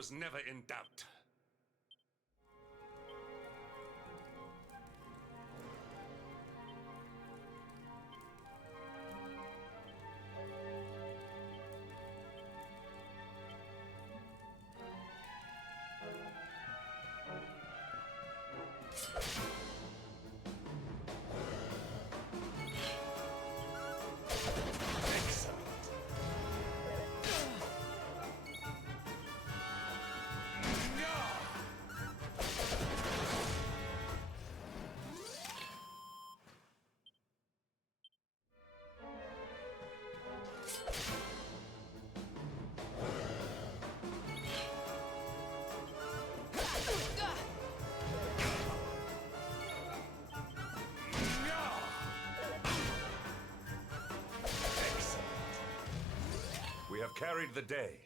was never in doubt. We have carried the day.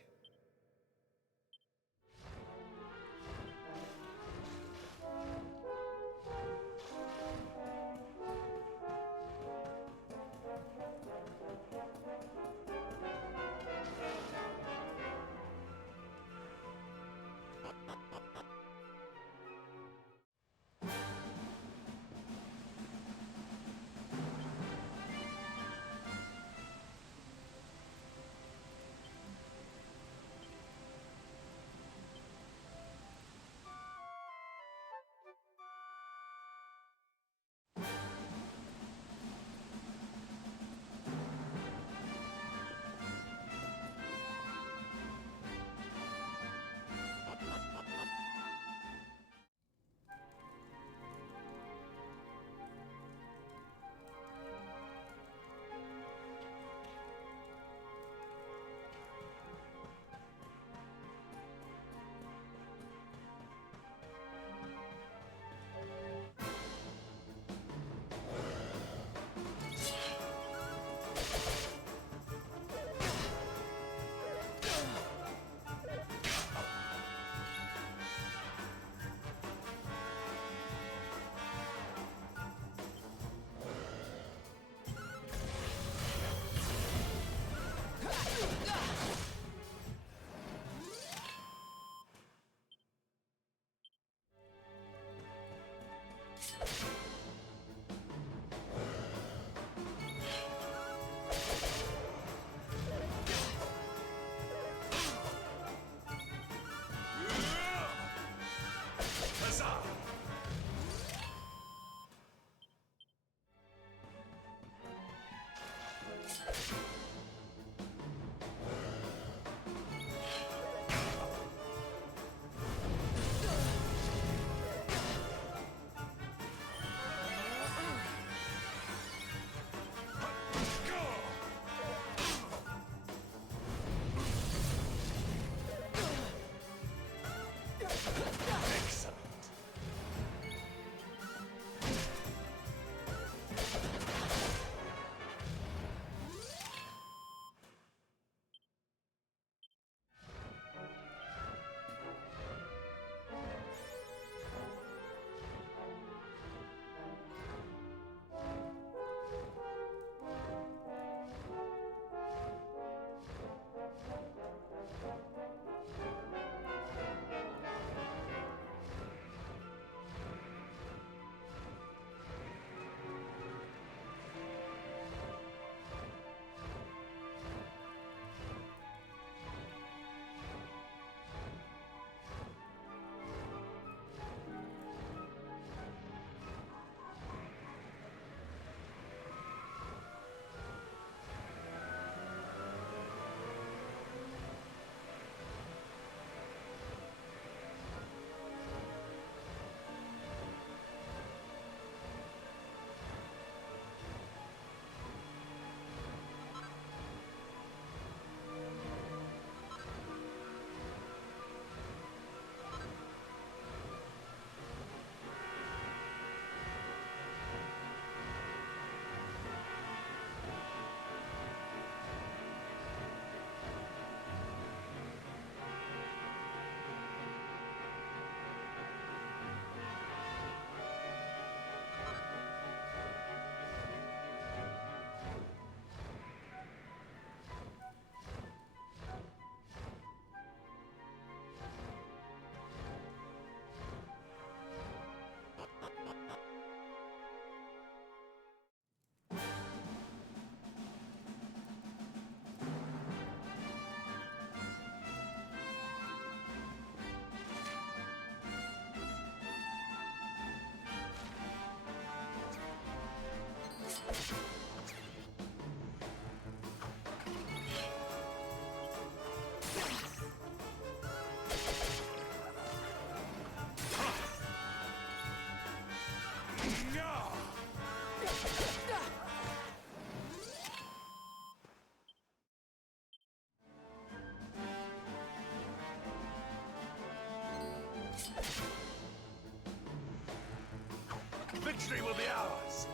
Victory will be ours!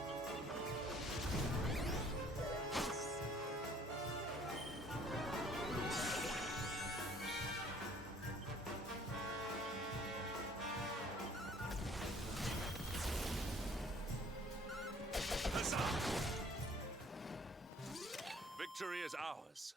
Huzzah! Victory is ours.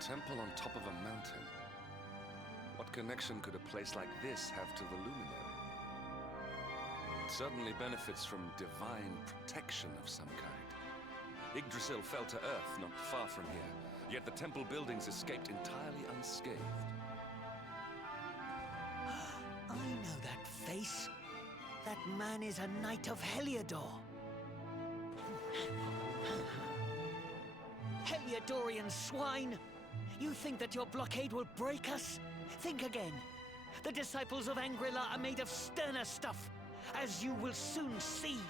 Temple on top of a mountain. What connection could a place like this have to the luminary? It certainly benefits from divine protection of some kind. Yggdrasil fell to earth not far from here, yet the temple buildings escaped entirely unscathed. I know that face. That man is a knight of Heliodor. Heliodorian swine! You think that your blockade will break us? Think again. The disciples of Angrila are made of sterner stuff, as you will soon see.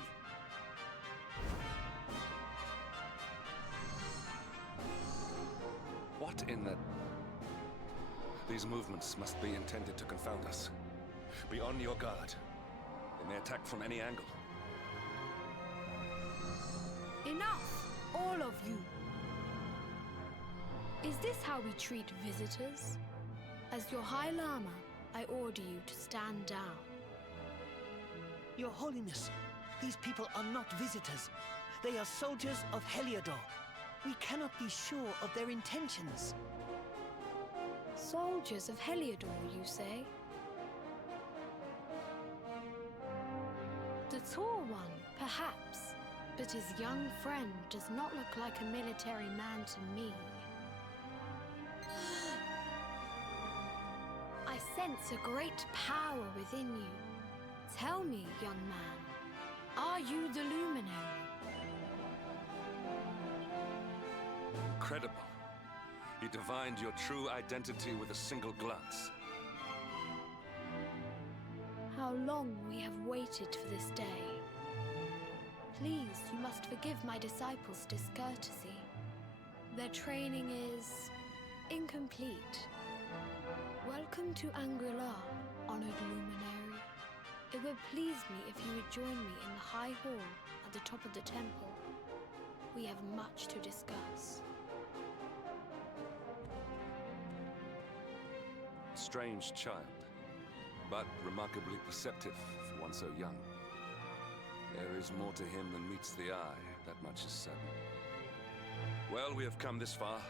What in the... These movements must be intended to confound us. Be on your guard. They may attack from any angle. Enough, all of you. Is this how we treat visitors? As your High Lama, I order you to stand down. Your Holiness, these people are not visitors. They are soldiers of Heliodor. We cannot be sure of their intentions. Soldiers of Heliodor, you say? The tall one, perhaps, but his young friend does not look like a military man to me. I sense a great power within you. Tell me, young man, are you the luminary? Incredible. You divined your true identity with a single glance. How long we have waited for this day. Please, you must forgive my disciples' discourtesy. Their training is incomplete. Welcome to Angrila, honored luminary. It would please me if you would join me in the high hall at the top of the temple. We have much to discuss. Strange child, but remarkably perceptive for one so young. There is more to him than meets the eye, that much is certain. Well, we have come this far.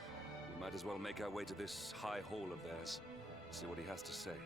We might as well make our way to this high hall of theirs. See what he has to say.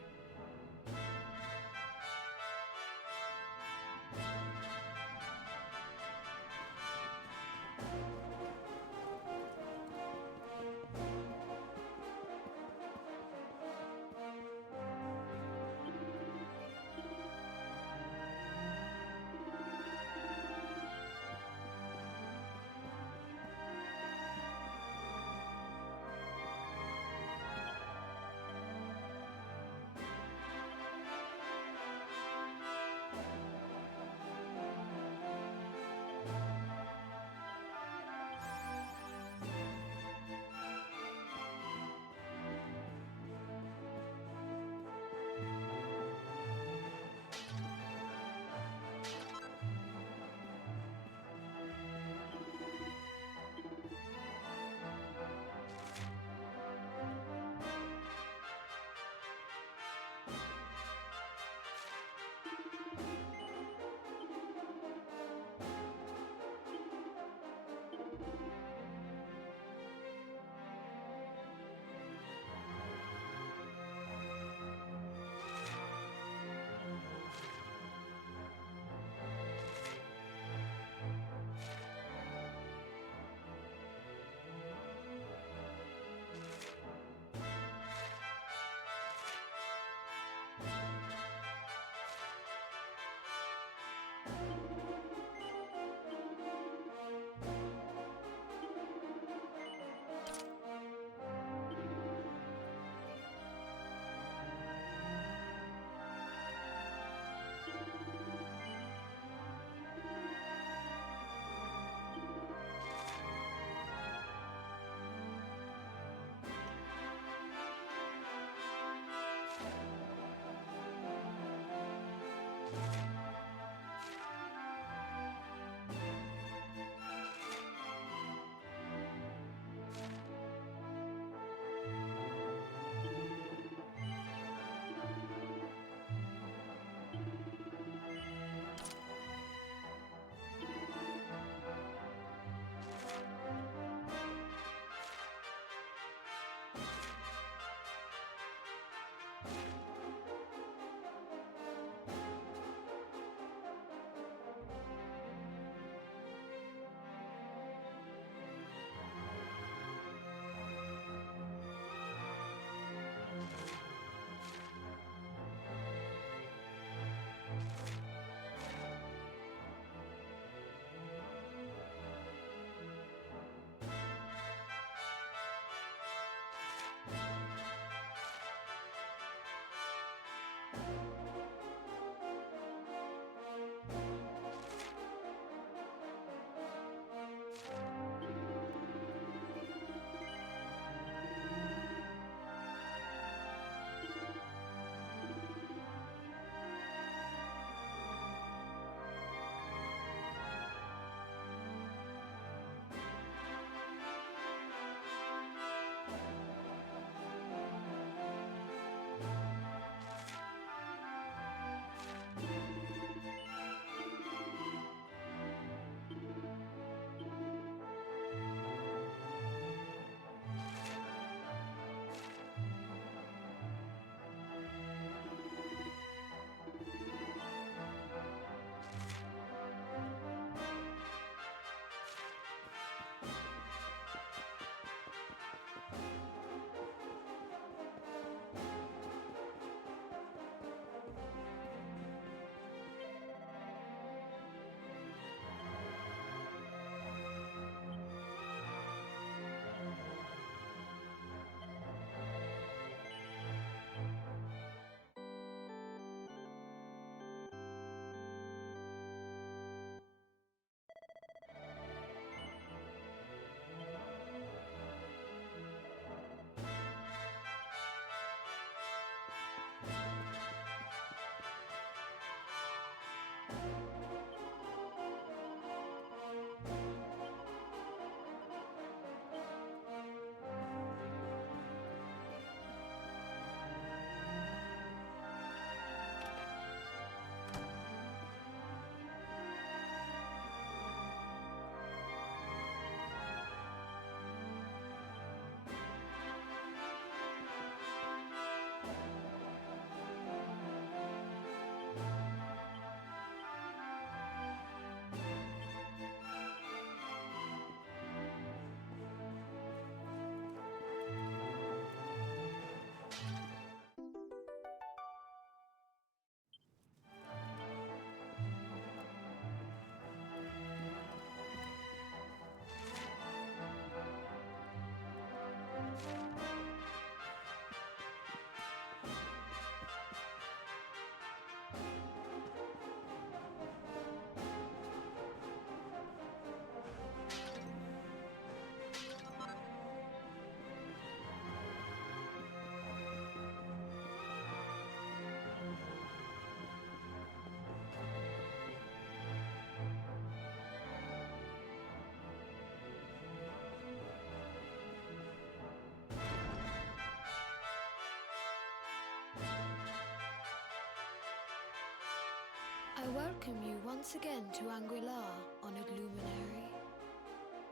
I welcome you once again to Anguilla, honored luminary.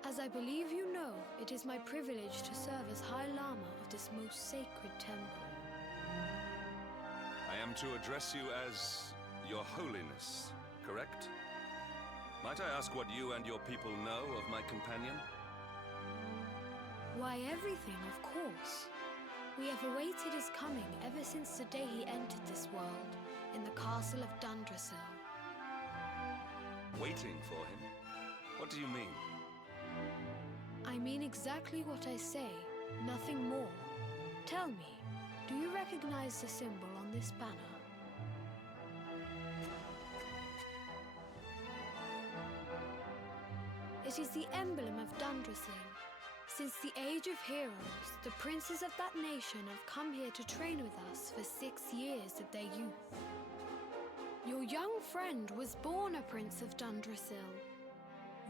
As I believe you know, it is my privilege to serve as High Lama of this most sacred temple. I am to address you as Your Holiness, correct? Might I ask what you and your people know of my companion? Why, everything, of course. We have awaited his coming ever since the day he entered this world, in the castle of Dundrasil. Waiting for him? What do you mean? I mean exactly what I say, nothing more. Tell me, do you recognize the symbol on this banner? It is the emblem of Dundrasil. Since the Age of Heroes, the princes of that nation have come here to train with us for 6 years of their youth. Your young friend was born a prince of Dundrasil.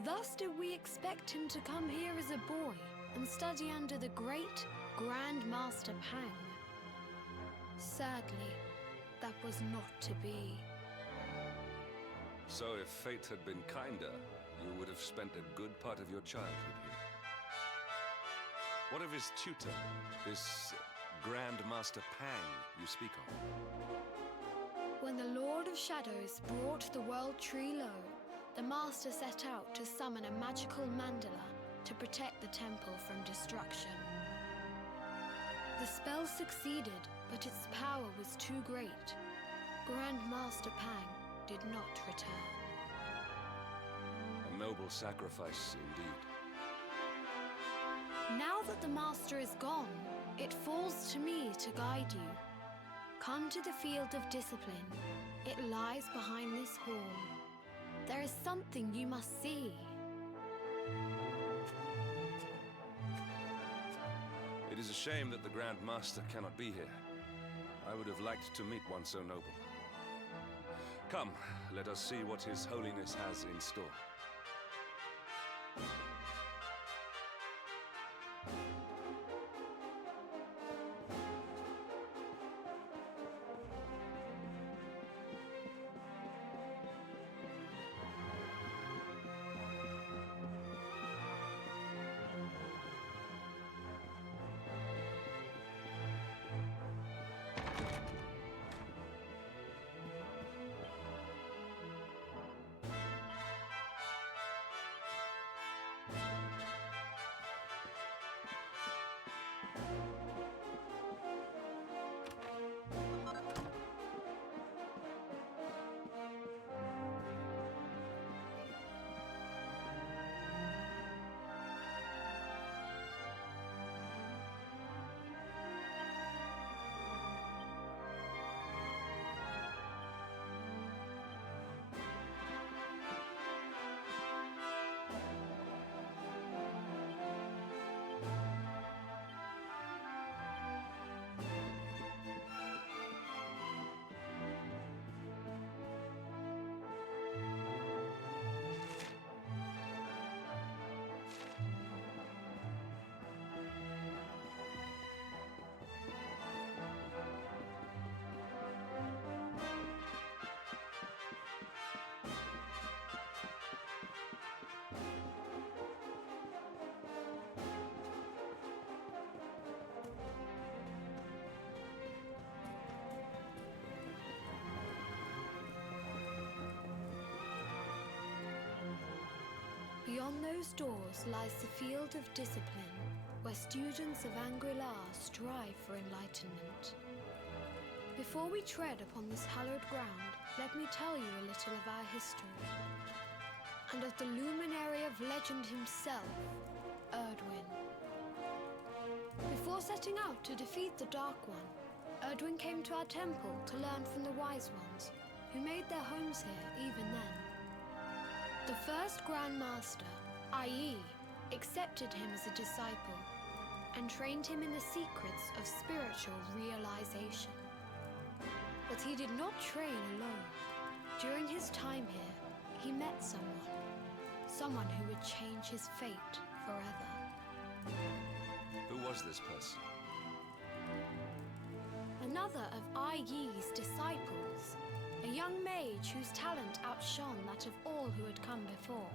Thus did we expect him to come here as a boy and study under the great Grand Master Pang. Sadly, that was not to be. So if fate had been kinder, you would have spent a good part of your childhood here. What of his tutor, this Grand Master Pang you speak of? When the Lord of Shadows brought the World Tree low, the Master set out to summon a magical mandala to protect the temple from destruction. The spell succeeded, but its power was too great. Grand Master Pang did not return. A noble sacrifice indeed. Now that the Master is gone, it falls to me to guide you. Come to the field of discipline. It lies behind this hall. There is something you must see. It is a shame that the Grand Master cannot be here. I would have liked to meet one so noble. Come, let us see what His Holiness has in store. Beyond those doors lies the field of discipline, where students of Anguilla strive for enlightenment. Before we tread upon this hallowed ground, let me tell you a little of our history, and of the luminary of legend himself, Erdwin. Before setting out to defeat the Dark One, Erdwin came to our temple to learn from the Wise Ones, who made their homes here even then. The first Grand Master, i.e., accepted him as a disciple and trained him in the secrets of spiritual realization. But he did not train alone. During his time here, he met someone who would change his fate forever. Who was this person? Another of I Yi's disciples, a a young mage whose talent outshone that of all who had come before.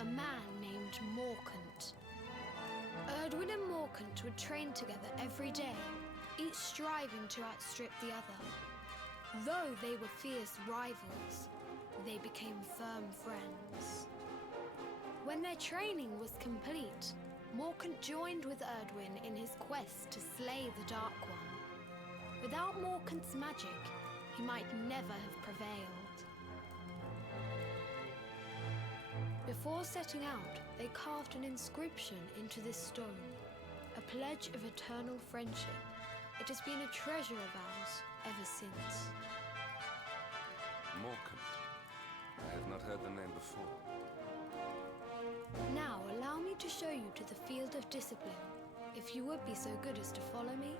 A man named Morkant. Erdwin and Morkant would train together every day, each striving to outstrip the other. Though they were fierce rivals, they became firm friends. When their training was complete, Morkant joined with Erdwin in his quest to slay the Dark One. Without Morkant's magic, he might never have prevailed. Before setting out, they carved an inscription into this stone, a pledge of eternal friendship. It has been a treasure of ours ever since. Morkant. I have not heard the name before. Now, allow me to show you to the field of discipline, if you would be so good as to follow me.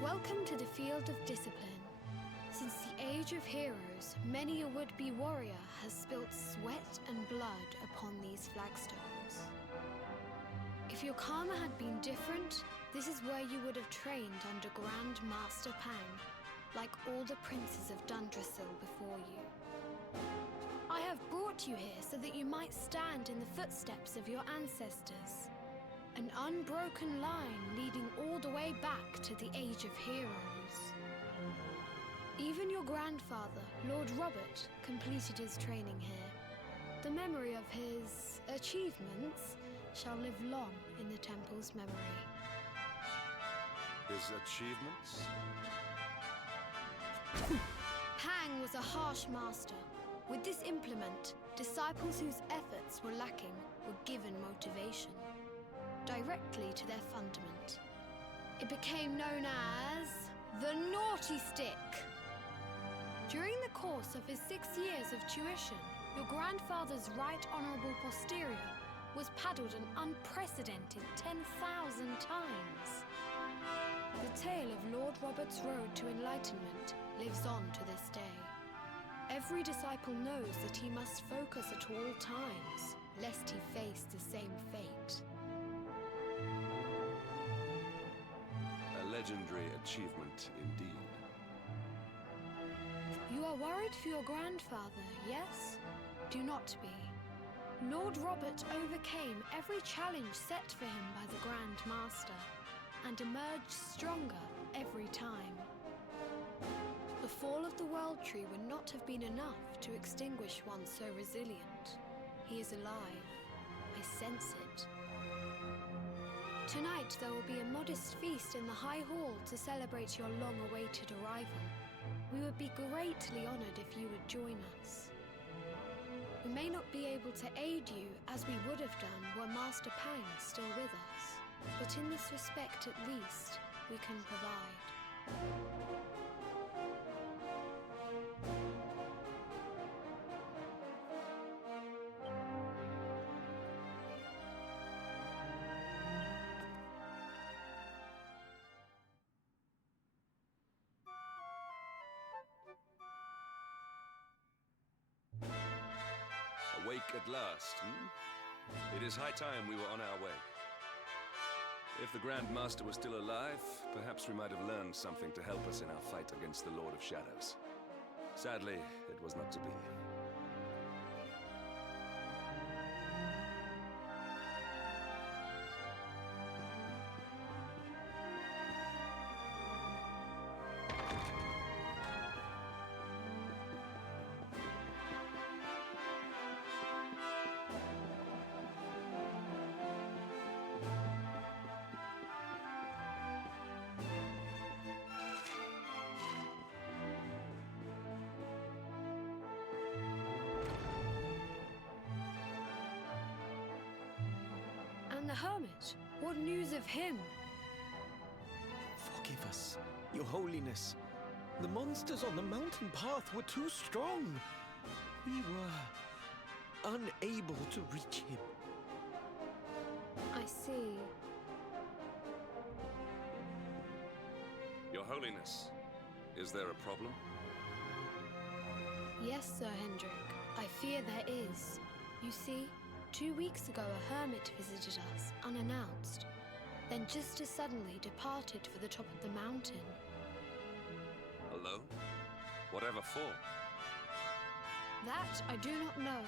Welcome to the field of discipline. Since the age of heroes, many a would-be warrior has spilt sweat and blood upon these flagstones. If your karma had been different, this is where you would have trained under Grand Master Pang, like all the princes of Dundrasil before you. I have brought you here so that you might stand in the footsteps of your ancestors. An unbroken line leading all the way back to the Age of Heroes. Even your grandfather, Lord Robert, completed his training here. The memory of his achievements shall live long in the temple's memory. His achievements? Pang was a harsh master. With this implement, disciples whose efforts were lacking were given motivation directly to their fundament. It became known as the Naughty Stick. During the course of his 6 years of tuition, your grandfather's right honourable posterior was paddled an unprecedented 10,000 times. The tale of Lord Robert's road to enlightenment lives on to this day. Every disciple knows that he must focus at all times, lest he face the same fate. A legendary achievement indeed. You are worried for your grandfather, yes? Do not be. Lord Robert overcame every challenge set for him by the Grand Master, and emerged stronger every time. The fall of the World Tree would not have been enough to extinguish one so resilient. He is alive. I sense it. Tonight there will be a modest feast in the High Hall to celebrate your long-awaited arrival. We would be greatly honored if you would join us. We may not be able to aid you as we would have done were Master Pang still with us, but in this respect at least, we can provide. Awake at last, It is high time we were on our way. If the Grand Master was still alive, perhaps we might have learned something to help us in our fight against the Lord of Shadows. Sadly, it was not to be. And the Hermit? What news of him? Forgive us, Your Holiness. The monsters on the mountain path were too strong. We were unable to reach him. I see. Your Holiness, is there a problem? Yes, Sir Hendrik. I fear there is. You see, 2 weeks ago a hermit visited us, unannounced. Then just as suddenly departed for the top of the mountain. Alone? Whatever for? That I do not know.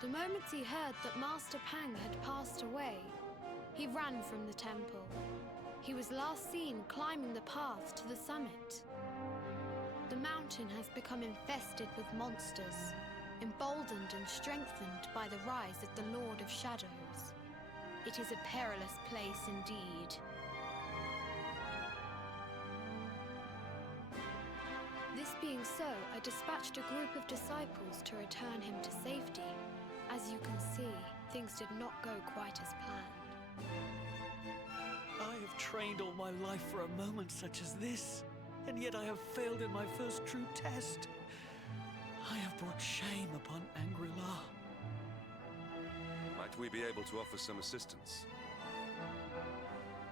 The moment he heard that Master Pang had passed away, he ran from the temple. He was last seen climbing the path to the summit. The mountain has become infested with monsters, emboldened and strengthened by the rise of the Lord of Shadows. It is a perilous place indeed. This being so, I dispatched a group of disciples to return him to safety. As you can see, things did not go quite as planned. I have trained all my life for a moment such as this, and yet I have failed in my first true test. I have brought shame upon Angri-La. Might we be able to offer some assistance?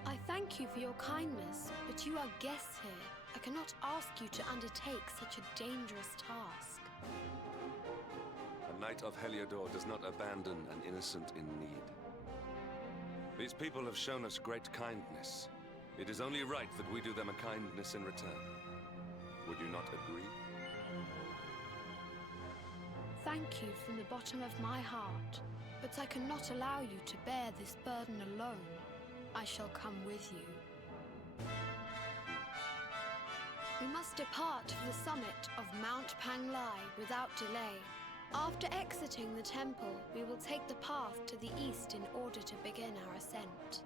I thank you for your kindness, but you are guests here. I cannot ask you to undertake such a dangerous task. A knight of Heliodor does not abandon an innocent in need. These people have shown us great kindness. It is only right that we do them a kindness in return. Would you not agree? Thank you from the bottom of my heart, but I cannot allow you to bear this burden alone. I shall come with you. We must depart for the summit of Mount Panglai without delay. After exiting the temple, we will take the path to the east in order to begin our ascent.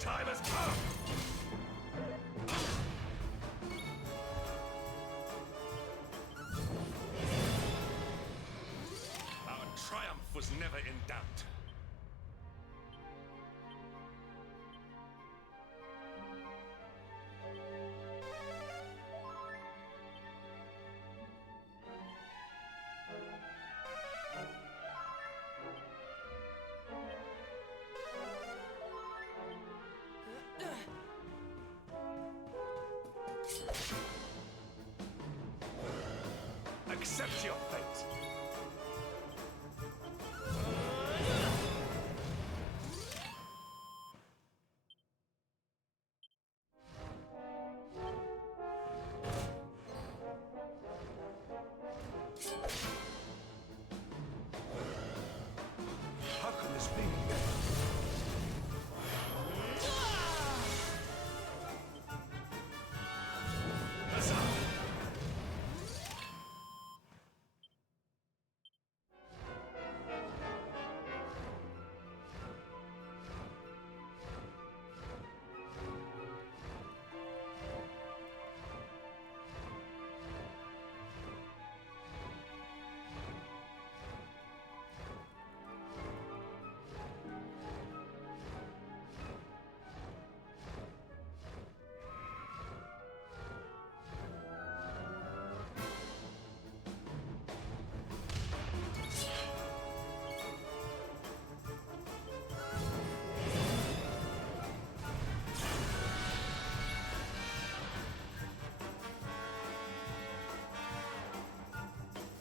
time has come! Our triumph was never in doubt. Accept your fate. How can this be? Huzzah!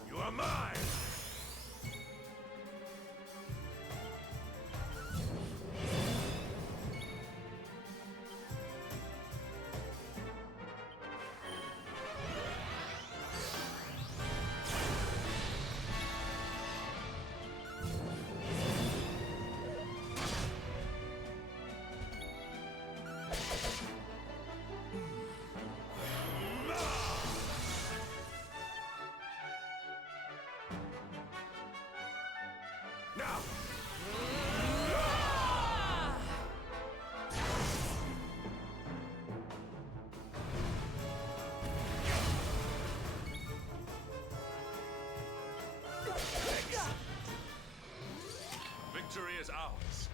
You are mine! Now! Victory is ours.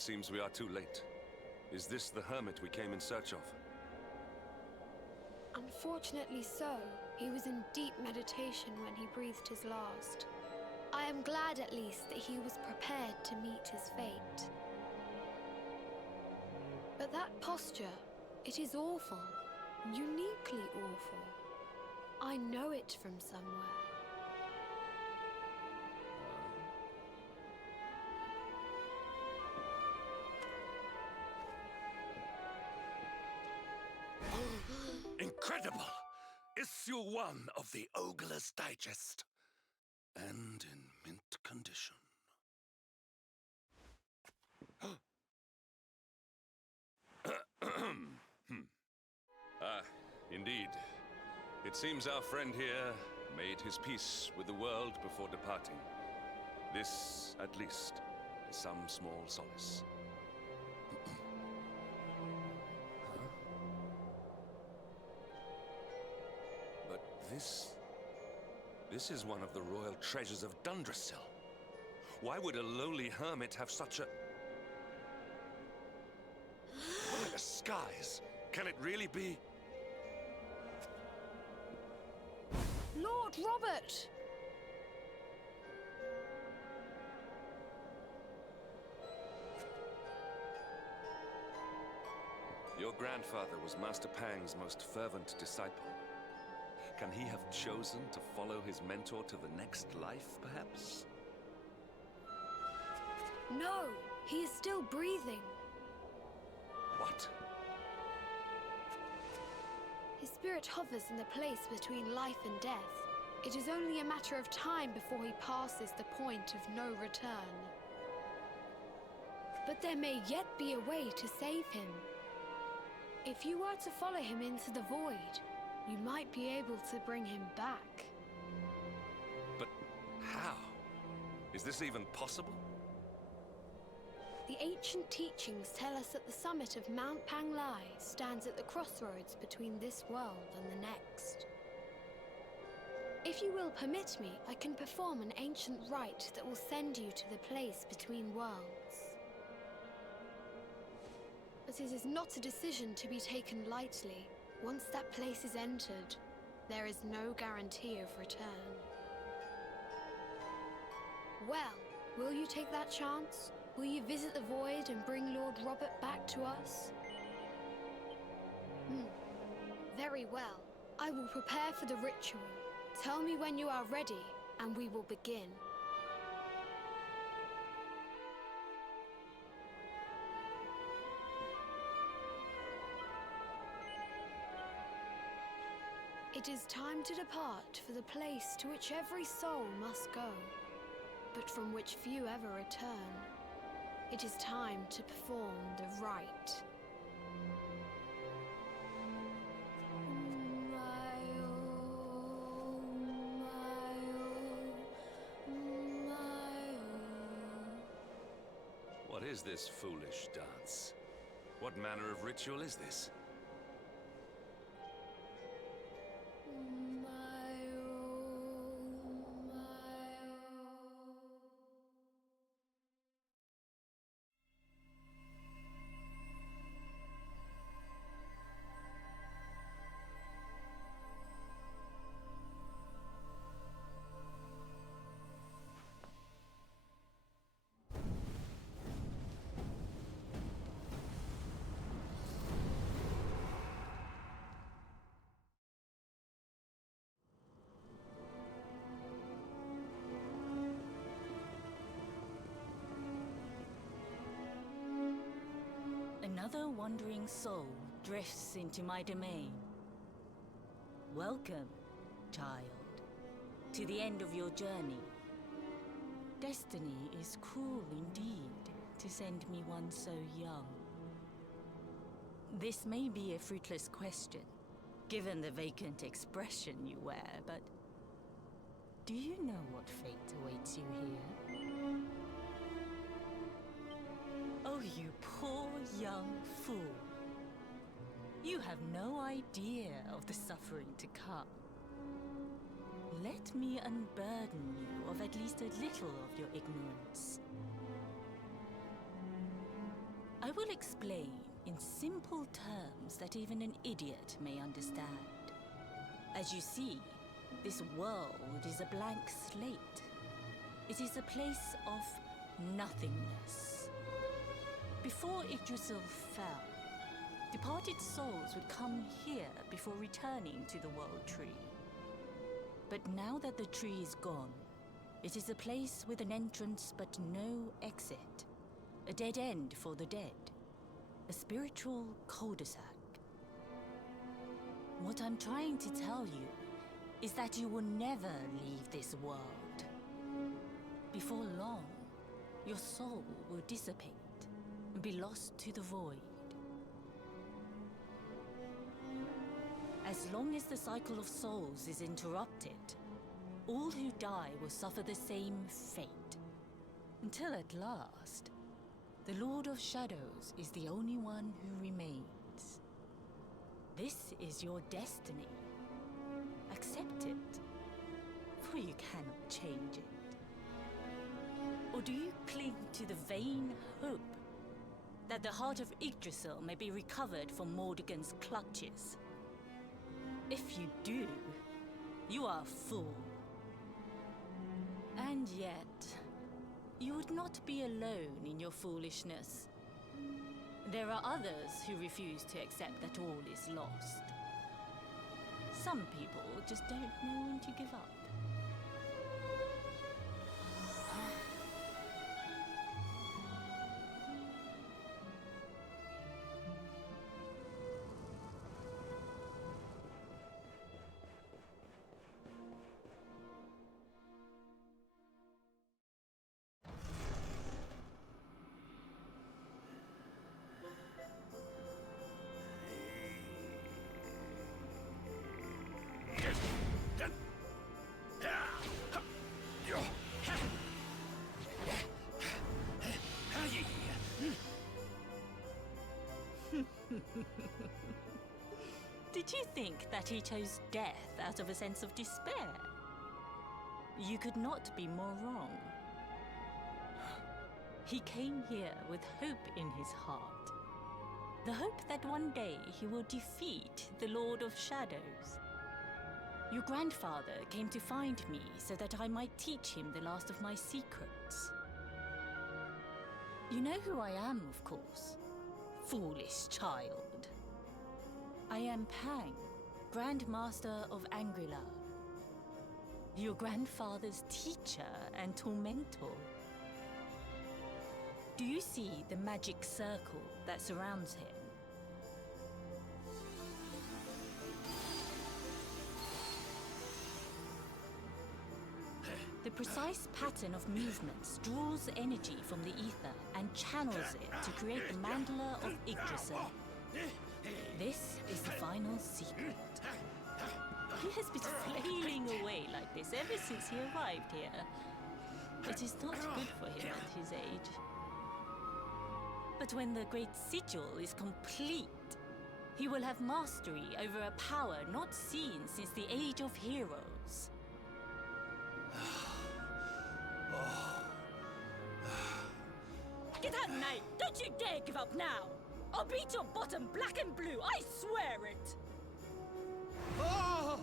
It seems we are too late. Is this the hermit we came in search of? Unfortunately so. He was in deep meditation when he breathed his last. I am glad at least that he was prepared to meet his fate. But that posture, it is awful. Uniquely awful. I know it from somewhere. Incredible! Issue 1 of the Ogler's Digest. And in mint condition. Indeed. It seems our friend here made his peace with the world before departing. This, at least, is some small solace. Huh? But this is one of the royal treasures of Dundrasil. Why would a lowly hermit have such a... By the skies! Can it really be? Lord Robert! Your grandfather was Master Pang's most fervent disciple. Can he have chosen to follow his mentor to the next life, perhaps? No, he is still breathing. What? His spirit hovers in the place between life and death. It is only a matter of time before he passes the point of no return. But there may yet be a way to save him. If you were to follow him into the void, you might be able to bring him back. But how? Is this even possible? The ancient teachings tell us that the summit of Mount Panglai stands at the crossroads between this world and the next. If you will permit me, I can perform an ancient rite that will send you to the place between worlds. But it is not a decision to be taken lightly. Once that place is entered, there is no guarantee of return. Well, will you take that chance? Will you visit the void and bring Lord Robert back to us? Very well. I will prepare for the ritual. Tell me when you are ready, and we will begin. It is time to depart for the place to which every soul must go, but from which few ever return. It is time to perform the rite. What is this foolish dance? What manner of ritual is this? Another wandering soul drifts into my domain. Welcome, child, to the end of your journey. Destiny is cruel indeed to send me one so young. This may be a fruitless question, given the vacant expression you wear, but do you know what fate awaits you here? Oh, you poor young fool. You have no idea of the suffering to come. Let me unburden you of at least a little of your ignorance. I will explain in simple terms that even an idiot may understand. As you see, this world is a blank slate. It is a place of nothingness. Before Yggdrasil fell, departed souls would come here before returning to the World Tree. But now that the tree is gone, it is a place with an entrance but no exit. A dead end for the dead. A spiritual cul-de-sac. What I'm trying to tell you is that you will never leave this world. Before long, your soul will dissipate and be lost to the void. As long as the cycle of souls is interrupted, all who die will suffer the same fate. Until at last, the Lord of Shadows is the only one who remains. This is your destiny. Accept it, for you cannot change it. Or do you cling to the vain hope that the heart of Yggdrasil may be recovered from Mordegon's clutches? If you do, you are a fool. And yet, you would not be alone in your foolishness. There are others who refuse to accept that all is lost. Some people just don't know when to give up. Did you think that he chose death out of a sense of despair? You could not be more wrong. He came here with hope in his heart. The hope that one day he will defeat the Lord of Shadows. Your grandfather came to find me so that I might teach him the last of my secrets. You know who I am, of course. Foolish child. I am Pang, Grand Master of Angrila. Your grandfather's teacher and tormentor. Do you see the magic circle that surrounds him? The precise pattern of movements draws energy from the ether and channels it to create the mandala of Yggdrasil. This is the final secret. He has been flailing away like this ever since he arrived here. It is not good for him at his age. But when the great sigil is complete, he will have mastery over a power not seen since the Age of Heroes. Get out, mate! Don't you dare give up now! I'll beat your bottom black and blue, I swear it! Oh!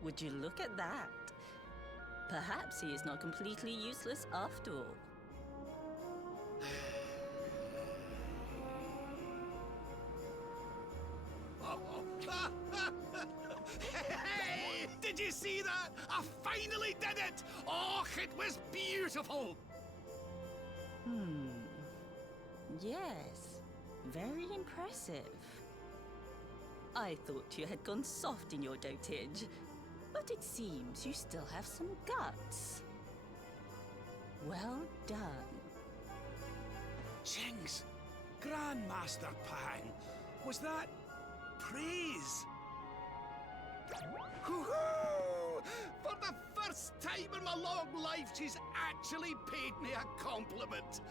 Would you look at that? Perhaps he is not completely useless after all. Hey! Did you see that? I finally did it! Oh, it was beautiful! Yes, Very impressive. I thought you had gone soft in your dotage, but it seems you still have some guts. Well done. Jinx! Grandmaster Pang! Was that praise? Hoo-hoo! For the first time in my long life, she's actually paid me a compliment.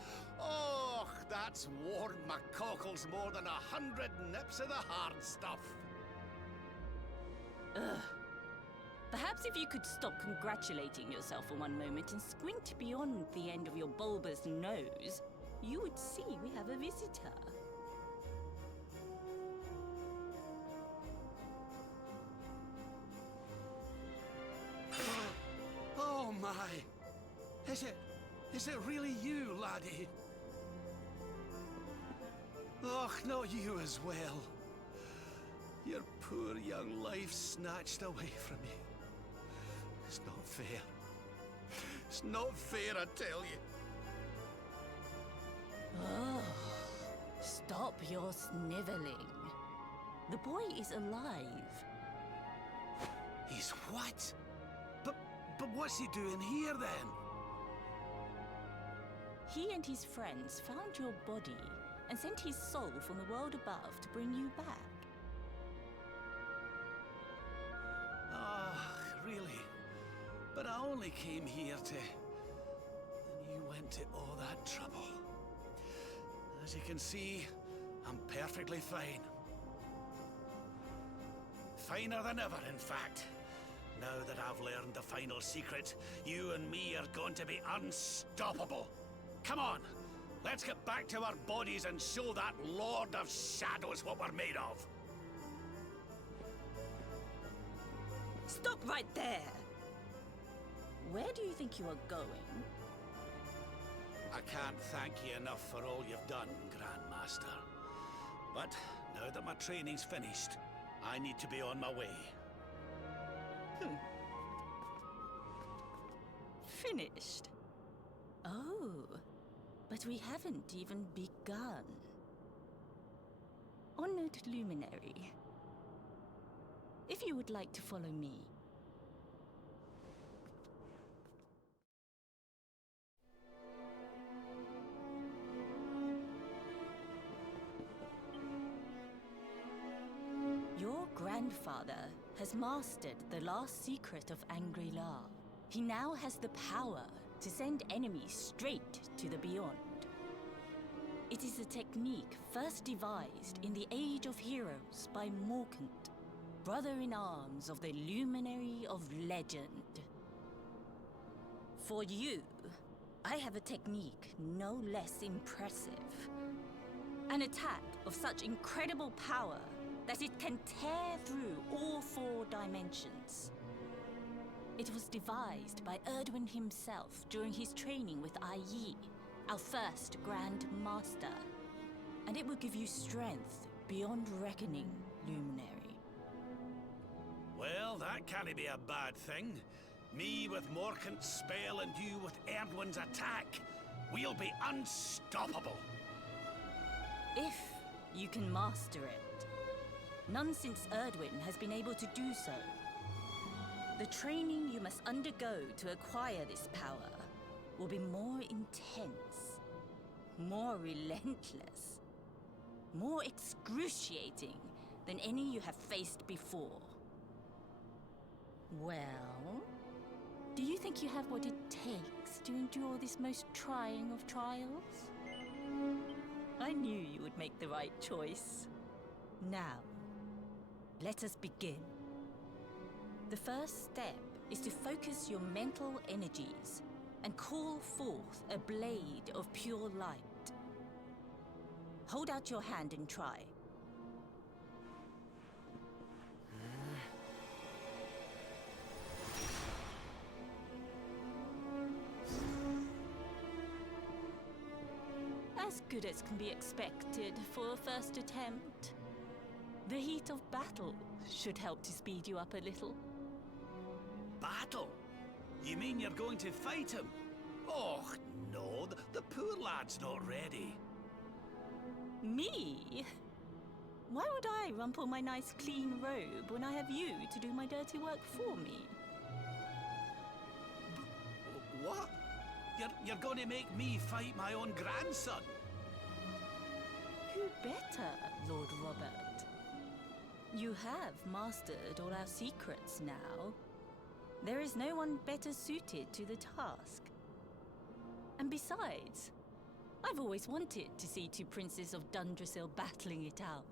Oh, that's warmed my cockles more than 100 nips of the hard stuff. Ugh. Perhaps if you could stop congratulating yourself for one moment and squint beyond the end of your bulbous nose, you would see we have a visitor. Oh my! Is it really you, laddie? Och, not you as well. Your poor young life snatched away from you. It's not fair. It's not fair, I tell you. Oh, stop your sniveling. The boy is alive. He's what? But what's he doing here then? He and his friends found your body and sent his soul from the world above to bring you back. Ah, really? But I only came here to... And you went to all that trouble. As you can see, I'm perfectly fine. Finer than ever, in fact. Now that I've learned the final secret, you and me are going to be unstoppable. Come on, let's get back to our bodies and show that Lord of Shadows what we're made of. Stop right there! Where do you think you are going? I can't thank you enough for all you've done, Grandmaster. But now that my training's finished, I need to be on my way. Finished? Oh, but we haven't even begun. Honored Luminary, if you would like to follow me. Your grandfather has mastered the last secret of Angri-La. He now has the power to send enemies straight to the beyond. It is a technique first devised in the Age of Heroes by Morkant, brother-in-arms of the Luminary of Legend. For you, I have a technique no less impressive. An attack of such incredible power that it can tear through all 4 dimensions. It was devised by Erdwin himself during his training with Yi, our first Grand Master. And it will give you strength beyond reckoning, Luminary. Well, that can't be a bad thing. Me with Morkant's spell and you with Erdwin's attack. We'll be unstoppable. If you can master it. None since Erdwin has been able to do so. The training you must undergo to acquire this power will be more intense, more relentless, more excruciating than any you have faced before. Well, do you think you have what it takes to endure this most trying of trials? I knew you would make the right choice. Now, let us begin. The first step is to focus your mental energies and call forth a blade of pure light. Hold out your hand and try. As good as can be expected for a first attempt. The heat of battle should help to speed you up a little. Battle? You mean you're going to fight him? Oh, no, the poor lad's not ready. Me? Why would I rumple my nice clean robe when I have you to do my dirty work for me? What? You're going to make me fight my own grandson? Who better, Lord Robert? You have mastered all our secrets now. There is no one better suited to the task. And besides, I've always wanted to see two princes of Dundrasil battling it out.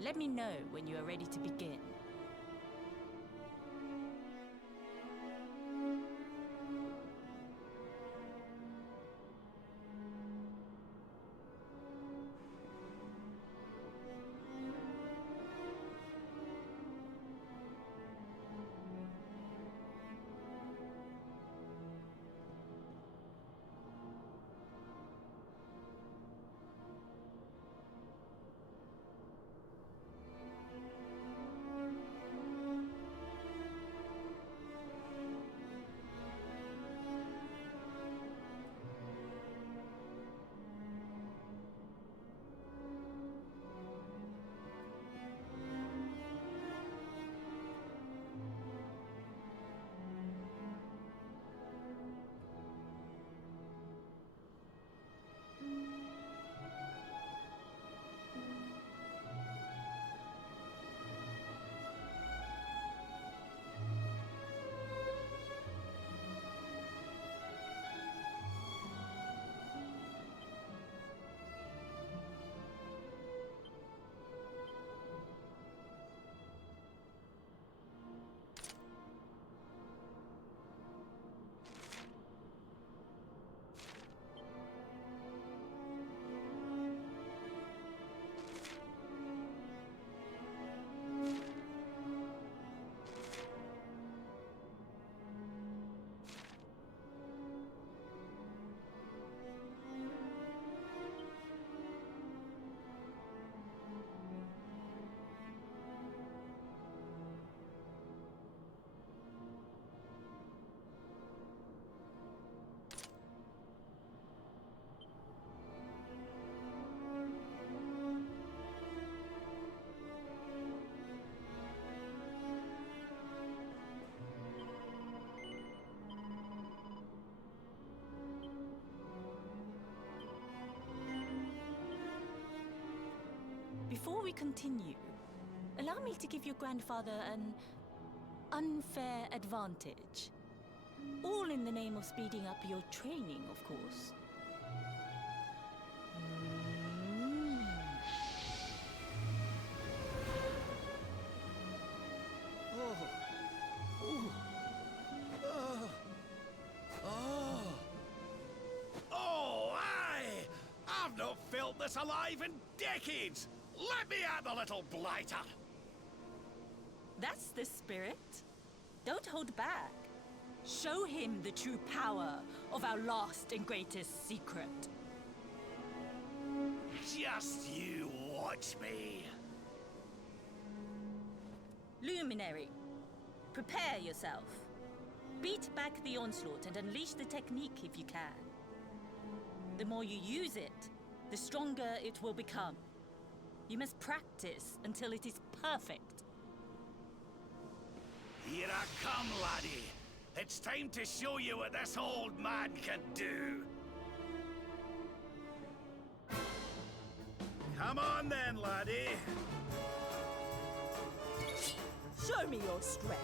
Let me know when you are ready to begin. Before we continue, allow me to give your grandfather an unfair advantage. All in the name of speeding up your training, of course. Oh, aye! I've not felt this alive in decades! Let me at the little blighter! That's the spirit. Don't hold back. Show him the true power of our last and greatest secret. Just you watch me. Luminary, prepare yourself. Beat back the onslaught and unleash the technique if you can. The more you use it, the stronger it will become. You must practice until it is perfect. Here I come, laddie. It's time to show you what this old man can do. Come on then, laddie. Show me your strength.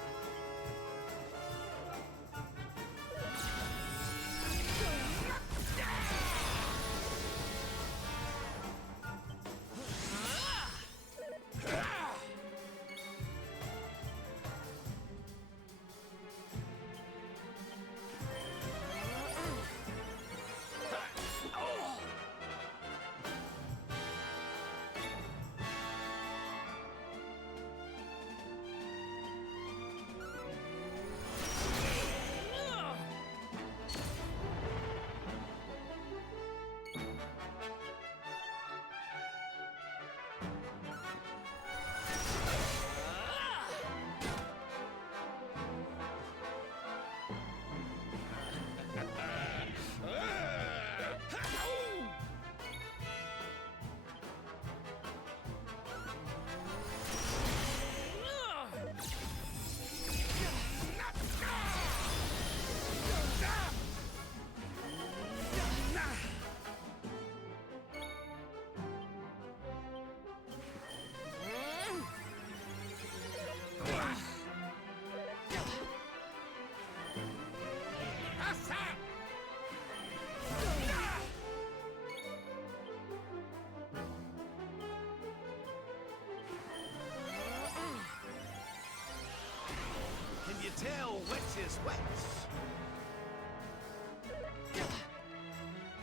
tell which is which?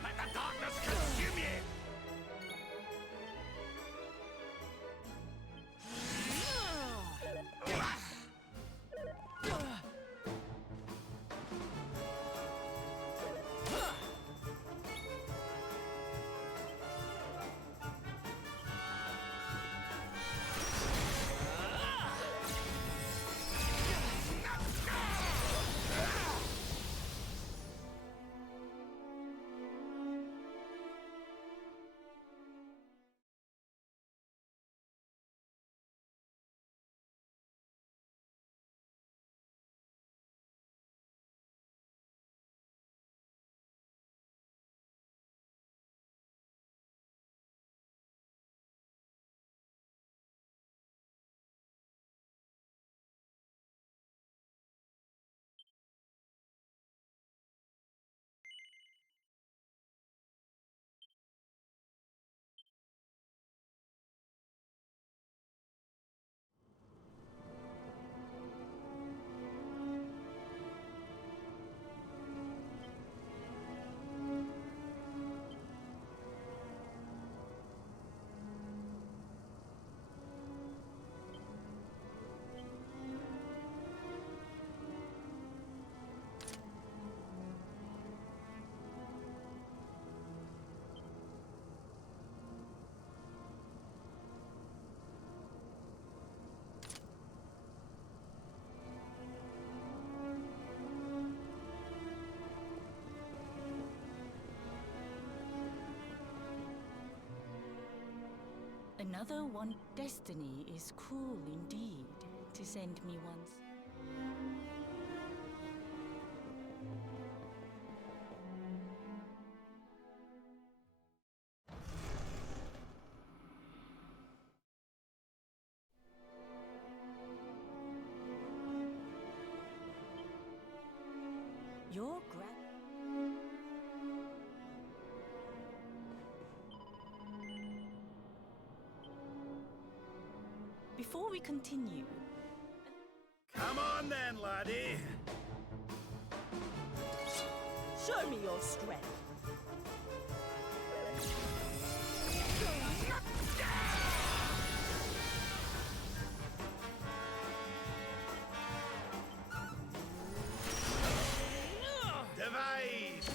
Let the darkness consume you! Another one. Destiny is cruel indeed to send me once. Your Before we continue, Come on then, laddie! show me your strength. Divide!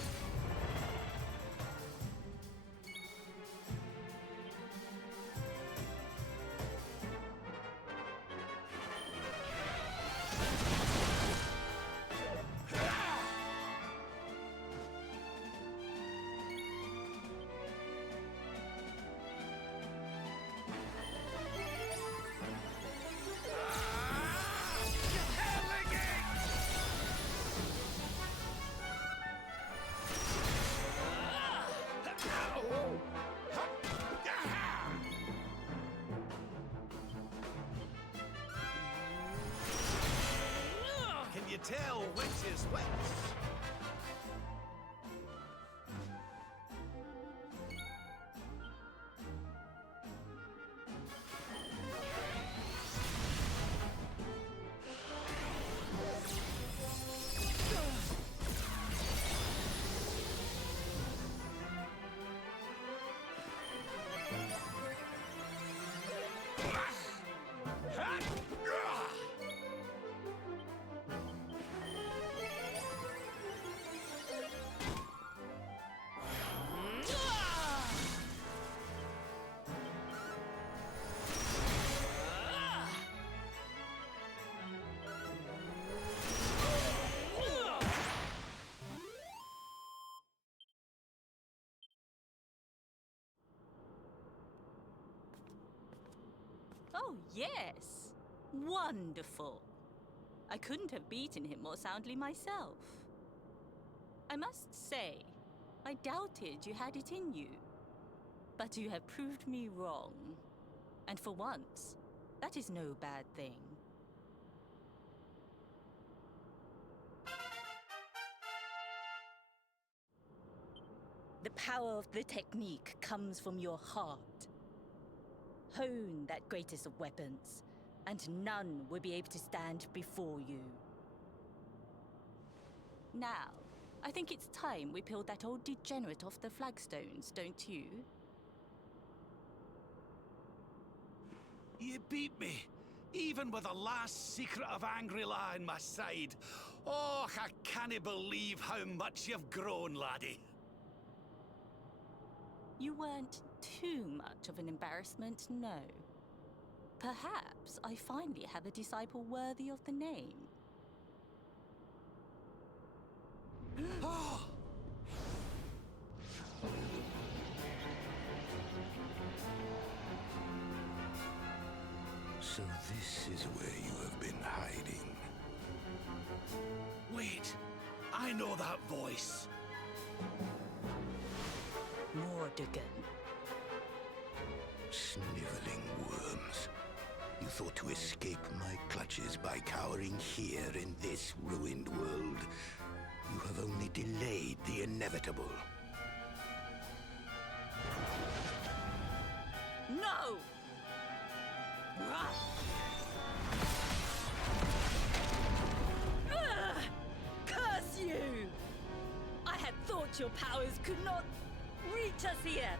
Can you tell which is which? Oh, yes. Wonderful. I couldn't have beaten him more soundly myself. I must say, I doubted you had it in you. But you have proved me wrong. And for once, that is no bad thing. The power of the technique comes from your heart. Hone that greatest of weapons, and none will be able to stand before you. Now, I think it's time we peeled that old degenerate off the flagstones, don't you? You beat me, even with the last secret of Angry-La in my side. Oh, I can't believe how much you've grown, laddie. You weren't too much of an embarrassment, no. Perhaps I finally have a disciple worthy of the name. Oh! So this is where you have been hiding. Wait, I know that voice. Mordigan. Sniveling worms. You thought to escape my clutches by cowering here in this ruined world. You have only delayed the inevitable. No! Curse you! I had thought your powers could not reach us here.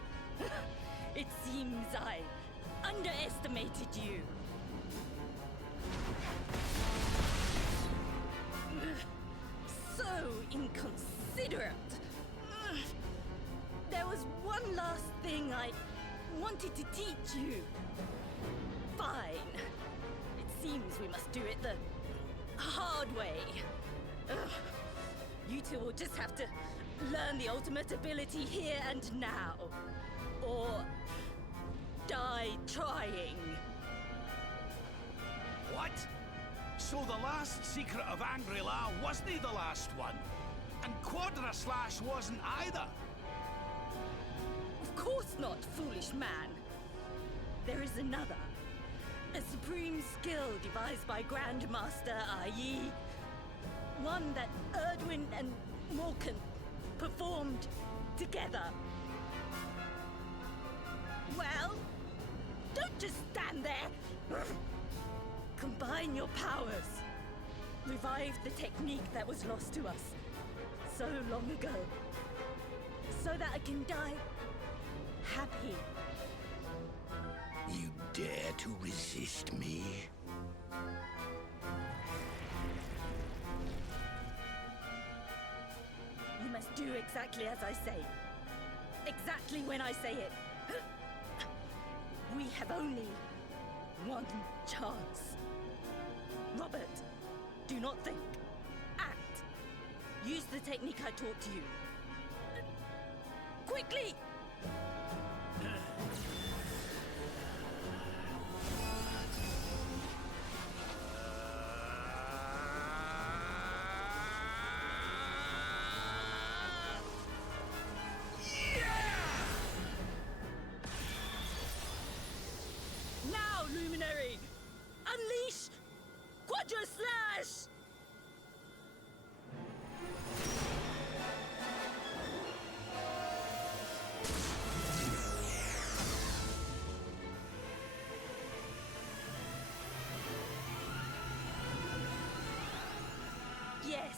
It seems I underestimated you. So inconsiderate. There was one last thing I wanted to teach you. Fine. It seems we must do it the hard way. You two will just have to learn the ultimate ability here and now. Or die trying. What? So the last secret of Angry-La wasn't the last one? And Quadra Slash wasn't either? Of course not, foolish man. There is another. A supreme skill devised by Grandmaster, i.e. one that Erdwin and Morkan performed together. Well, don't just stand there. Combine your powers. Revive the technique that was lost to us so long ago. So that I can die happy. You dare to resist me? You must do exactly as I say. Exactly when I say it. We have only one chance. Robert, do not think. Act. Use the technique I taught you. Quickly! Now, Luminary! Unleash Quadra Slash! Yes,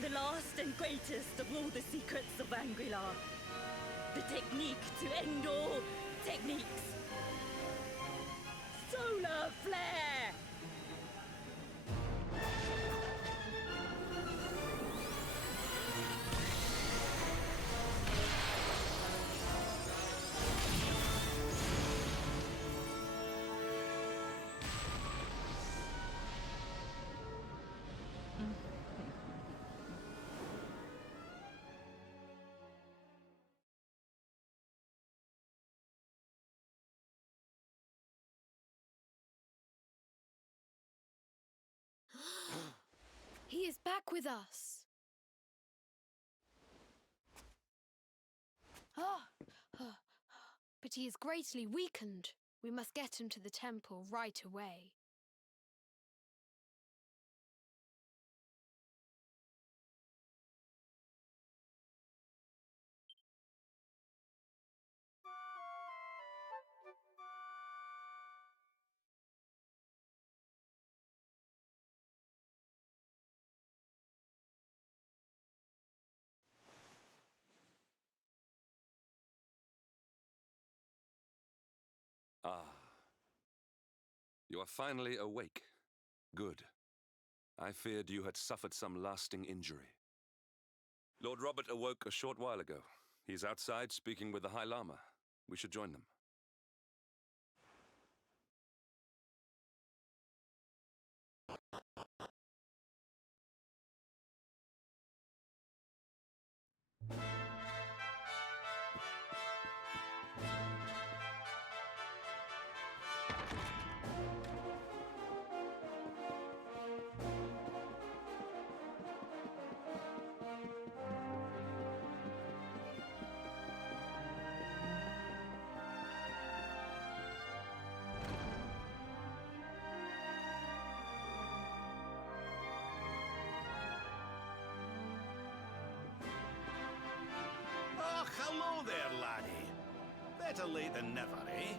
the last and greatest of all the secrets of Angry-La. The technique to end all techniques. Solar Flare! He is back with us. But he is greatly weakened. We must get him to the temple right away. You are finally awake. Good. I feared you had suffered some lasting injury. Lord Robert awoke a short while ago. He's outside speaking with the High Lama. We should join them. Oh, hello there, laddie. Better late than never, eh?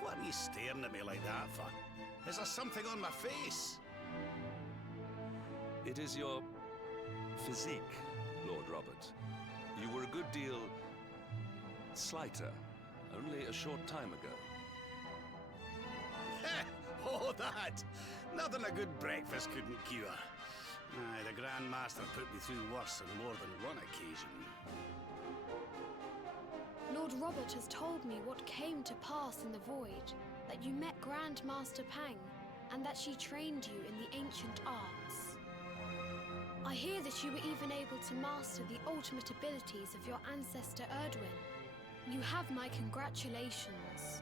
What are you staring at me like that for? Is there something on my face? It is your physique, Lord Robert. You were a good deal slighter only a short time ago. Oh, that! Nothing a good breakfast couldn't cure. Aye, the Grand Master put me through worse on more than one occasion. Lord Robert has told me what came to pass in the void, that you met Grand Master Pang, and that she trained you in the ancient arts. I hear that you were even able to master the ultimate abilities of your ancestor Erdwin. You have my congratulations.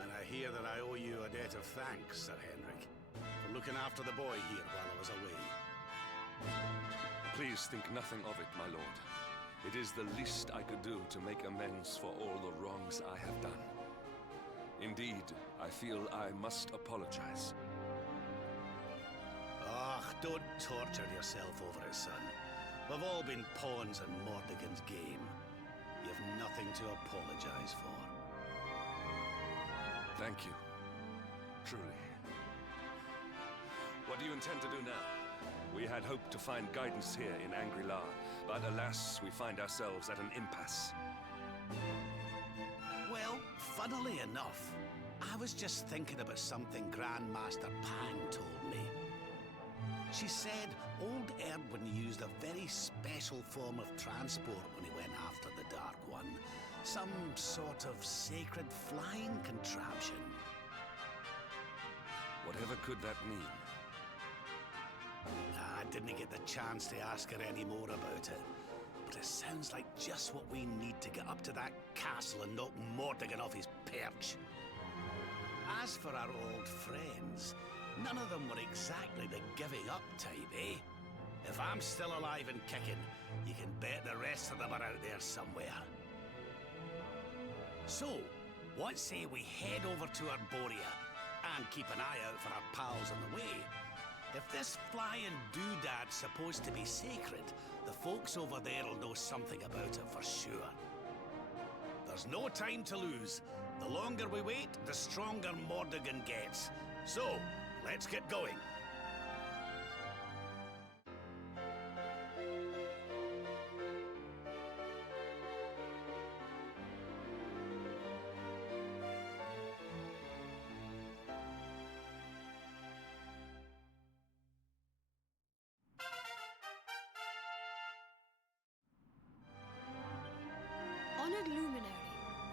And I hear that I owe you a debt of thanks, Sir Henrik, for looking after the boy here while I was away. Please think nothing of it, my lord. It is the least I could do to make amends for all the wrongs I have done. Indeed, I feel I must apologize. Ah, don't torture yourself over it, son. We've all been pawns in Mordegon's game. You've nothing to apologize for. Thank you. Truly. What do you intend to do now? We had hoped to find guidance here in Angri-La, but alas, we find ourselves at an impasse. Well, funnily enough, I was just thinking about something Grandmaster Pang told me. She said old Erdwin used a very special form of transport when he went after the Dark One. Some sort of sacred flying contraption. Whatever could that mean? I didn't get the chance to ask her any more about it. But it sounds like just what we need to get up to that castle and knock Mordegon off his perch. As for our old friends, none of them were exactly the giving up type, eh? If I'm still alive and kicking, you can bet the rest of them are out there somewhere. So, what say we head over to Arborea and keep an eye out for our pals on the way? If this flying doodad's supposed to be sacred, the folks over there'll know something about it for sure. There's no time to lose. The longer we wait, the stronger Mordegon gets. So, let's get going. Honored Luminary,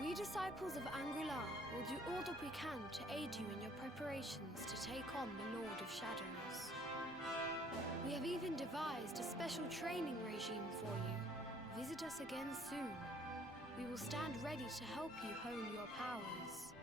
we disciples of Angri-La will do all that we can to aid you in your preparations to take on the Lord of Shadows. We have even devised a special training regime for you. Visit us again soon. We will stand ready to help you hone your powers.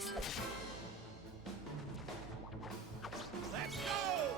Let's go!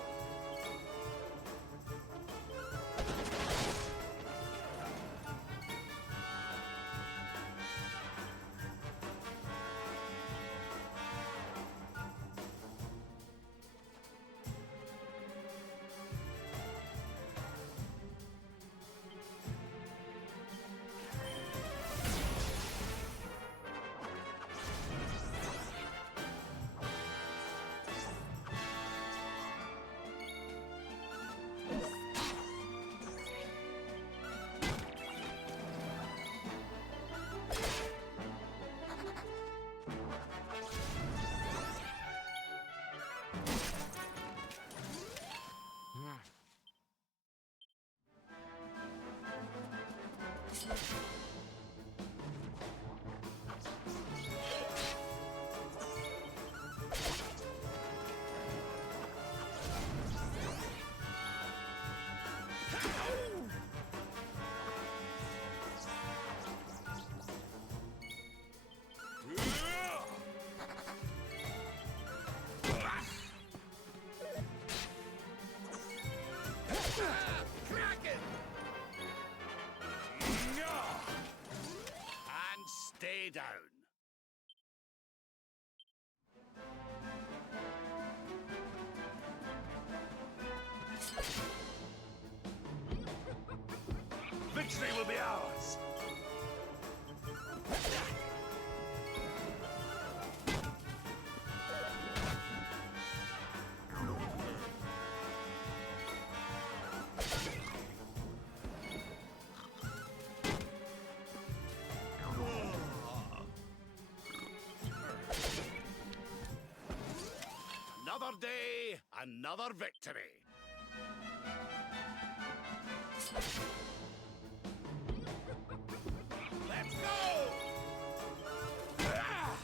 And stay down. Victory will be ours. Another day, another victory. Let's go! Ah!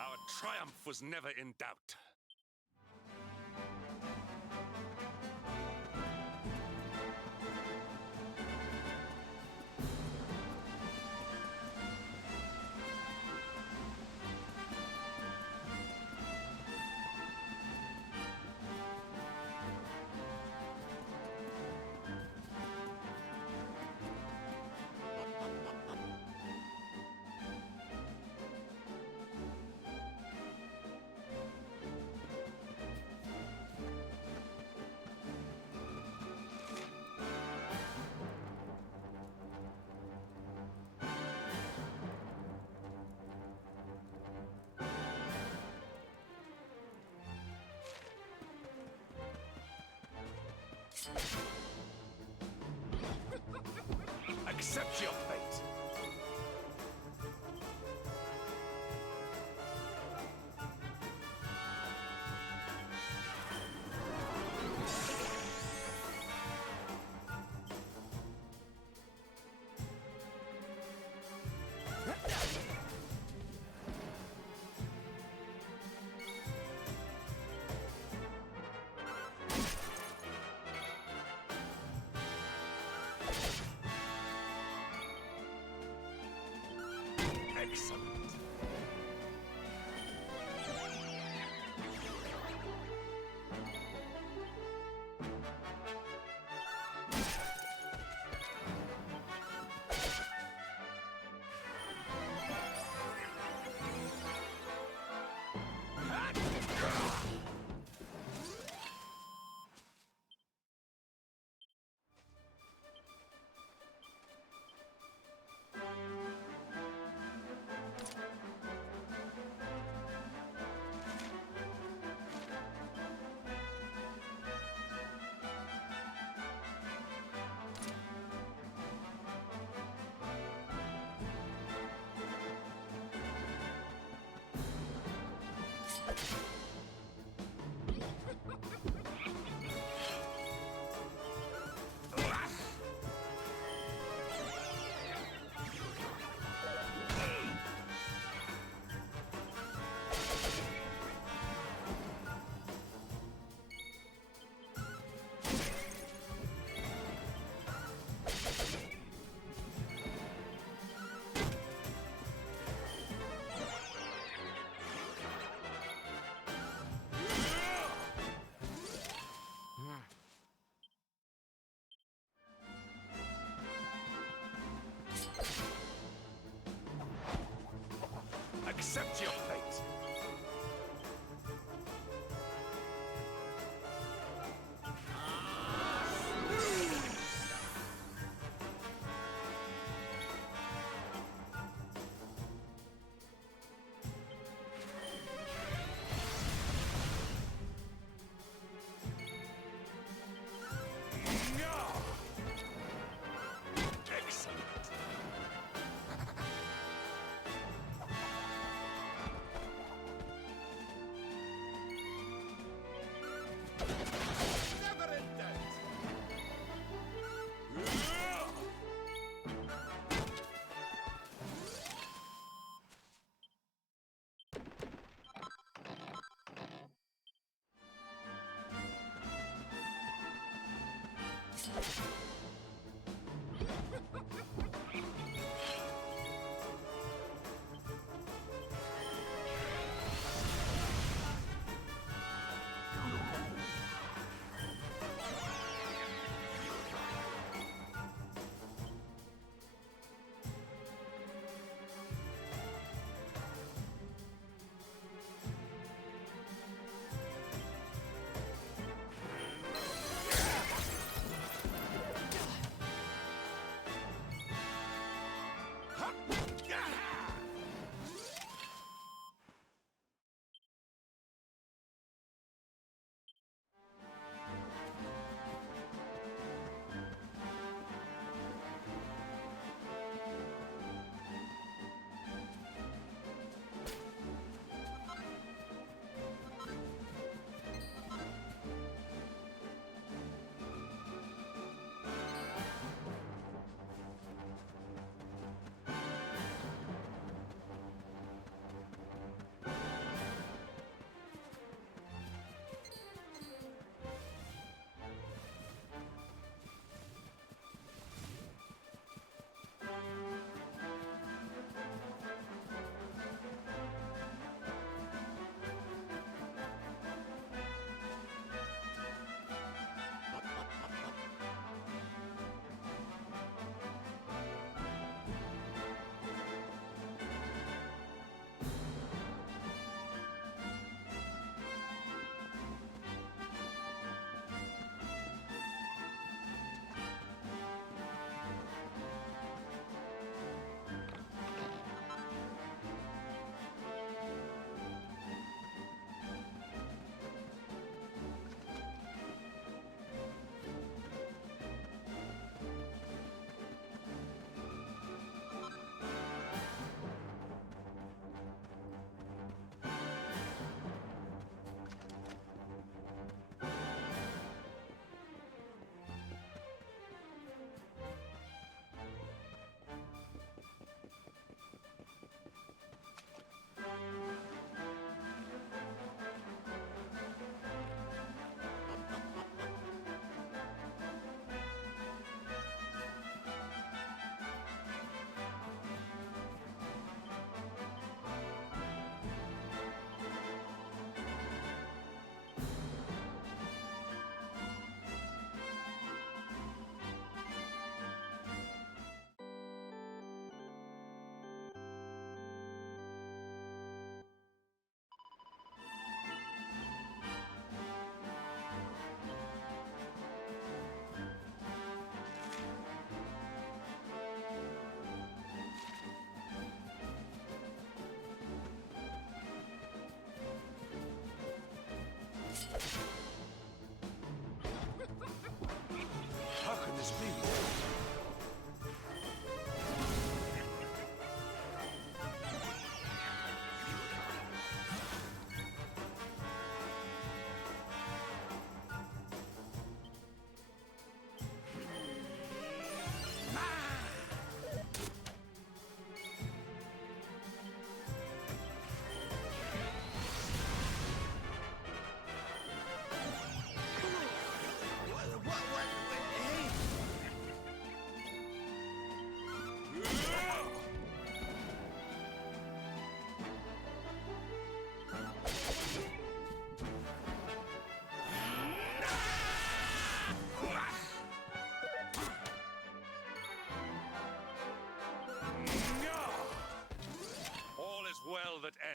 Our triumph was never in doubt. Accept your fate. Excellent. accept your fate. Excellent. Never indent.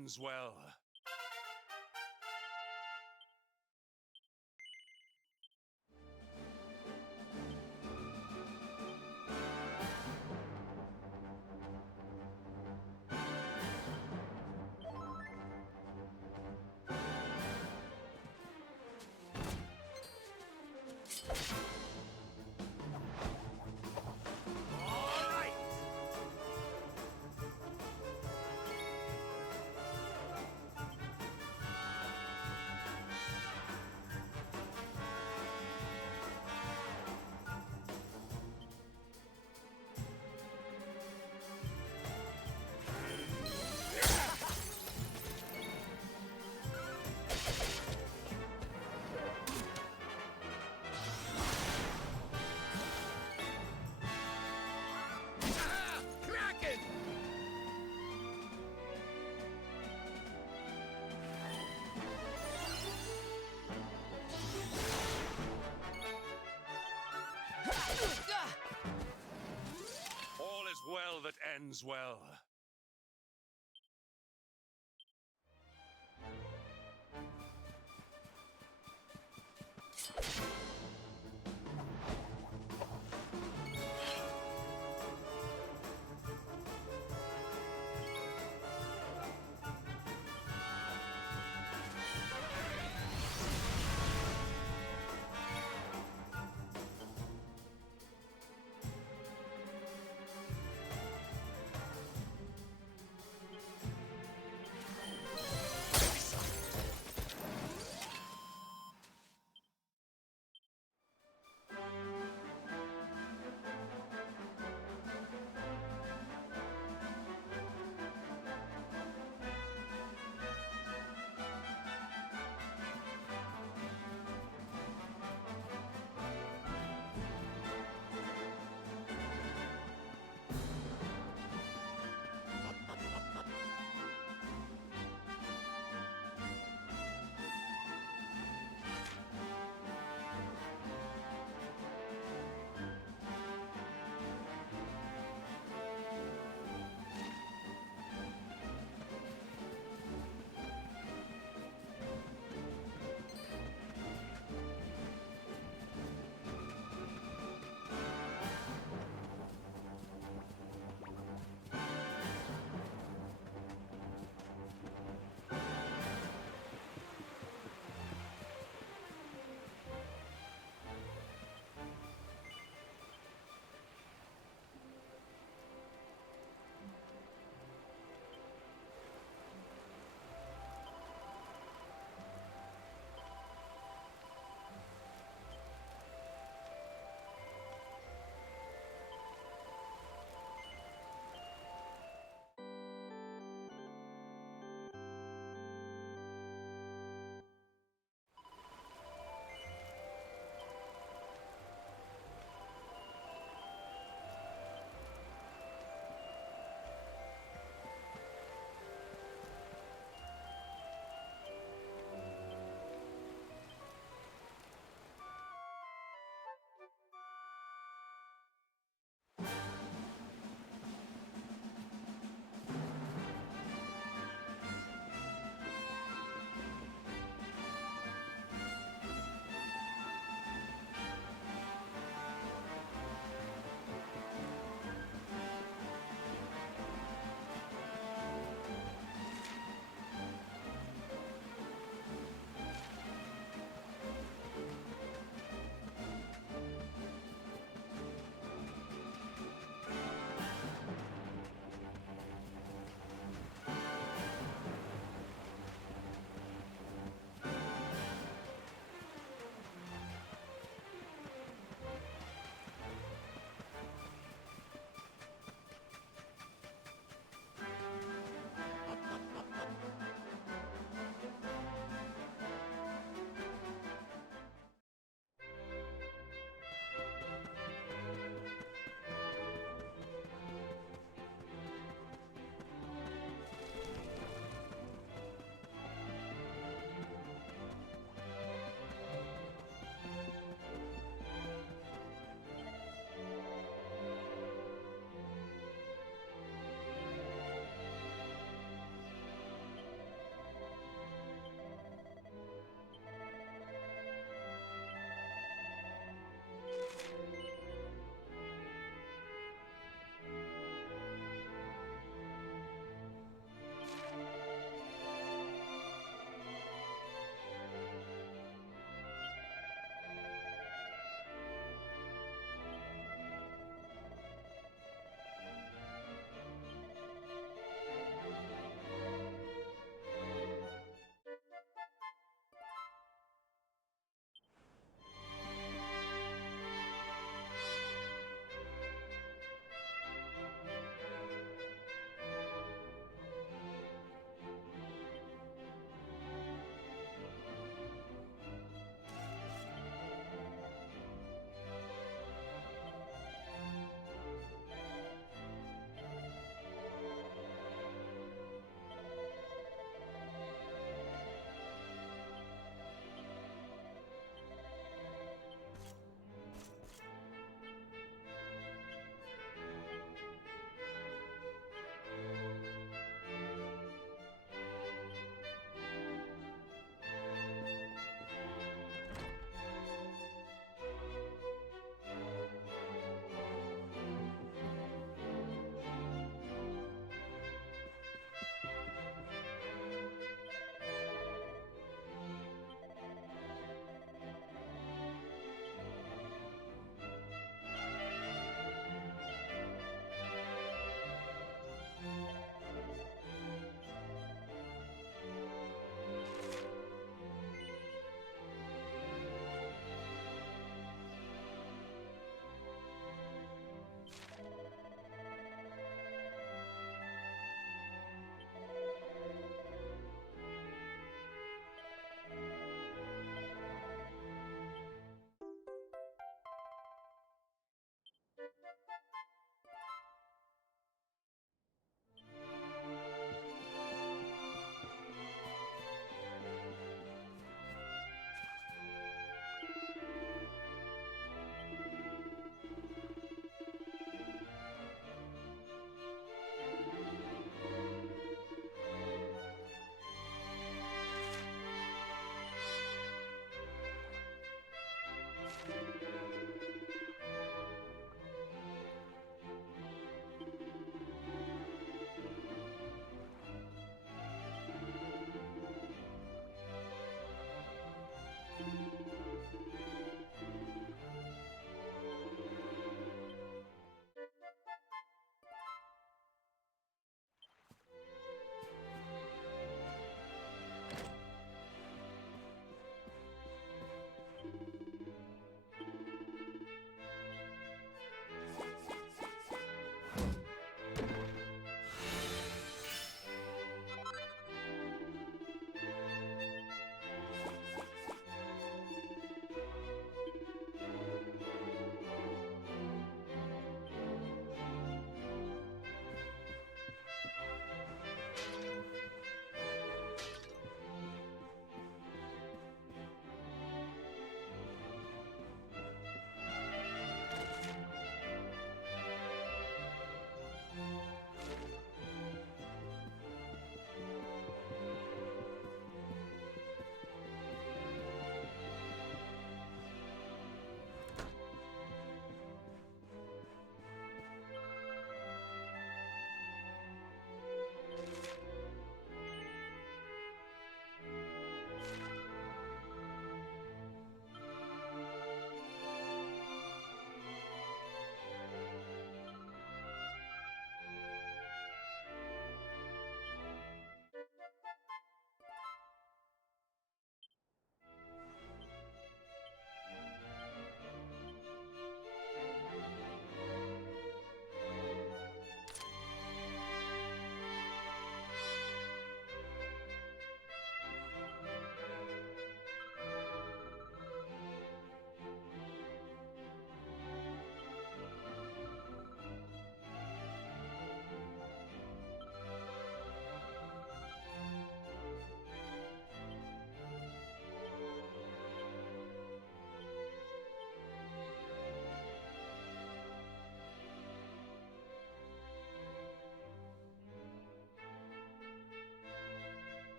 ends well. All is well that ends well.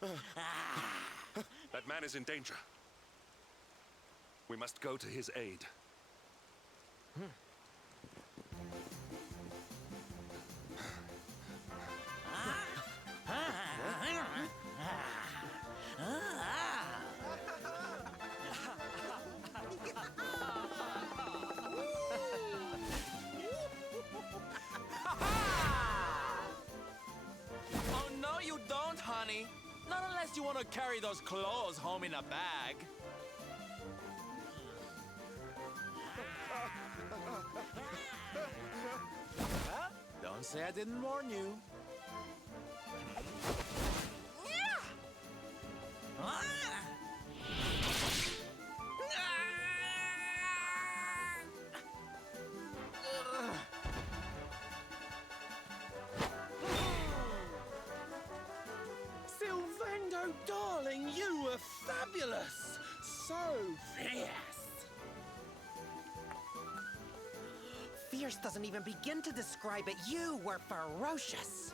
That man is in danger. We must go to his aid. Oh, no, you don't, honey. Not unless you want to carry those clothes home in a bag. Huh? Don't say I didn't warn you. Silvendo, darling, you were fabulous! So fierce! Fierce doesn't even begin to describe it. You were ferocious!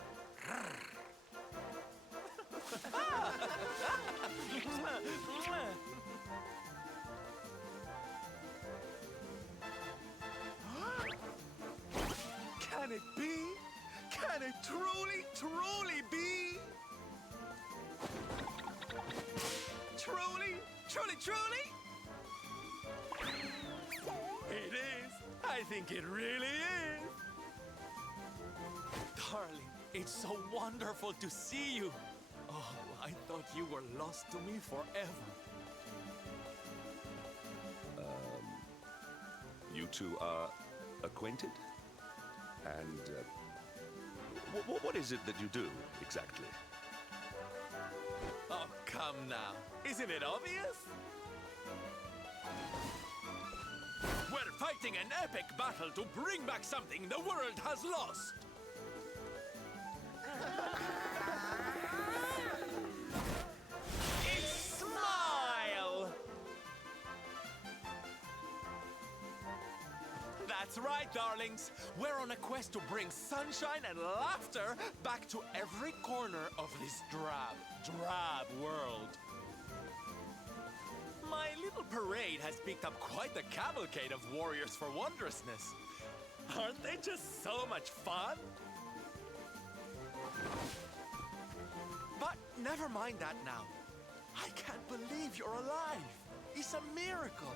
Can it be? Can it truly, truly be? Truly, truly, truly? It is. I think it really is. Darling, it's so wonderful to see you. Oh, I thought you were lost to me forever. You two are acquainted? And what is it that you do, exactly? Oh, come now. Isn't it obvious? We're fighting an epic battle to bring back something the world has lost. It's Smile! That's right, darlings. We're on a quest to bring sunshine and laughter back to every corner of this drab world. My little parade has picked up quite the cavalcade of warriors for wondrousness. Aren't they just so much fun? But never mind that now. I can't believe you're alive. It's a miracle.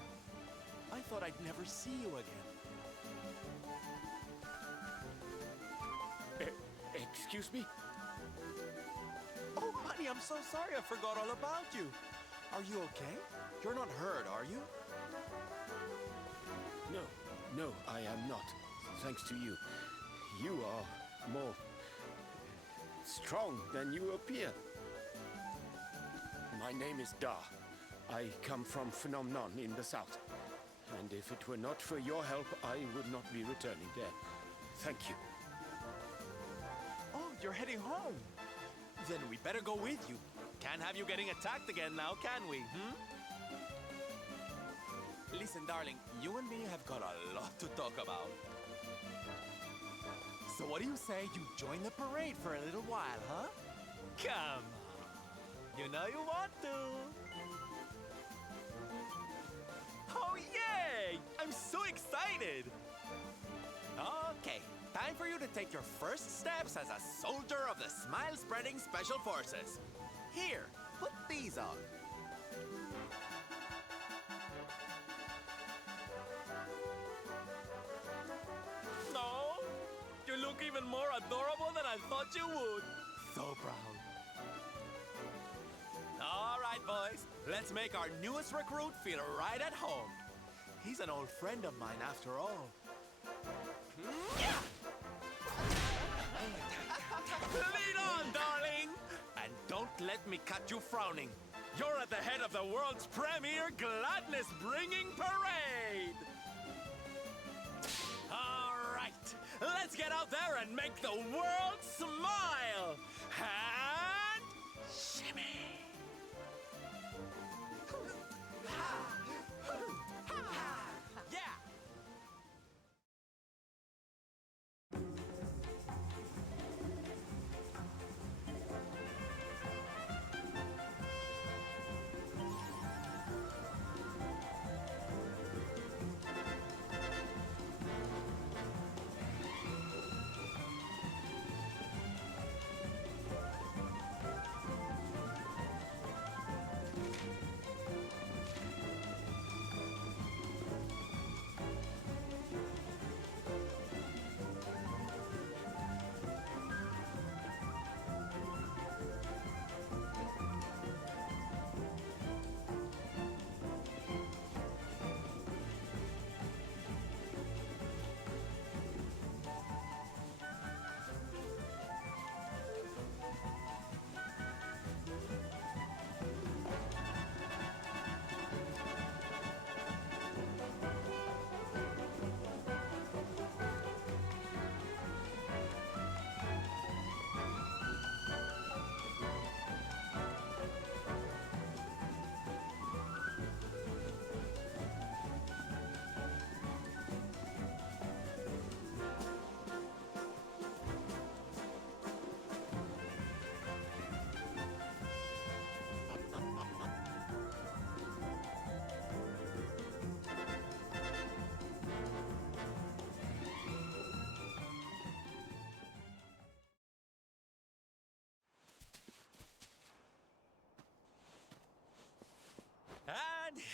I thought I'd never see you again. Excuse me? Oh, honey, I'm so sorry. I forgot all about you. Are you okay? You're not hurt, are you? No, I am not. Thanks to you. You are more strong than you appear. My name is Da. I come from Phenomenon in the south. And if it were not for your help, I would not be returning there. Thank you. Oh, you're heading home. Then we better go with you. Can't have you getting attacked again now, can we? Listen, darling, you and me have got a lot to talk about. So what do you say you join the parade for a little while, huh? Come on. You know you want to. Oh, yay! I'm so excited! Okay, time for you to take your first steps as a soldier of the Smile-Spreading Special Forces. Here, put these on. No, you look even more adorable than I thought you would. So proud. All right, boys, let's make our newest recruit feel right at home. He's an old friend of mine after all. Yeah! Lead on, darling! And don't let me catch you frowning. You're at the head of the world's premier gladness-bringing parade! All right, let's get out there and make the world smile! And shimmy! Yeah!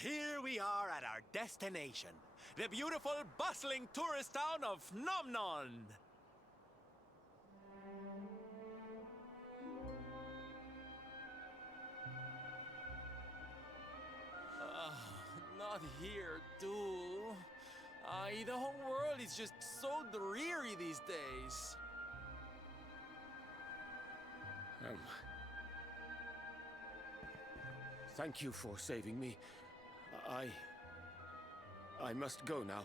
Here we are at our destination, the beautiful, bustling tourist town of Nomnon. Not here, too. The whole world is just so dreary these days. Thank you for saving me. I must go now.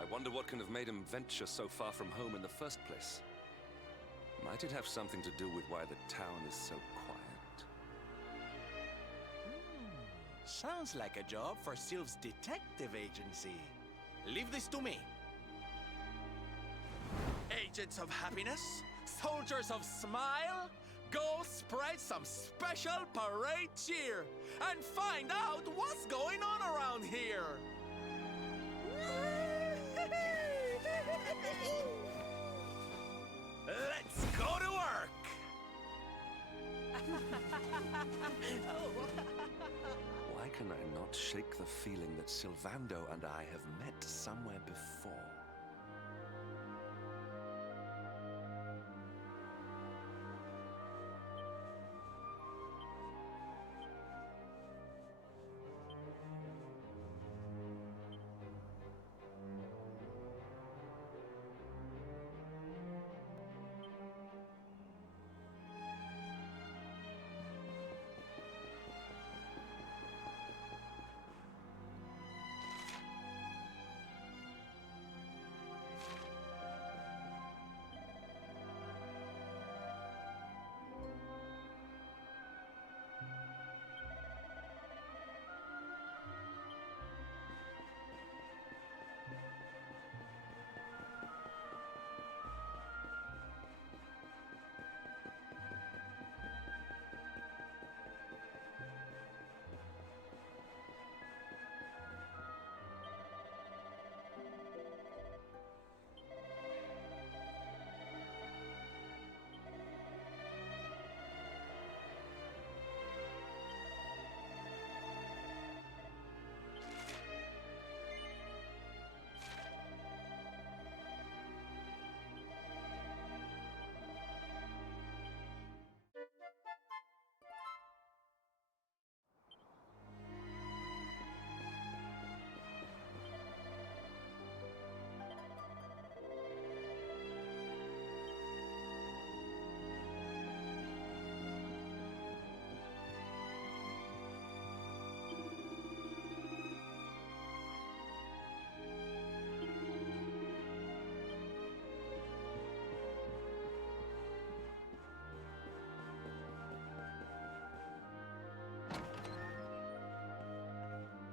I wonder what can have made him venture so far from home in the first place. Might it have something to do with why the town is so quiet? Sounds like a job for Sylph's detective agency. Leave this to me. Agents of happiness, soldiers of smile, go spread some special parade cheer and find out what's going on around here. Let's go to work. Why can I not shake the feeling that Sylvando and I have met somewhere before?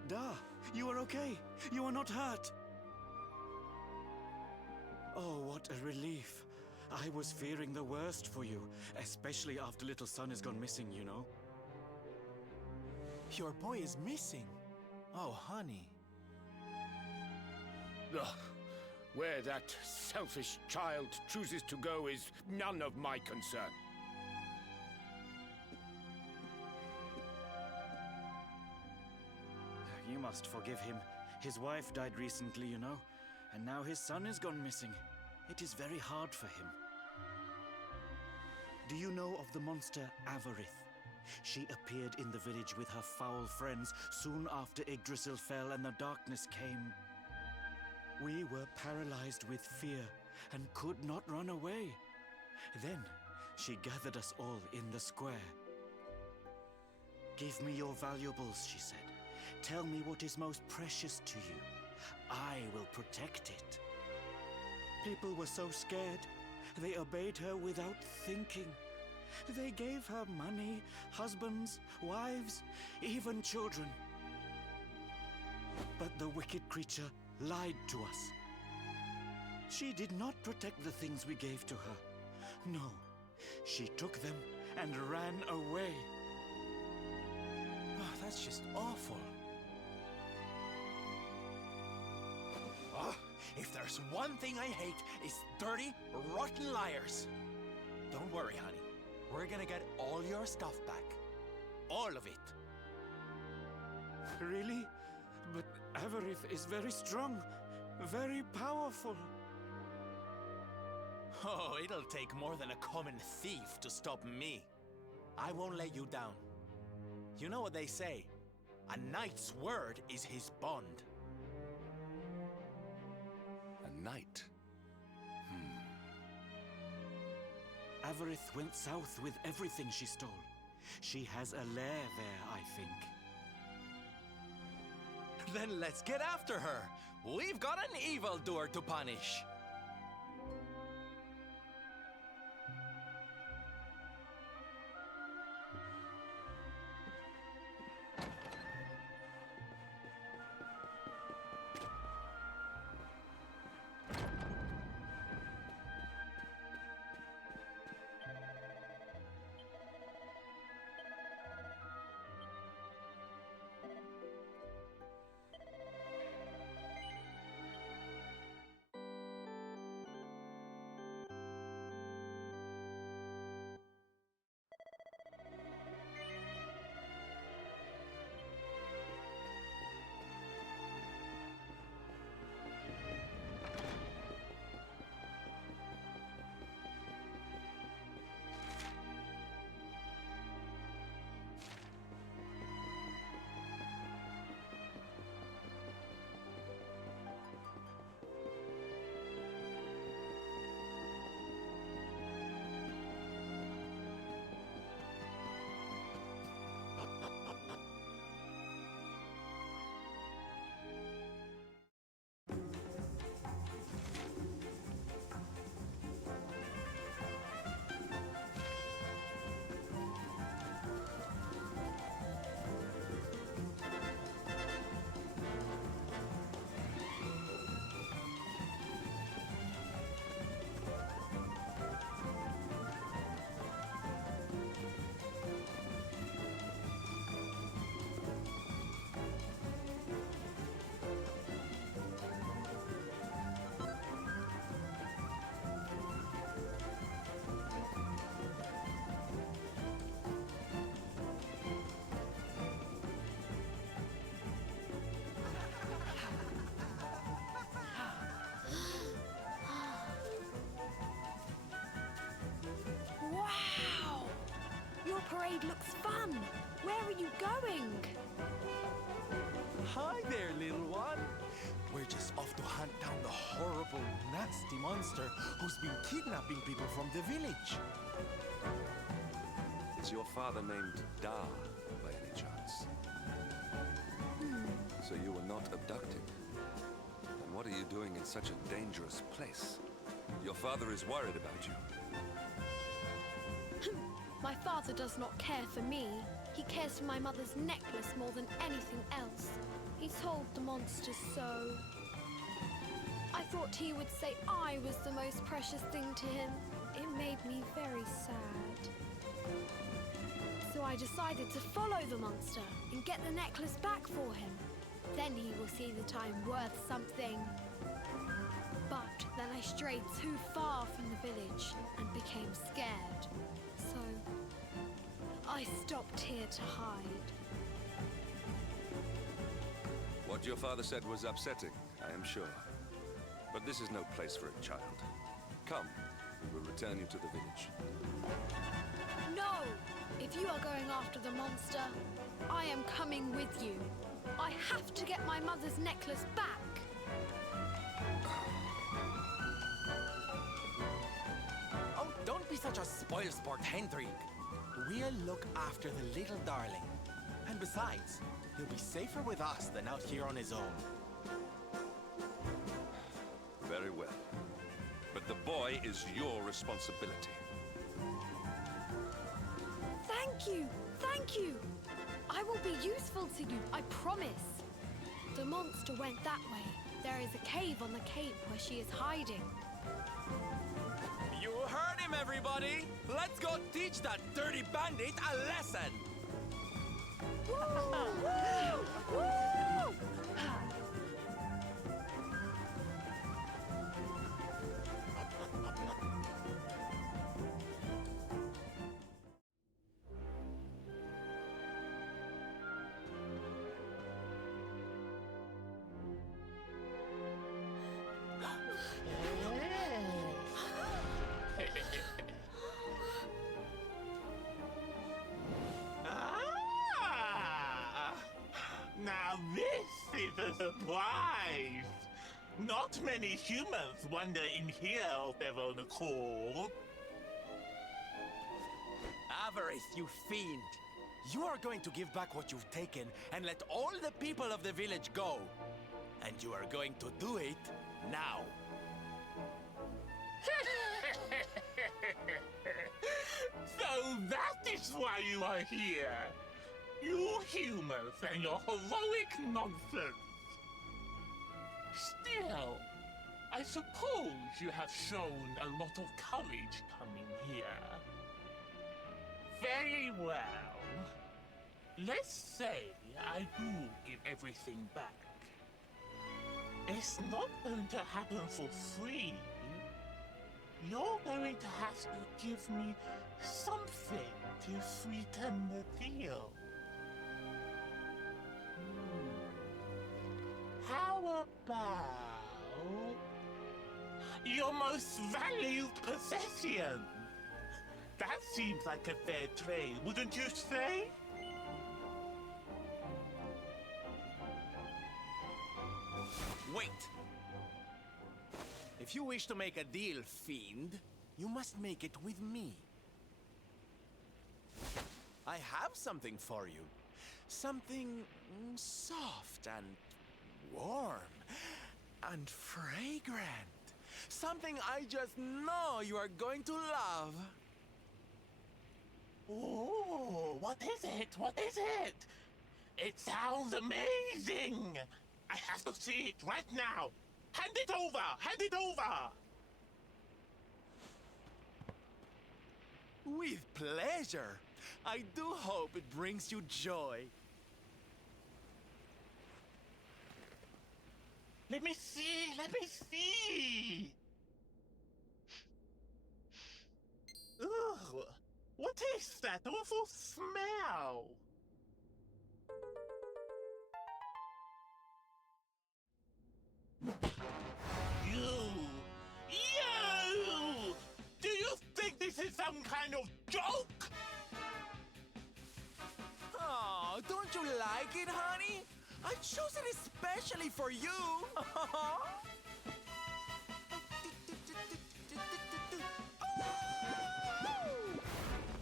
Da, you are okay. You are not hurt. Oh, what a relief. I was fearing the worst for you, especially after little son has gone missing, you know. Your boy is missing. Oh, honey. Ugh. Where that selfish child chooses to go is none of my concern. You must forgive him. His wife died recently, you know, and now his son has gone missing. It is very hard for him. Do you know of the monster Avarith? She appeared in the village with her foul friends soon after Yggdrasil fell and the darkness came. We were paralyzed with fear and could not run away. Then she gathered us all in the square. "Give me your valuables," she said. "Tell me what is most precious to you. I will protect it." People were so scared, they obeyed her without thinking. They gave her money, husbands, wives, even children. But the wicked creature lied to us. She did not protect the things we gave to her. No, she took them and ran away. Oh, that's just awful. Oh, if there's one thing I hate, it's dirty, rotten liars. Don't worry, honey. we're gonna get all your stuff back. All of it. Really? But Avarith is very strong, very powerful. Oh, it'll take more than a common thief to stop me. I won't let you down. You know what they say? A knight's word is his bond. A knight? Avarith went south with everything she stole. She has a lair there, I think. Then let's get after her. We've got an evildoer to punish. Wow! Your parade looks fun. Where are you going? Hi there, little one. We're just off to hunt down the horrible, nasty monster who's been kidnapping people from the village. Is your father named Dar, by any chance? So you were not abducted? And what are you doing in such a dangerous place? Your father is worried about you. My father does not care for me. He cares for my mother's necklace more than anything else. He told the monsters so. I thought he would say I was the most precious thing to him. It made me very sad. So I decided to follow the monster and get the necklace back for him. Then he will see that I'm worth something. But then I strayed too far from the village and became scared. So I stopped here to hide. What your father said was upsetting, I am sure. But this is no place for a child. Come, we will return you to the village. No! If you are going after the monster, I am coming with you. I have to get my mother's necklace back. Oh, don't be such a spoilsport, Hendrik. We'll look after the little darling. And besides, he'll be safer with us than out here on his own. Very well. But the boy is your responsibility. Thank you! Thank you! I will be useful to you, I promise. The monster went that way. There is a cave on the cape where she is hiding. You heard him, everybody! Let's go teach that dirty bandit a lesson! Woo! Woo! surprise! Not many humans wander in here of their own accord. Avarith, you fiend! You are going to give back what you've taken and let all the people of the village go. And you are going to do it now. So that is why you are here. You humans and your heroic nonsense. Still, I suppose you have shown a lot of courage coming here. Very well. Let's say I do give everything back. It's not going to happen for free. You're going to have to give me something to sweeten the deal. How about your most valued possession? That seems like a fair trade, wouldn't you say? Wait! If you wish to make a deal, fiend, you must make it with me. I have something for you. Something soft and warm and fragrant. Something I just know you are going to love. Oh, what is it? What is it? It sounds amazing! I have to see it right now! Hand it over! Hand it over! With pleasure. I do hope it brings you joy. Let me see! Let me see! Ugh! What is that awful smell? You! You! Do you think this is some kind of joke? Oh, don't you like it, honey? I chose it especially for you.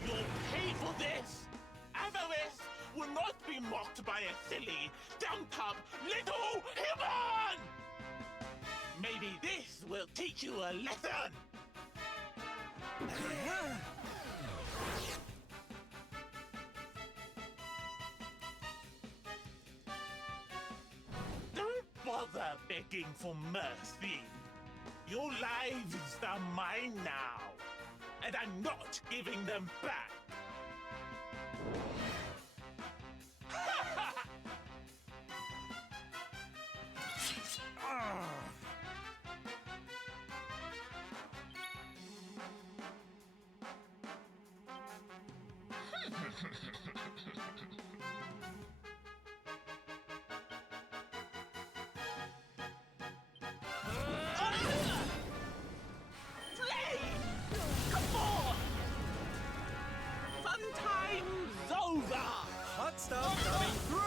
You'll pay for this! Avarice will not be mocked by a silly, dumped-up little human! Maybe this will teach you a lesson! Don't bother begging for mercy. Your lives are mine now, and I'm not giving them back. Hot stuff coming through!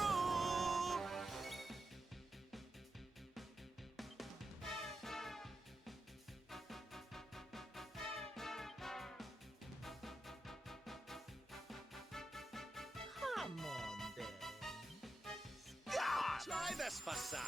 Come on, then. Try this for size.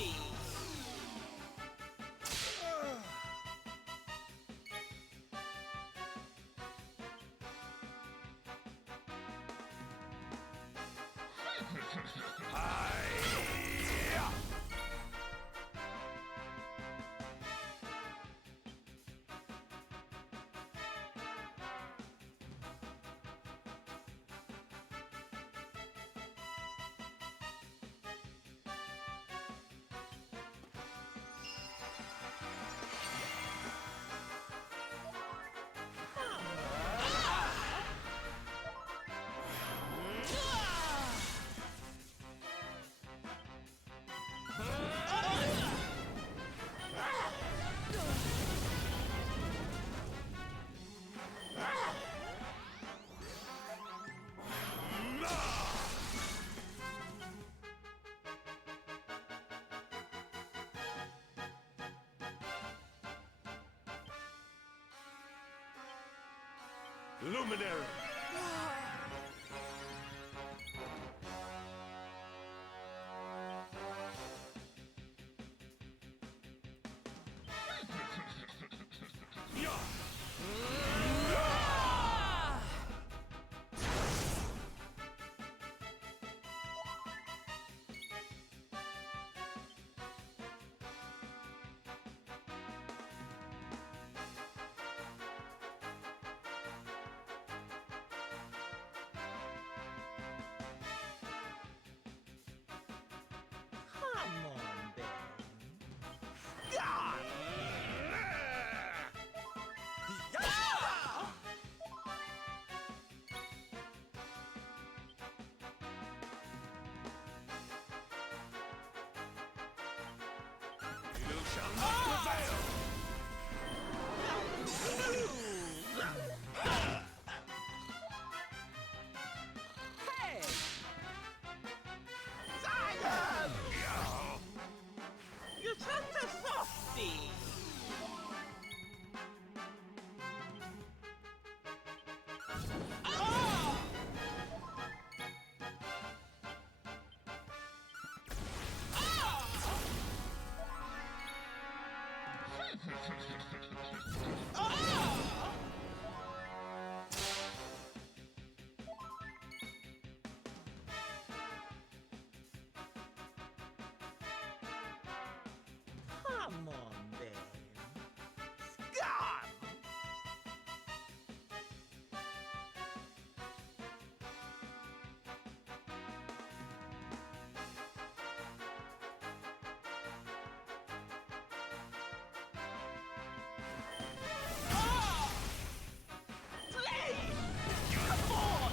frosty! Luminary! Come on, Ben. You shall not prevail! Hey! You're such a softie! Come on, Ben. Scum! Flame! Come on!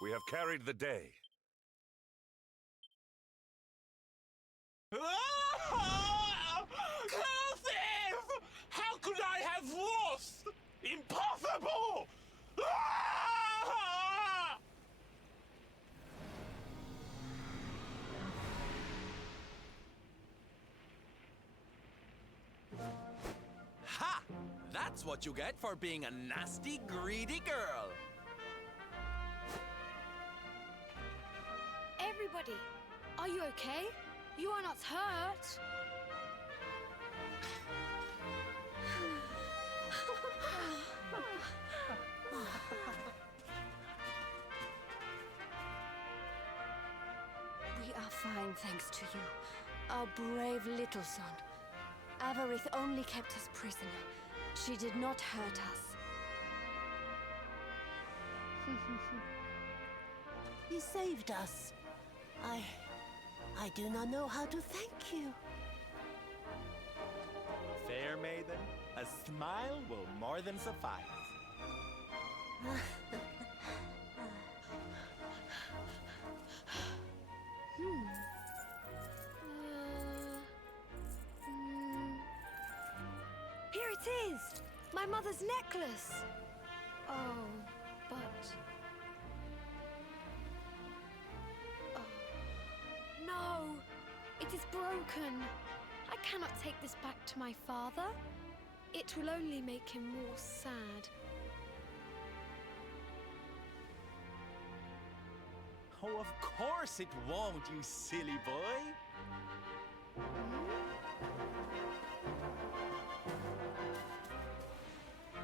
We have carried the day. Cursive! How could I have lost? Impossible! Ah! Ha! That's what you get for being a nasty, greedy girl. Everybody, are you okay? You are not hurt. We are fine, thanks to you. Our brave little son. Avarith only kept us prisoner. She did not hurt us. You saved us. I do not know how to thank you. Fair maiden, a smile will more than suffice. Here it is! My mother's necklace! Oh, but... Oh, no! It is is broken. I cannot take this back to my father. It will only make him more sad. Oh, of course it won't, you silly boy.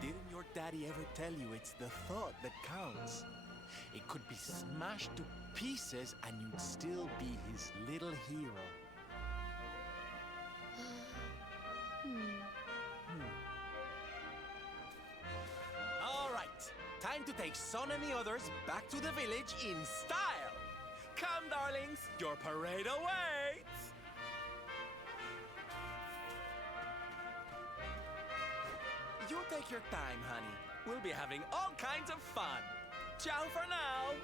Didn't your daddy ever tell you it's the thought that counts? It could be smashed to pieces and you'd still be his little hero. All right, time to take Son and the others back to the village in style. Come, darlings, your parade awaits. You take your time, honey. We'll be having all kinds of fun. Ciao for now.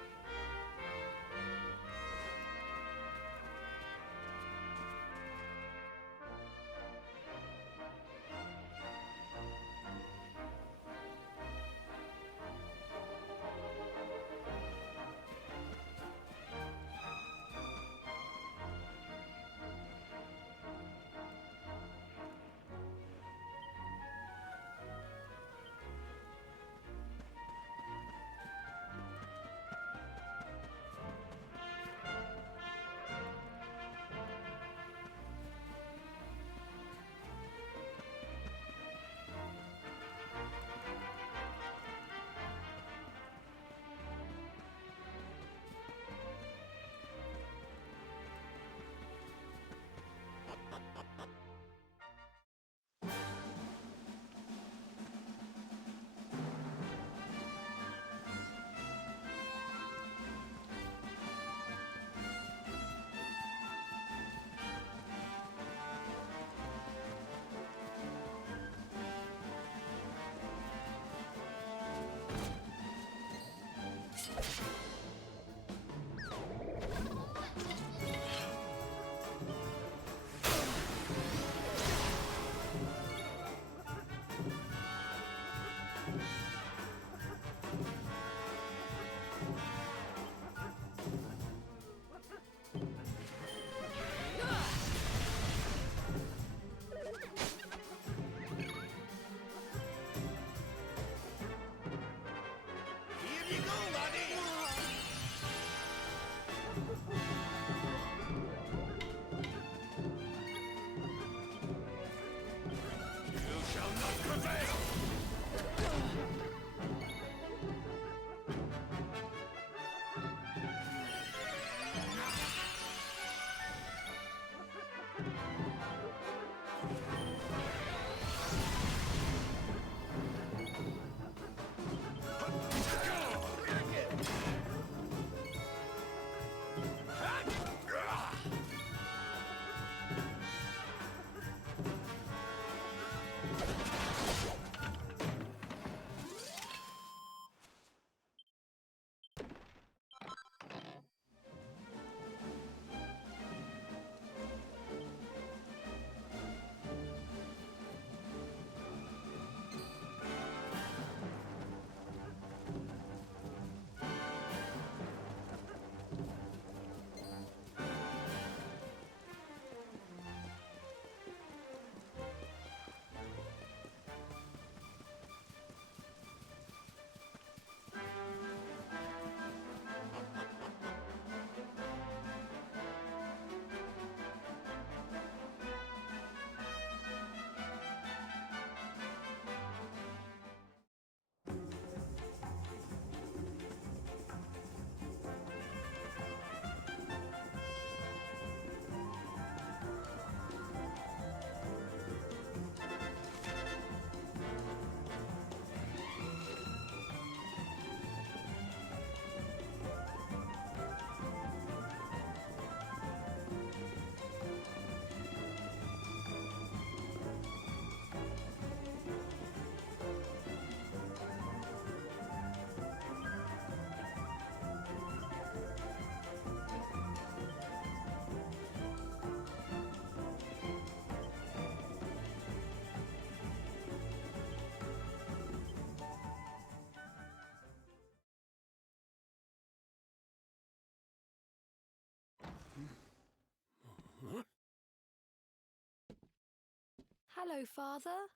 Hello, Father.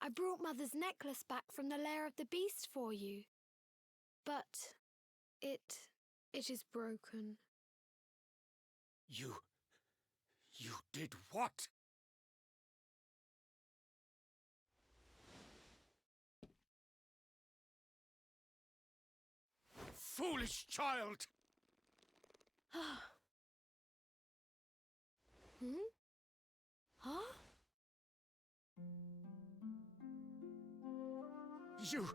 I brought Mother's necklace back from the lair of the beast for you. But it is broken. You did what? Foolish child! Hmm? Huh? You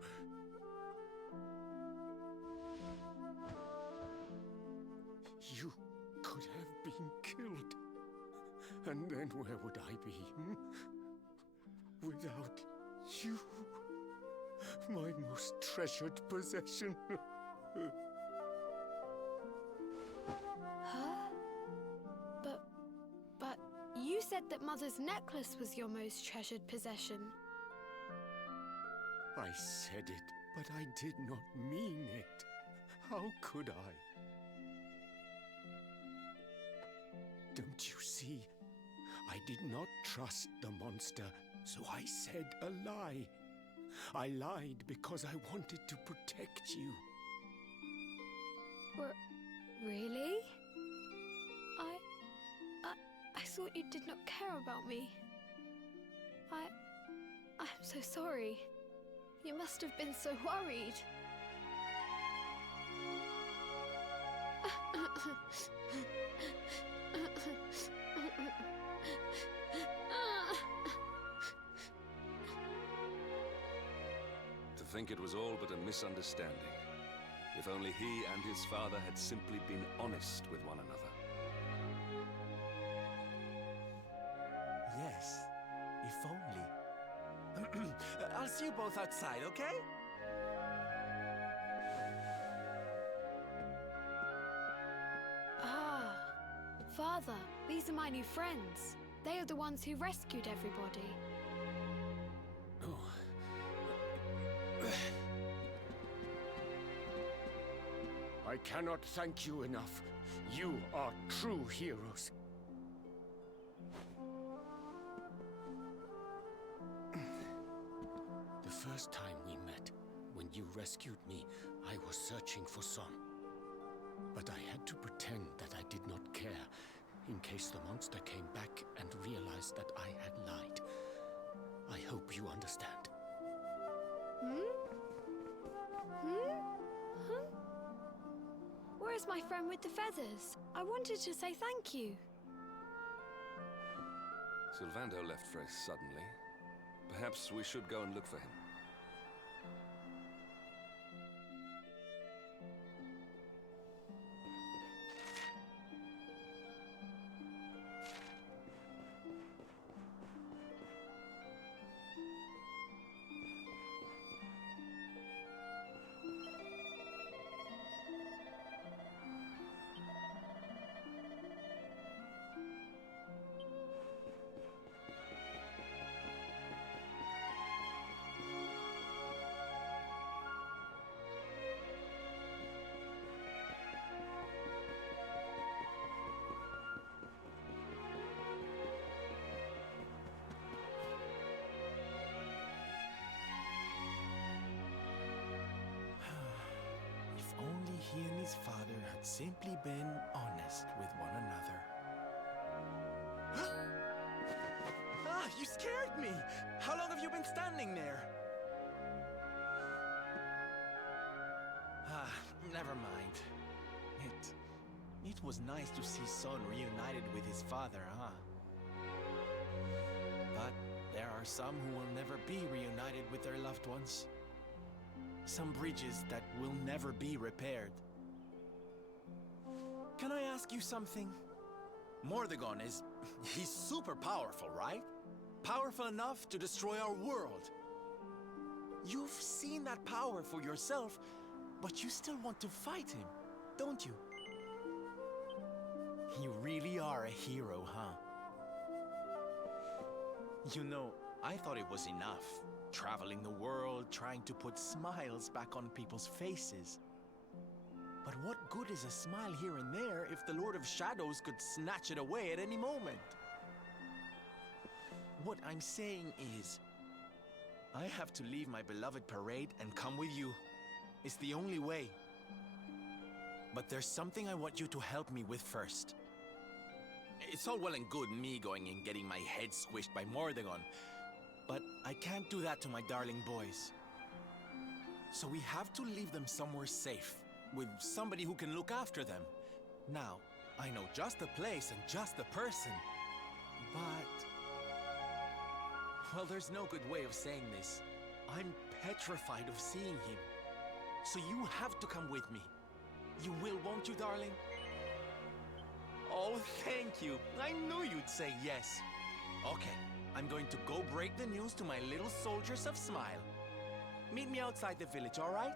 could have been killed. And then where would I be? Without you, my most treasured possession. Huh? But you said that Mother's necklace was your most treasured possession. I said it, but I did not mean it. How could I? Don't you see? I did not trust the monster, so I said a lie. I lied because I wanted to protect you. Really? I thought you did not care about me. I'm so sorry. You must have been so worried. To think it was all but a misunderstanding. If only he and his father had simply been honest with one another. Yes, if only. I'll see you both outside, okay? Ah, Father, these are my new friends. They are the ones who rescued everybody. I cannot thank you enough. You are true heroes. The first time we met, when you rescued me, I was searching for Son. But I had to pretend that I did not care, in case the monster came back and realized that I had lied. I hope you understand. Where is my friend with the feathers? I wanted to say thank you. Sylvando left very suddenly. Perhaps we should go and look for him. If only he and his father had simply been honest with one another. Ah, you scared me! How long have you been standing there? Ah, never mind. It was nice to see Son reunited with his father, huh? But there are some who will never be reunited with their loved ones. Some bridges that will never be repaired. Can I ask you something? Mordegon he's super powerful, right? Powerful enough to destroy our world. You've seen that power for yourself, but you still want to fight him, don't you? You really are a hero, huh? You know, I thought it was enough. Traveling the world, trying to put smiles back on people's faces. But what good is a smile here and there if the Lord of Shadows could snatch it away at any moment? What I'm saying is, I have to leave my beloved parade and come with you. It's the only way. But there's something I want you to help me with first. It's all well and good me going and getting my head squished by Mordegon, but I can't do that to my darling boys. So we have to leave them somewhere safe, with somebody who can look after them. Now, I know just the place and just the person, but... well, there's no good way of saying this. I'm petrified of seeing him. So you have to come with me. You will, won't you, darling? Oh, thank you. I knew you'd say yes. Okay, I'm going to go break the news to my little soldiers of Smile. Meet me outside the village, all right?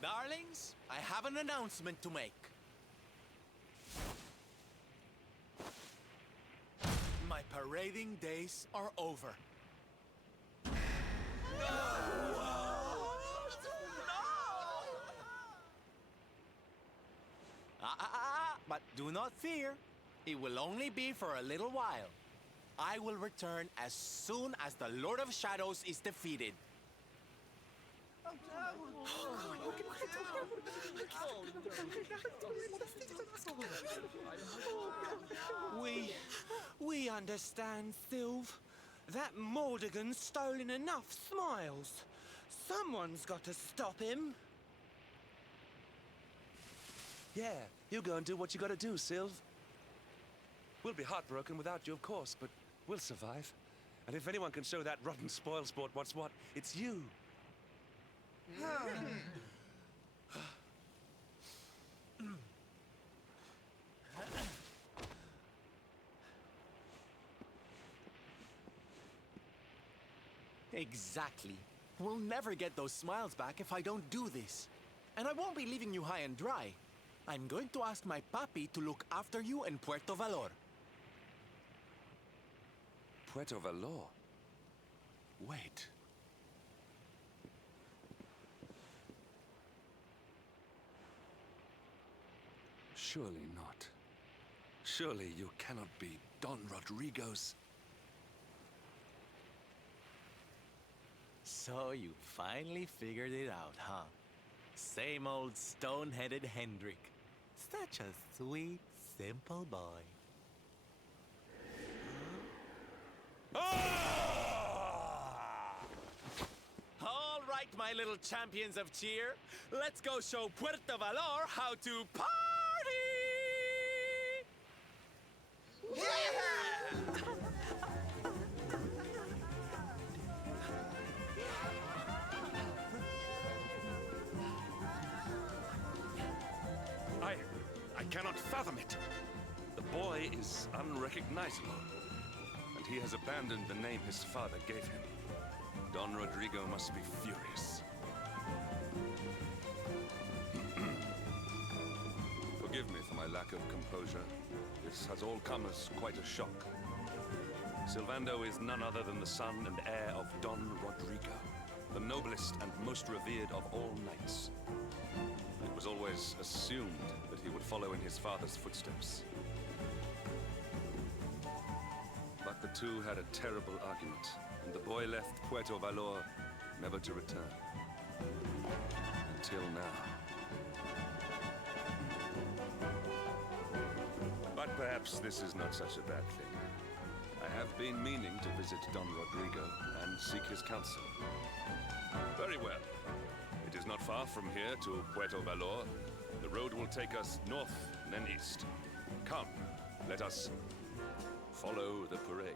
Darlings, I have an announcement to make. My parading days are over. But do not fear. It will only be for a little while. I will return as soon as the Lord of Shadows is defeated. We understand, Sylv. That Mordegon's stolen enough smiles. Someone's got to stop him. Yeah, you go and do what you gotta do, Sylv. We'll be heartbroken without you, of course, but we'll survive. And if anyone can show that rotten spoilsport what's what, it's you. Exactly. We'll never get those smiles back if I don't do this. And I won't be leaving you high and dry. I'm going to ask my papi to look after you in Puerto Valor. Puerto Valor? Wait. Surely not. Surely you cannot be Don Rodrigo's... So you finally figured it out, huh? Same old stone-headed Hendrik. Such a sweet, simple boy. All right, my little champions of cheer. Let's go show Puerto Valor how to party! I cannot fathom it. The boy is unrecognizable, and he has abandoned the name his father gave him. Don Rodrigo must be furious. Forgive me for my lack of composure. This has all come as quite a shock. Sylvando is none other than the son and heir of Don Rodrigo, the noblest and most revered of all knights. It was always assumed that he would follow in his father's footsteps. But the two had a terrible argument, and the boy left Puerto Valor never to return. Until now. But perhaps this is not such a bad thing. I have been meaning to visit Don Rodrigo and seek his counsel. Very well. It is not far from here to Puerto Valor. The road will take us north, then east. Come, let us follow the parade.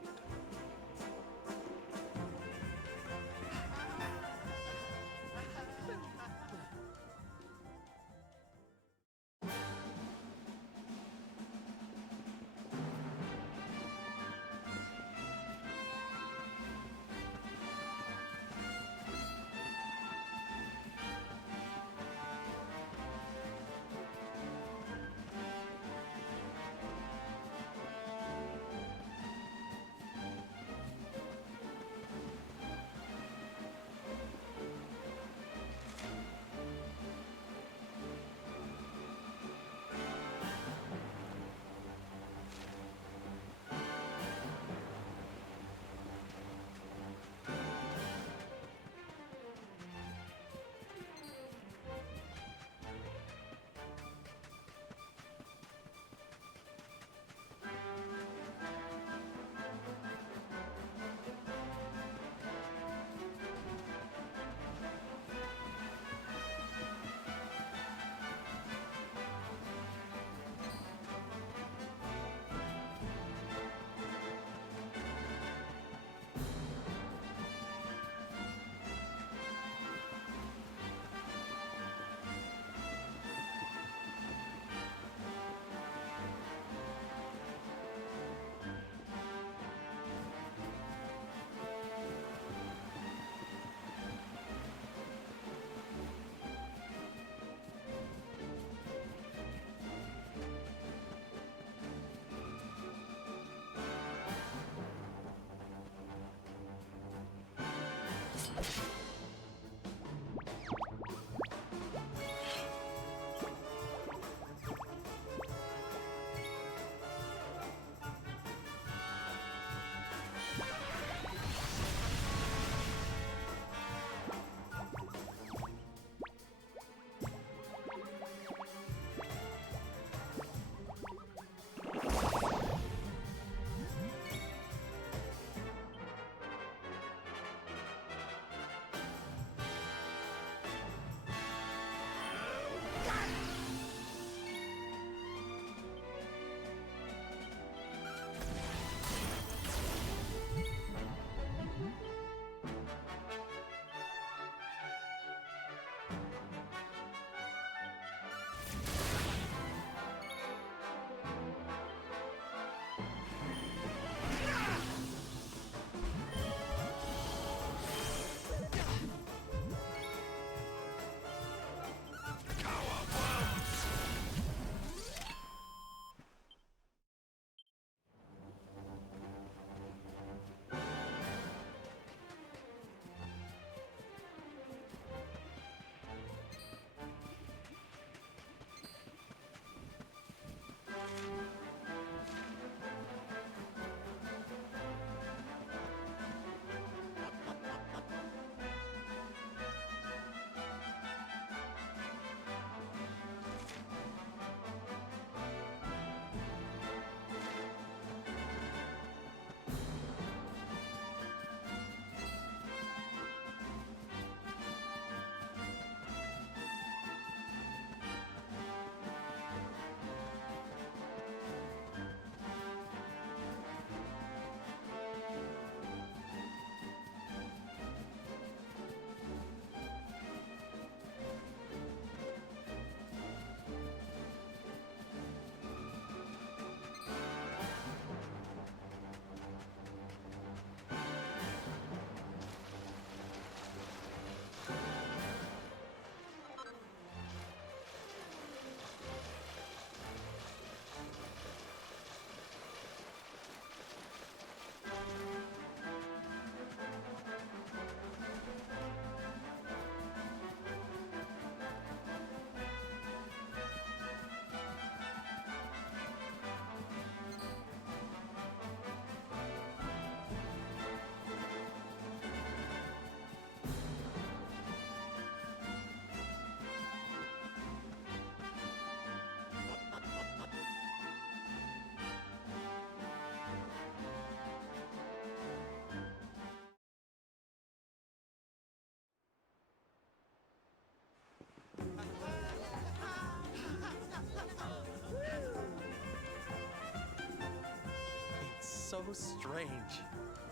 strange.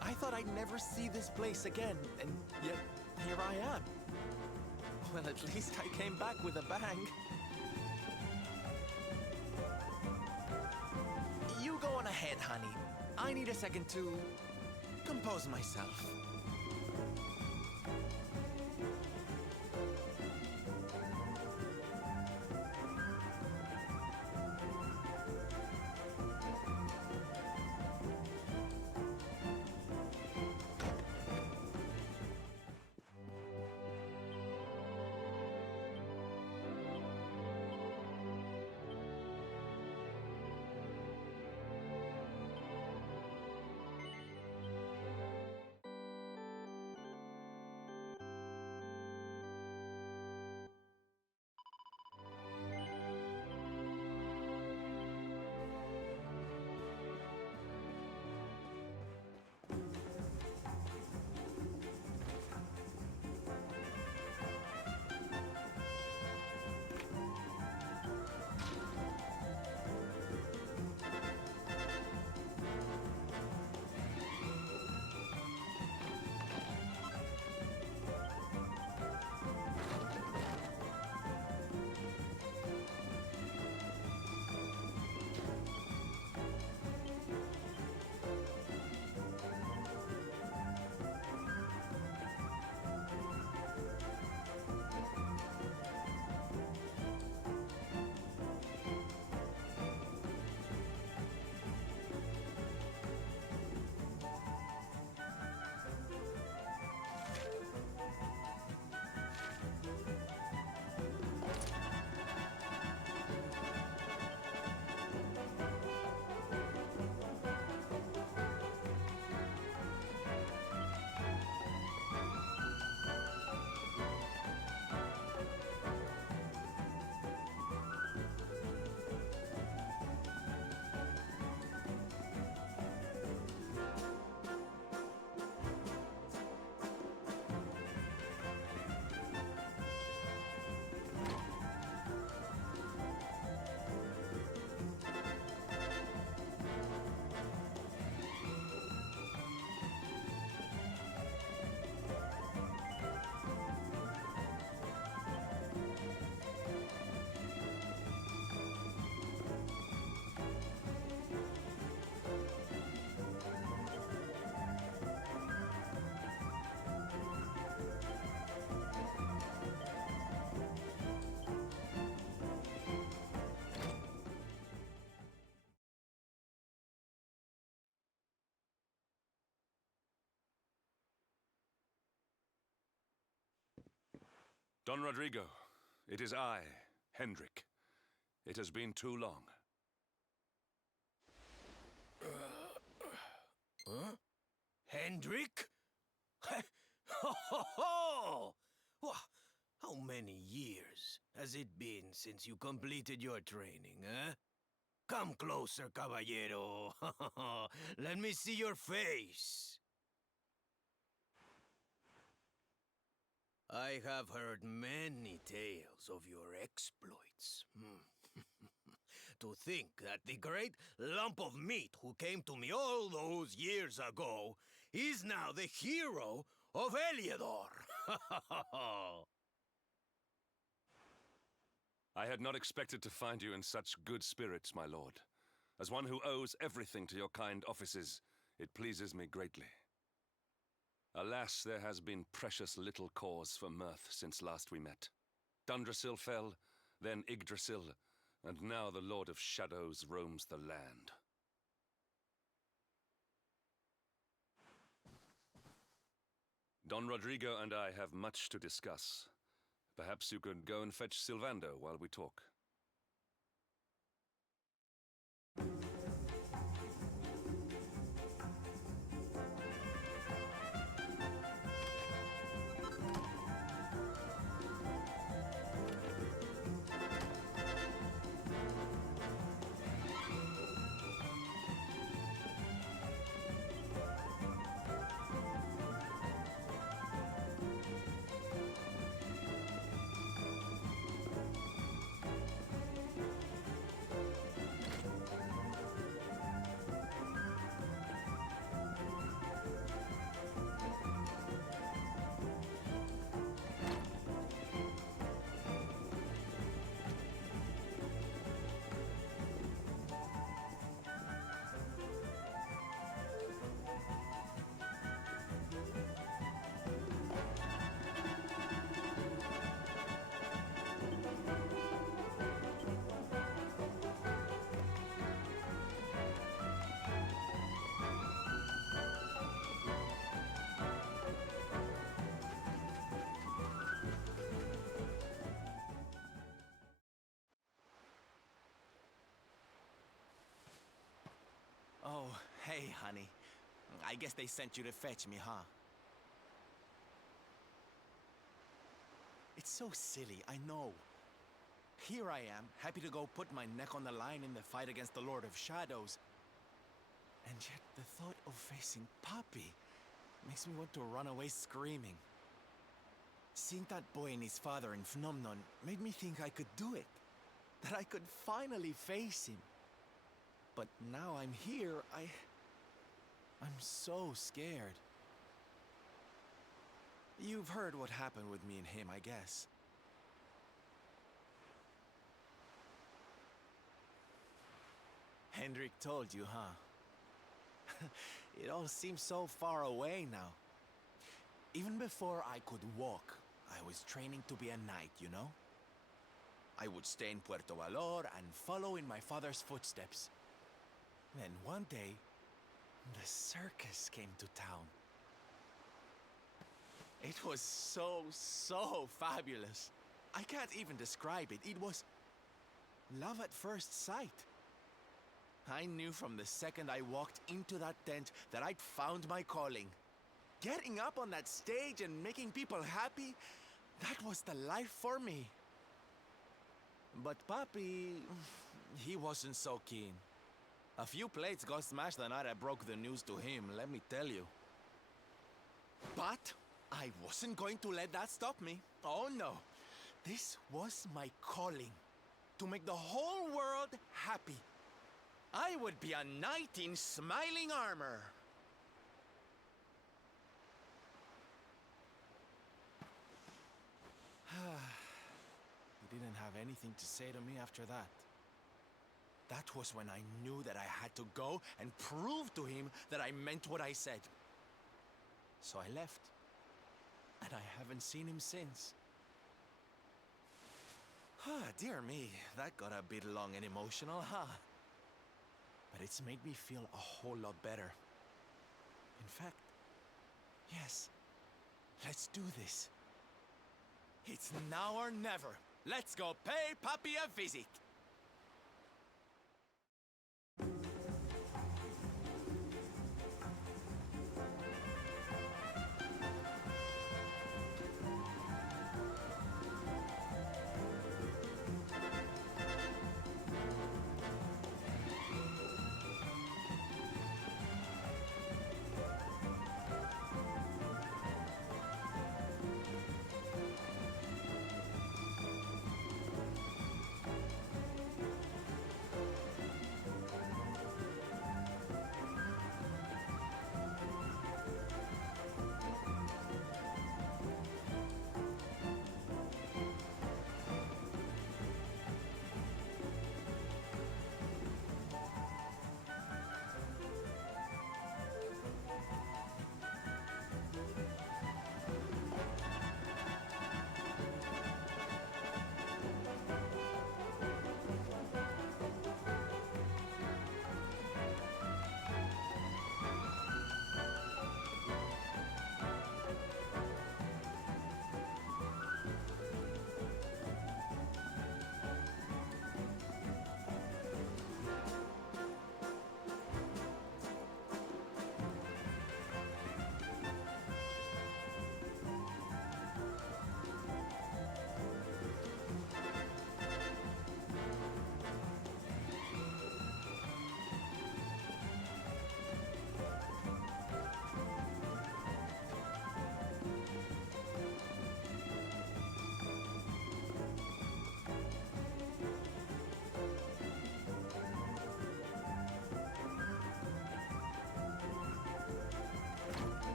I thought I'd never see this place again, and yet here I am. Well, at least I came back with a bang. You go on ahead, honey. I need a second to compose myself. Don Rodrigo, it is I, Hendrik. It has been too long. Huh? Hendrik? Ho ho ho! How many years has it been since you completed your training, eh? Come closer, caballero. Let me see your face. I have heard many tales of your exploits. To think that the great lump of meat who came to me all those years ago is now the hero of Heliodor. I had not expected to find you in such good spirits, my lord. As one who owes everything to your kind offices, it pleases me greatly. Alas, there has been precious little cause for mirth since last we met. Dundrasil fell, then Yggdrasil, and now the Lord of Shadows roams the land. Don Rodrigo and I have much to discuss. Perhaps you could go and fetch Sylvando while we talk. Hey, honey. I guess they sent you to fetch me, huh? It's so silly, I know. Here I am, happy to go put my neck on the line in the fight against the Lord of Shadows. And yet the thought of facing Papi makes me want to run away screaming. Seeing that boy and his father in Phenomenon made me think I could do it. That I could finally face him. But now I'm here, I'm so scared. You've heard what happened with me and him, I guess. Hendrik told you, huh? It all seems so far away now. Even before I could walk, I was training to be a knight, you know? I would stay in Puerto Valor and follow in my father's footsteps. Then one day, the circus came to town. It was so fabulous. I can't even describe it. It was love at first sight. I knew from the second I walked into that tent that I'd found my calling. Getting up on that stage and making people happy, that was the life for me. But Papi, he wasn't so keen. A few plates got smashed the night I broke the news to him, let me tell you. But I wasn't going to let that stop me. Oh no. This was my calling. To make the whole world happy. I would be a knight in smiling armor. He didn't have anything to say to me after that. That was when I knew that I had to go and prove to him that I meant what I said. So I left. And I haven't seen him since. Dear me, that got a bit long and emotional, huh? But it's made me feel a whole lot better. In fact, yes, let's do this. It's now or never. Let's go pay Papi a visit.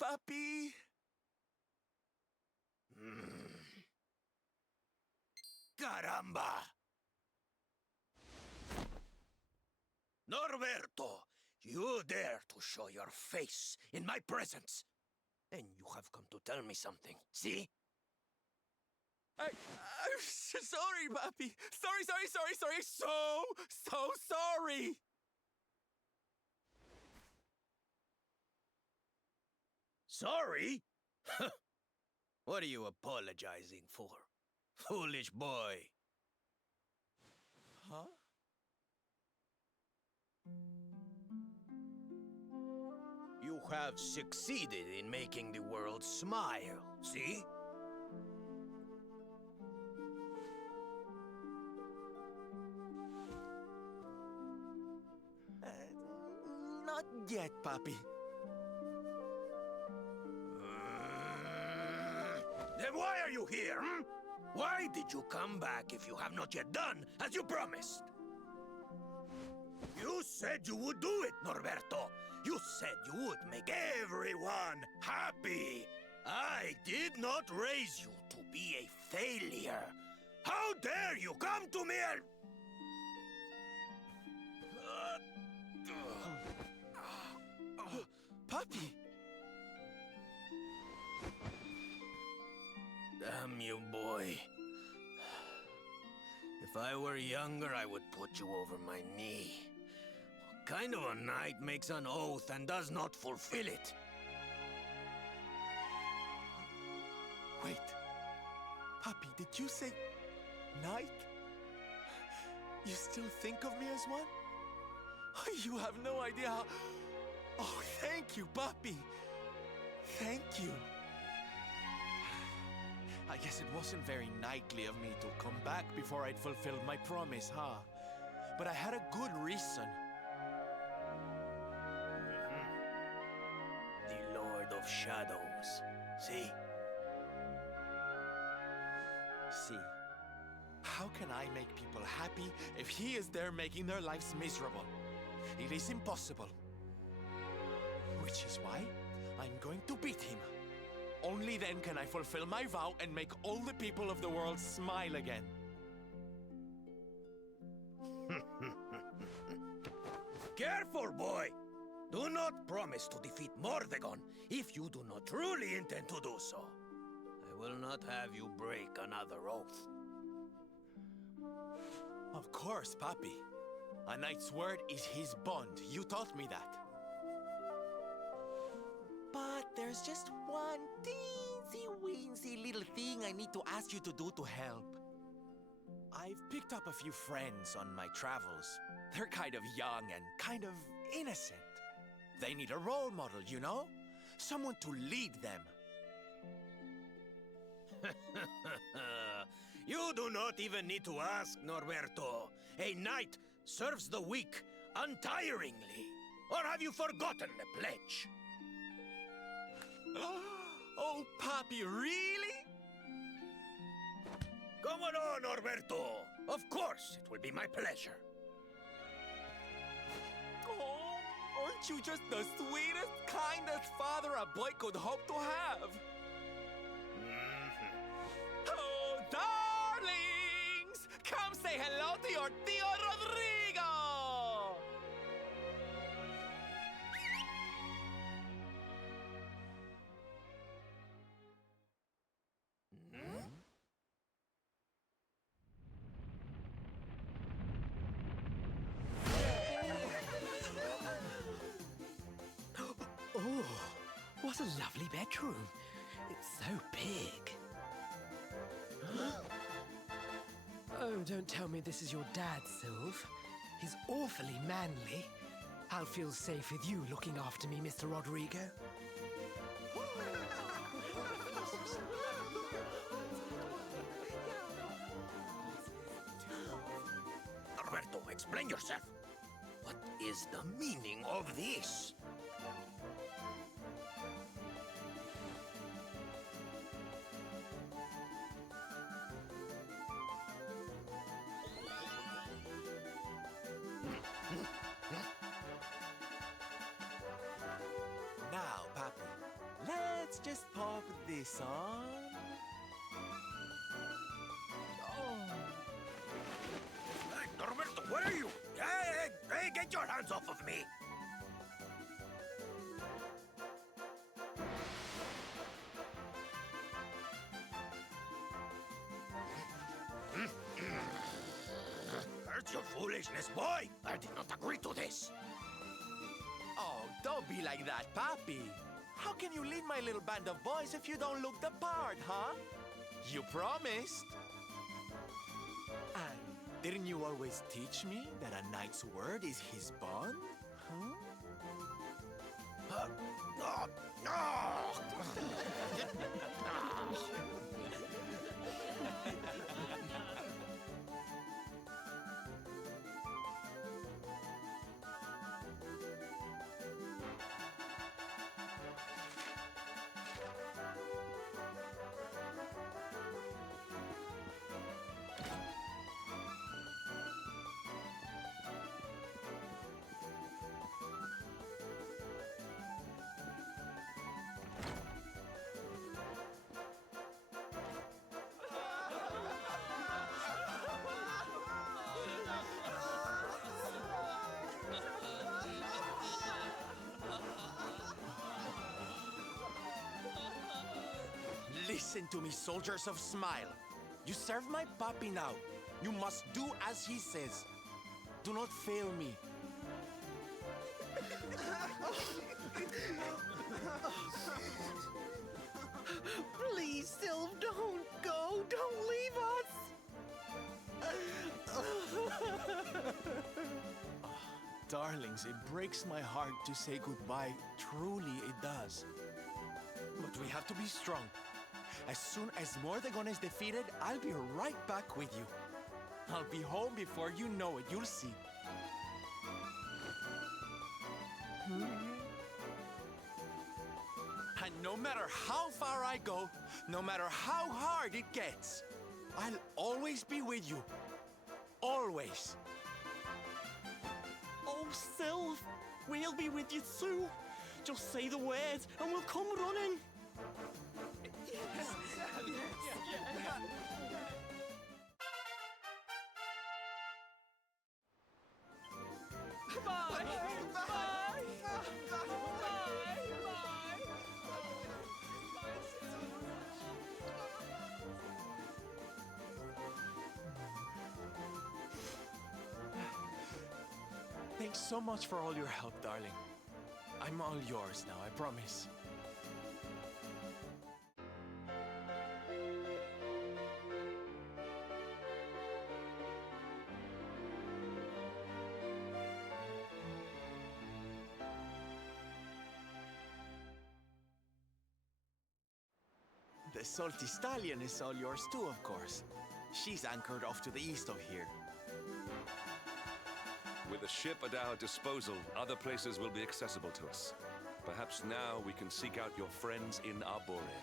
papi. Caramba! Norberto, you dare to show your face in my presence. And you have come to tell me something, see? I'm sorry, papi. Sorry. So sorry. Sorry? What are you apologizing for? Foolish boy. Huh? You have succeeded in making the world smile, see? Not yet, papi. Then why are you here, hmm? Why did you come back if you have not yet done as you promised? You said you would do it, Norberto. You said you would make everyone happy. I did not raise you to be a failure. How dare you come to me and... Papi! Damn you, boy. If I were younger, I would put you over my knee. What kind of a knight makes an oath and does not fulfill it? Wait. Papi, did you say knight? You still think of me as one? You have no idea how... Oh, thank you, Papi. Thank you. I guess it wasn't very knightly of me to come back before I'd fulfilled my promise, huh? But I had a good reason. The Lord of Shadows. See? See, how can I make people happy if he is there making their lives miserable? It is impossible. Which is why I'm going to beat him. Only then can I fulfill my vow and make all the people of the world smile again. Careful, boy! Do not promise to defeat Mordegon if you do not truly intend to do so. I will not have you break another oath. Of course, Papi. A knight's word is his bond. You taught me that. But there's just one teensy-weensy little thing I need to ask you to do to help. I've picked up a few friends on my travels. They're kind of young and kind of innocent. They need a role model, you know? Someone to lead them. You do not even need to ask, Norberto. A knight serves the weak untiringly. Or have you forgotten the pledge? Oh, Papi, really? Come on, Norberto. Of course, it will be my pleasure. Oh, aren't you just the sweetest, kindest father a boy could hope to have? Oh, darlings! Come say hello to your Tio Rodrigo! Oh, what a lovely bedroom. It's so big. Oh, don't tell me this is your dad, Sylve. He's awfully manly. I'll feel safe with you looking after me, Mr. Rodrigo. Roberto, explain yourself. What is the meaning of this? Now, Papi, easy, son. Hey, Norberto, what are you? Hey, get your hands off of me! Where's your foolishness, boy? I did not agree to this. Oh, don't be like that, Papi. How can you lead my little band of boys if you don't look the part, huh? You promised. And didn't you always teach me that a knight's word is his bond? Huh? Listen to me, soldiers of Smile. You serve my papi now. You must do as he says. Do not fail me. Please, Sylv, don't go. Don't leave us. Darlings, it breaks my heart to say goodbye. Truly, it does. But we have to be strong. As soon as Mordegon is defeated, I'll be right back with you. I'll be home before you know it. You'll see. And no matter how far I go, no matter how hard it gets, I'll always be with you. Always. Oh, Sylv, we'll be with you too. Just say the words and we'll come running. Bye! Bye! Thanks so much for all your help, darling. I'm all yours now, I promise. The salty stallion is all yours too, of course. She's anchored off to the east of here. With a ship at our disposal, other places will be accessible to us. Perhaps now we can seek out your friends in Arborea.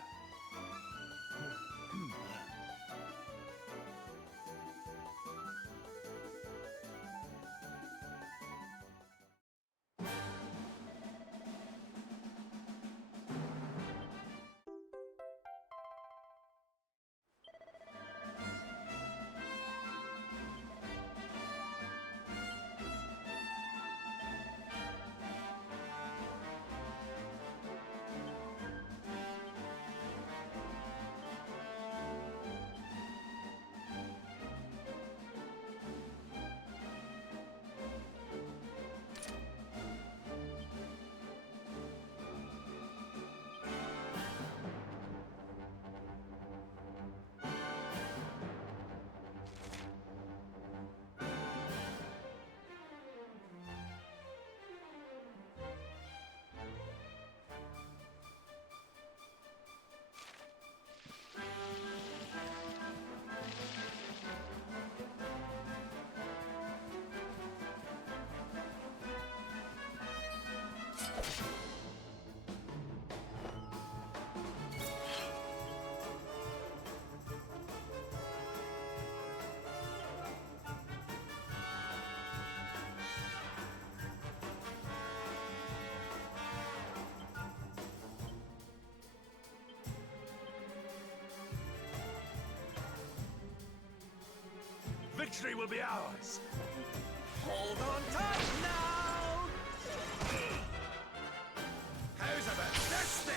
victory will be ours. Hold on tight now! How's about this then?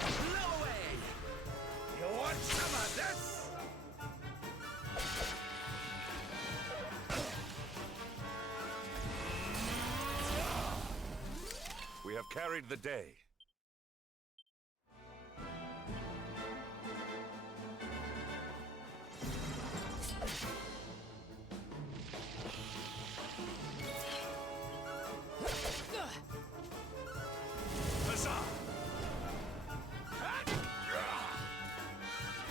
Blow away! You want some of this? We have carried the day. Huzzah!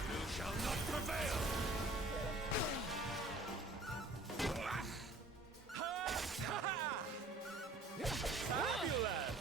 You shall not prevail! Fabulous!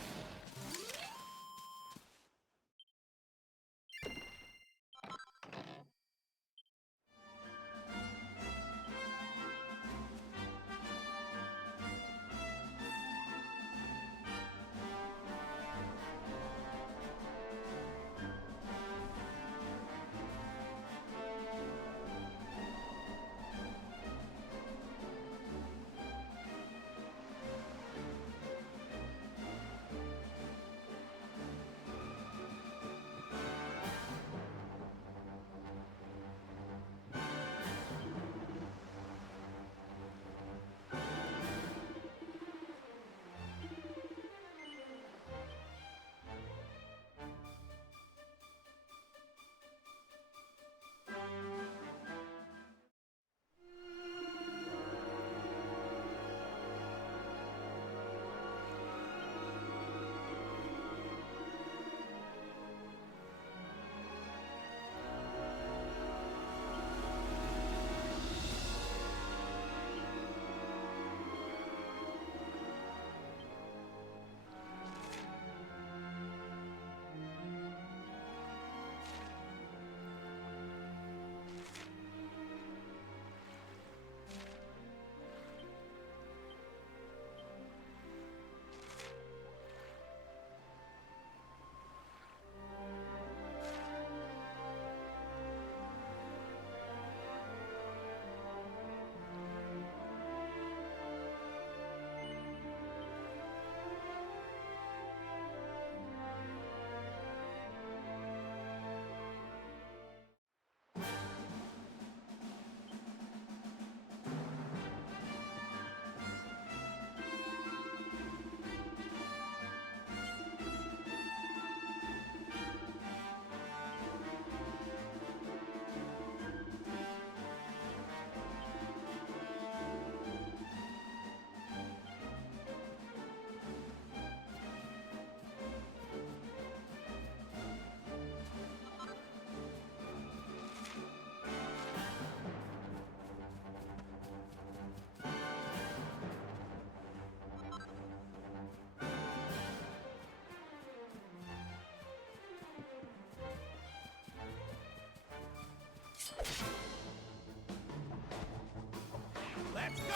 Let's go!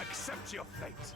Accept your fate.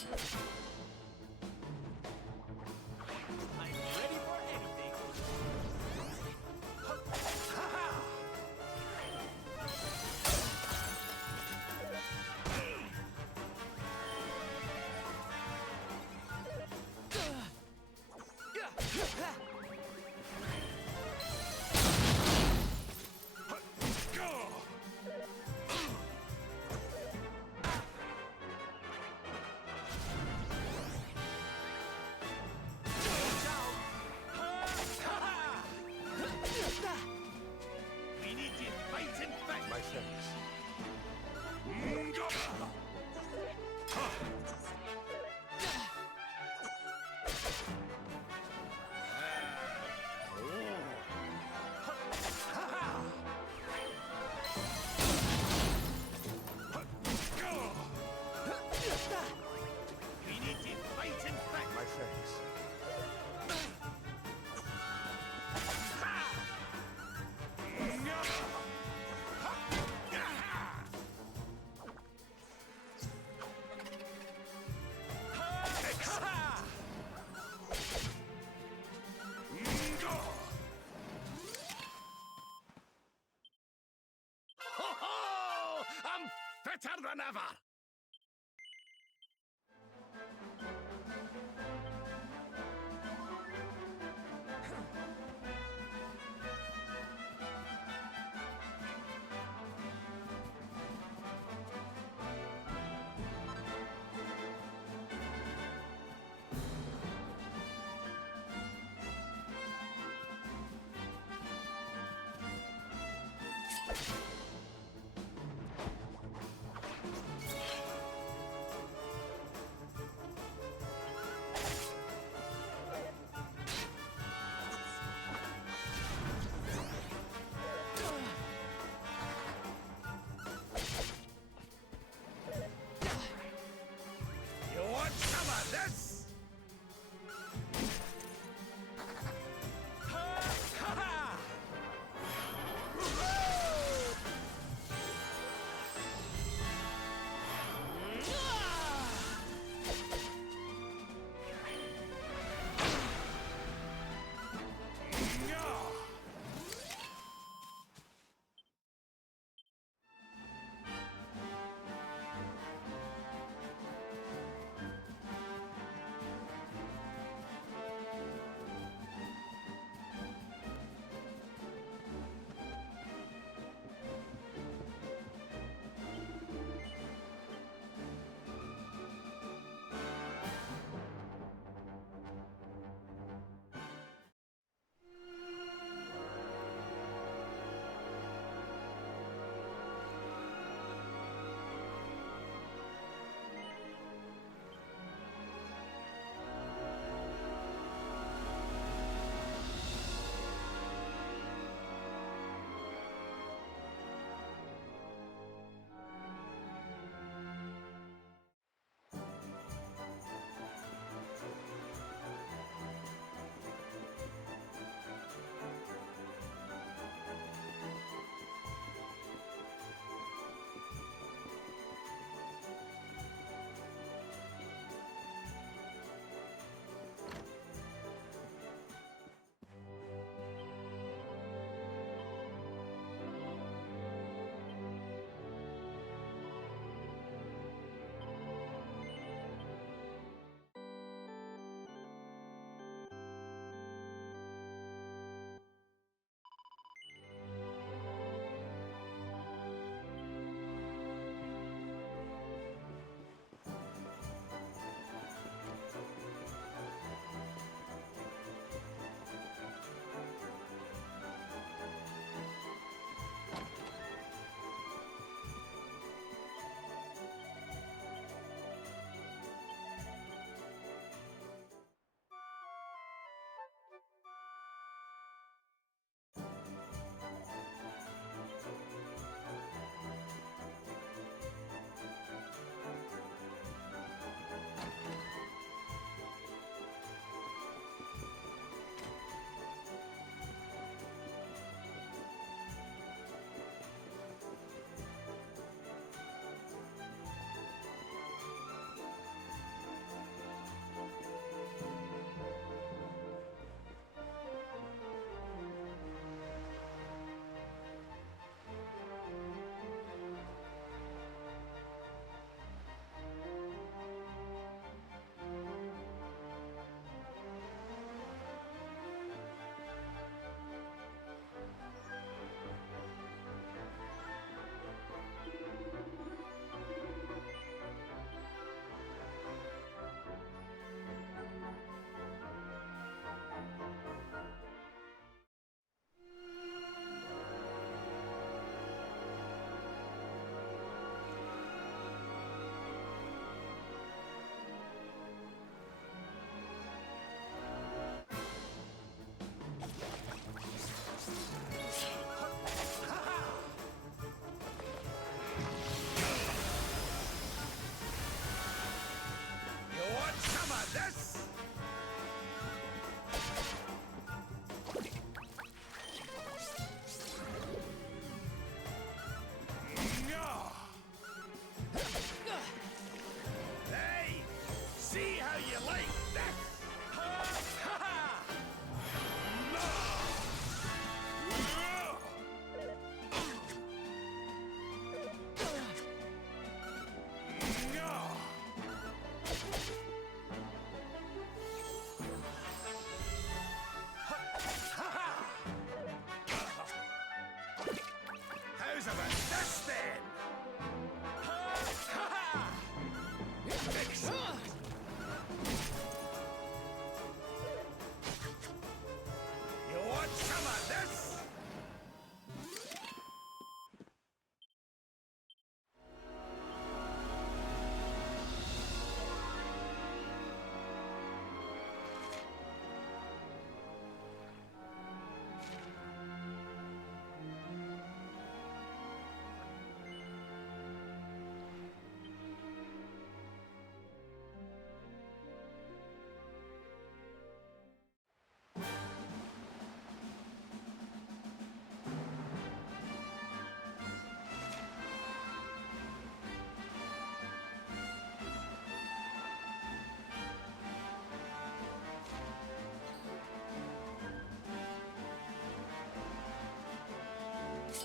I'm ready for anything. We need to fight and fight. My thanks. We need to fight and fight. My thanks. Ho ho! I'm fitter than ever! You want some of this?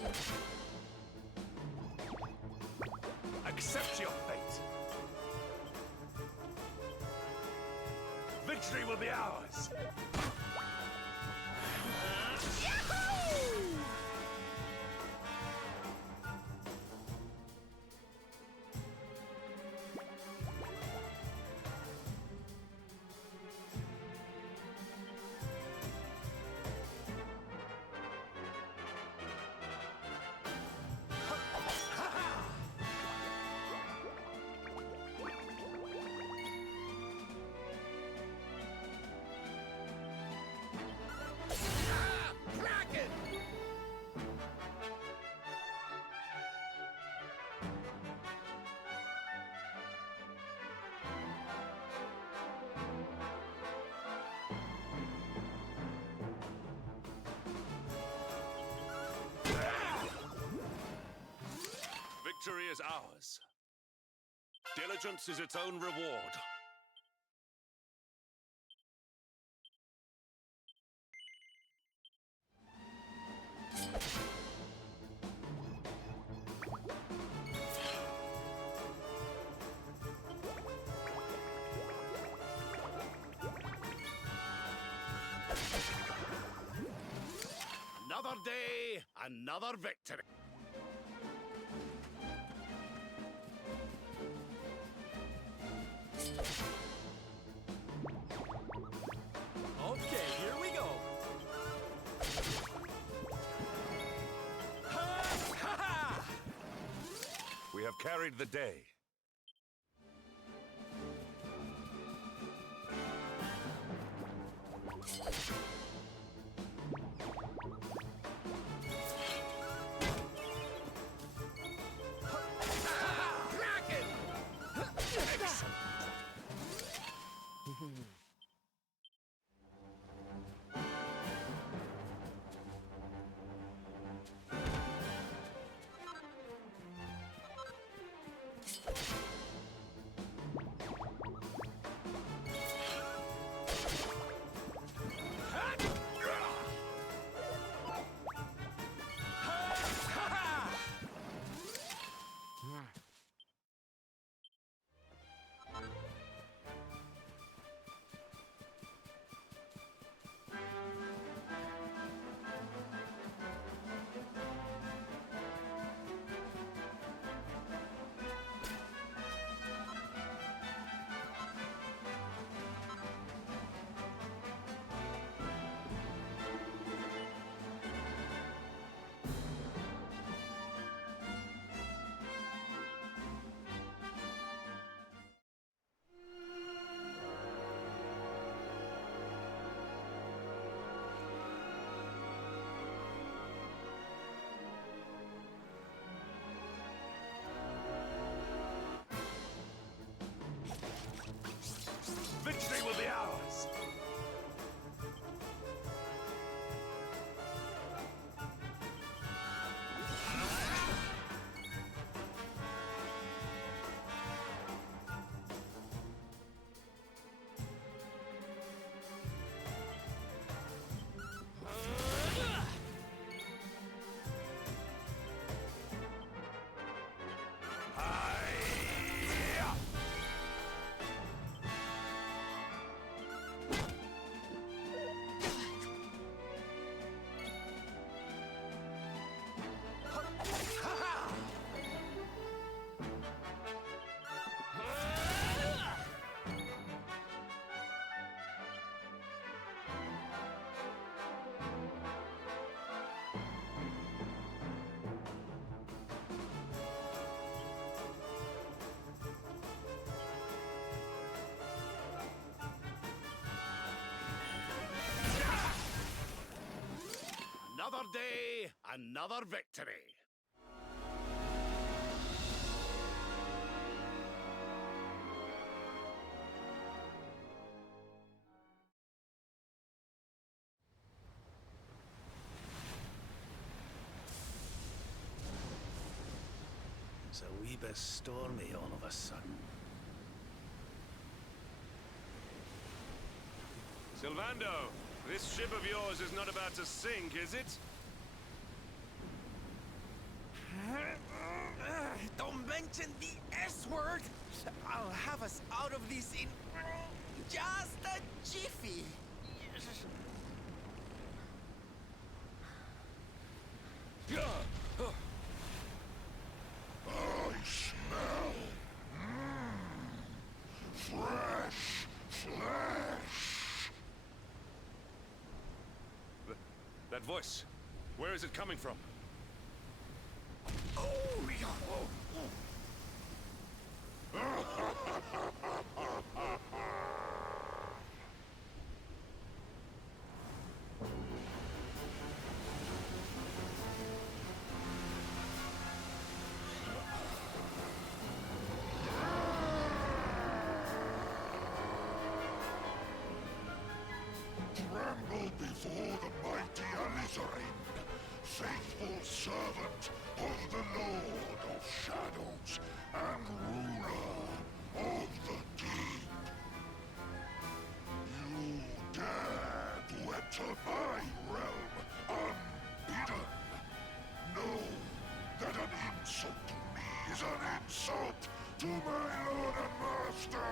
to. Accept your fate. Victory will be ours. Victory is ours. Diligence is its own reward. Another day, another victory. Okay, here we go. We have carried the day. Victory will be ours! Another day, another victory. It's a wee bit stormy all of a sudden. Sylvando, this ship of yours is not about to sink, is it? mention the S word, I'll have us out of this in just a jiffy. I smell fresh flesh. That voice, where is it coming from? Oh, yeah. Tremble before the mighty Alizarin, faithful servant of the Lord of Shadows and ruler of the deep. You dare to enter my realm unbidden. Know that an insult to me is an insult to my lord and master.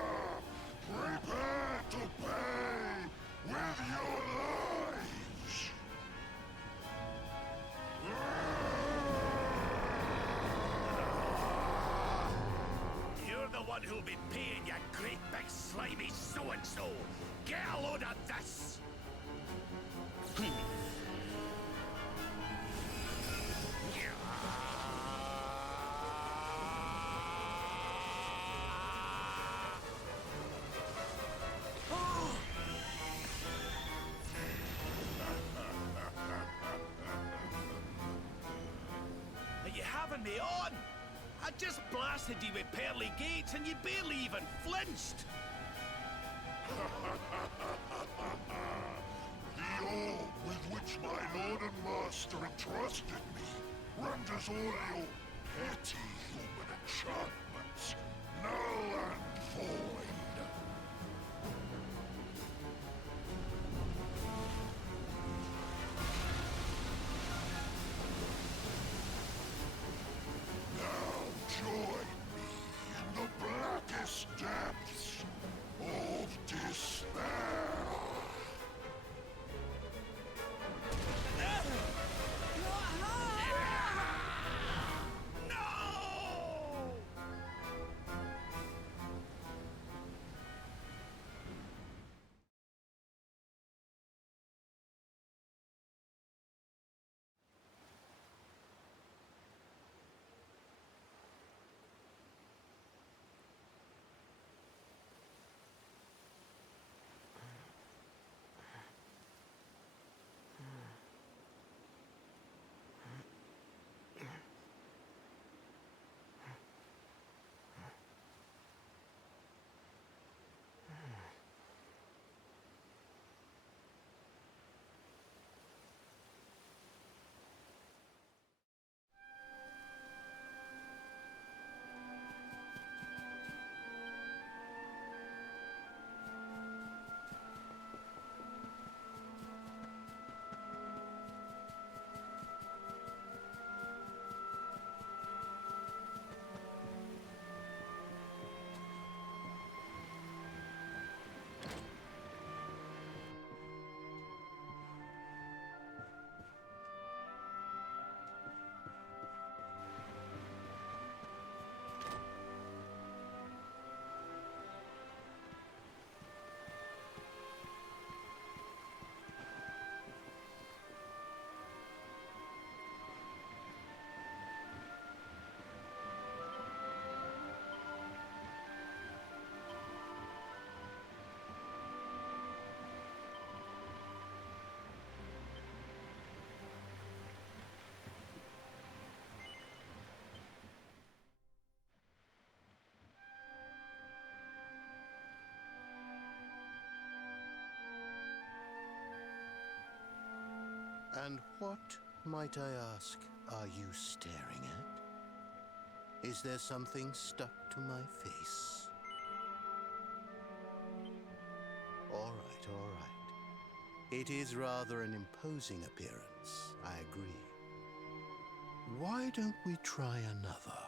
Prepare to pay with your lives. You're the one who'll be paying, you great big slimy so-and-so. Get a load of this! Are you having me on? I just blasted you with pearly gates and you barely even flinched. The orb with which my lord and master entrusted me renders all your petty human enchantments null and void. Now join me in the blackest depths of despair. And what, might I ask, are you staring at? Is there something stuck to my face? All right, all right. It is rather an imposing appearance, I agree. Why don't we try another?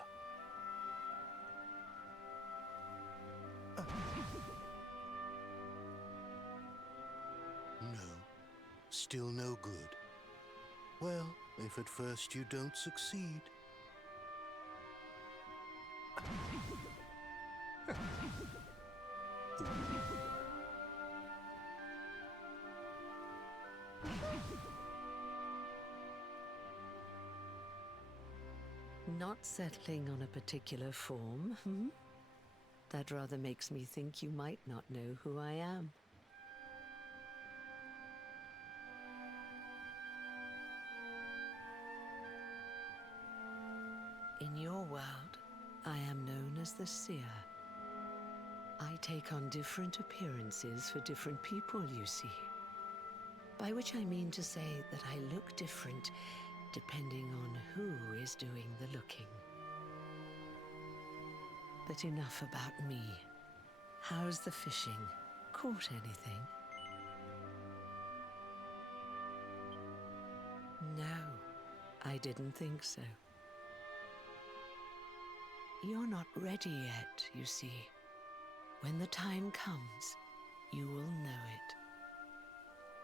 Still no good. Well, if at first you don't succeed. Not settling on a particular form, hmm? That rather makes me think you might not know who I am. In your world, I am known as the Seer. I take on different appearances for different people, you see. By which I mean to say that I look different depending on who is doing the looking. But enough about me. How's the fishing? Caught anything? No, I didn't think so. You're not ready yet, you see. When the time comes, you will know it.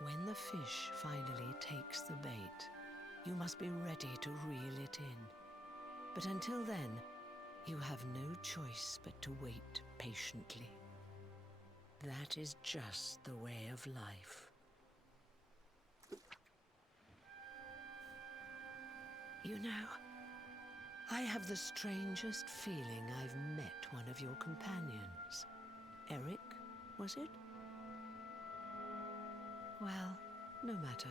When the fish finally takes the bait, you must be ready to reel it in. But until then, you have no choice but to wait patiently. That is just the way of life. You know, I have the strangest feeling I've met one of your companions. Eric, was it? Well, no matter.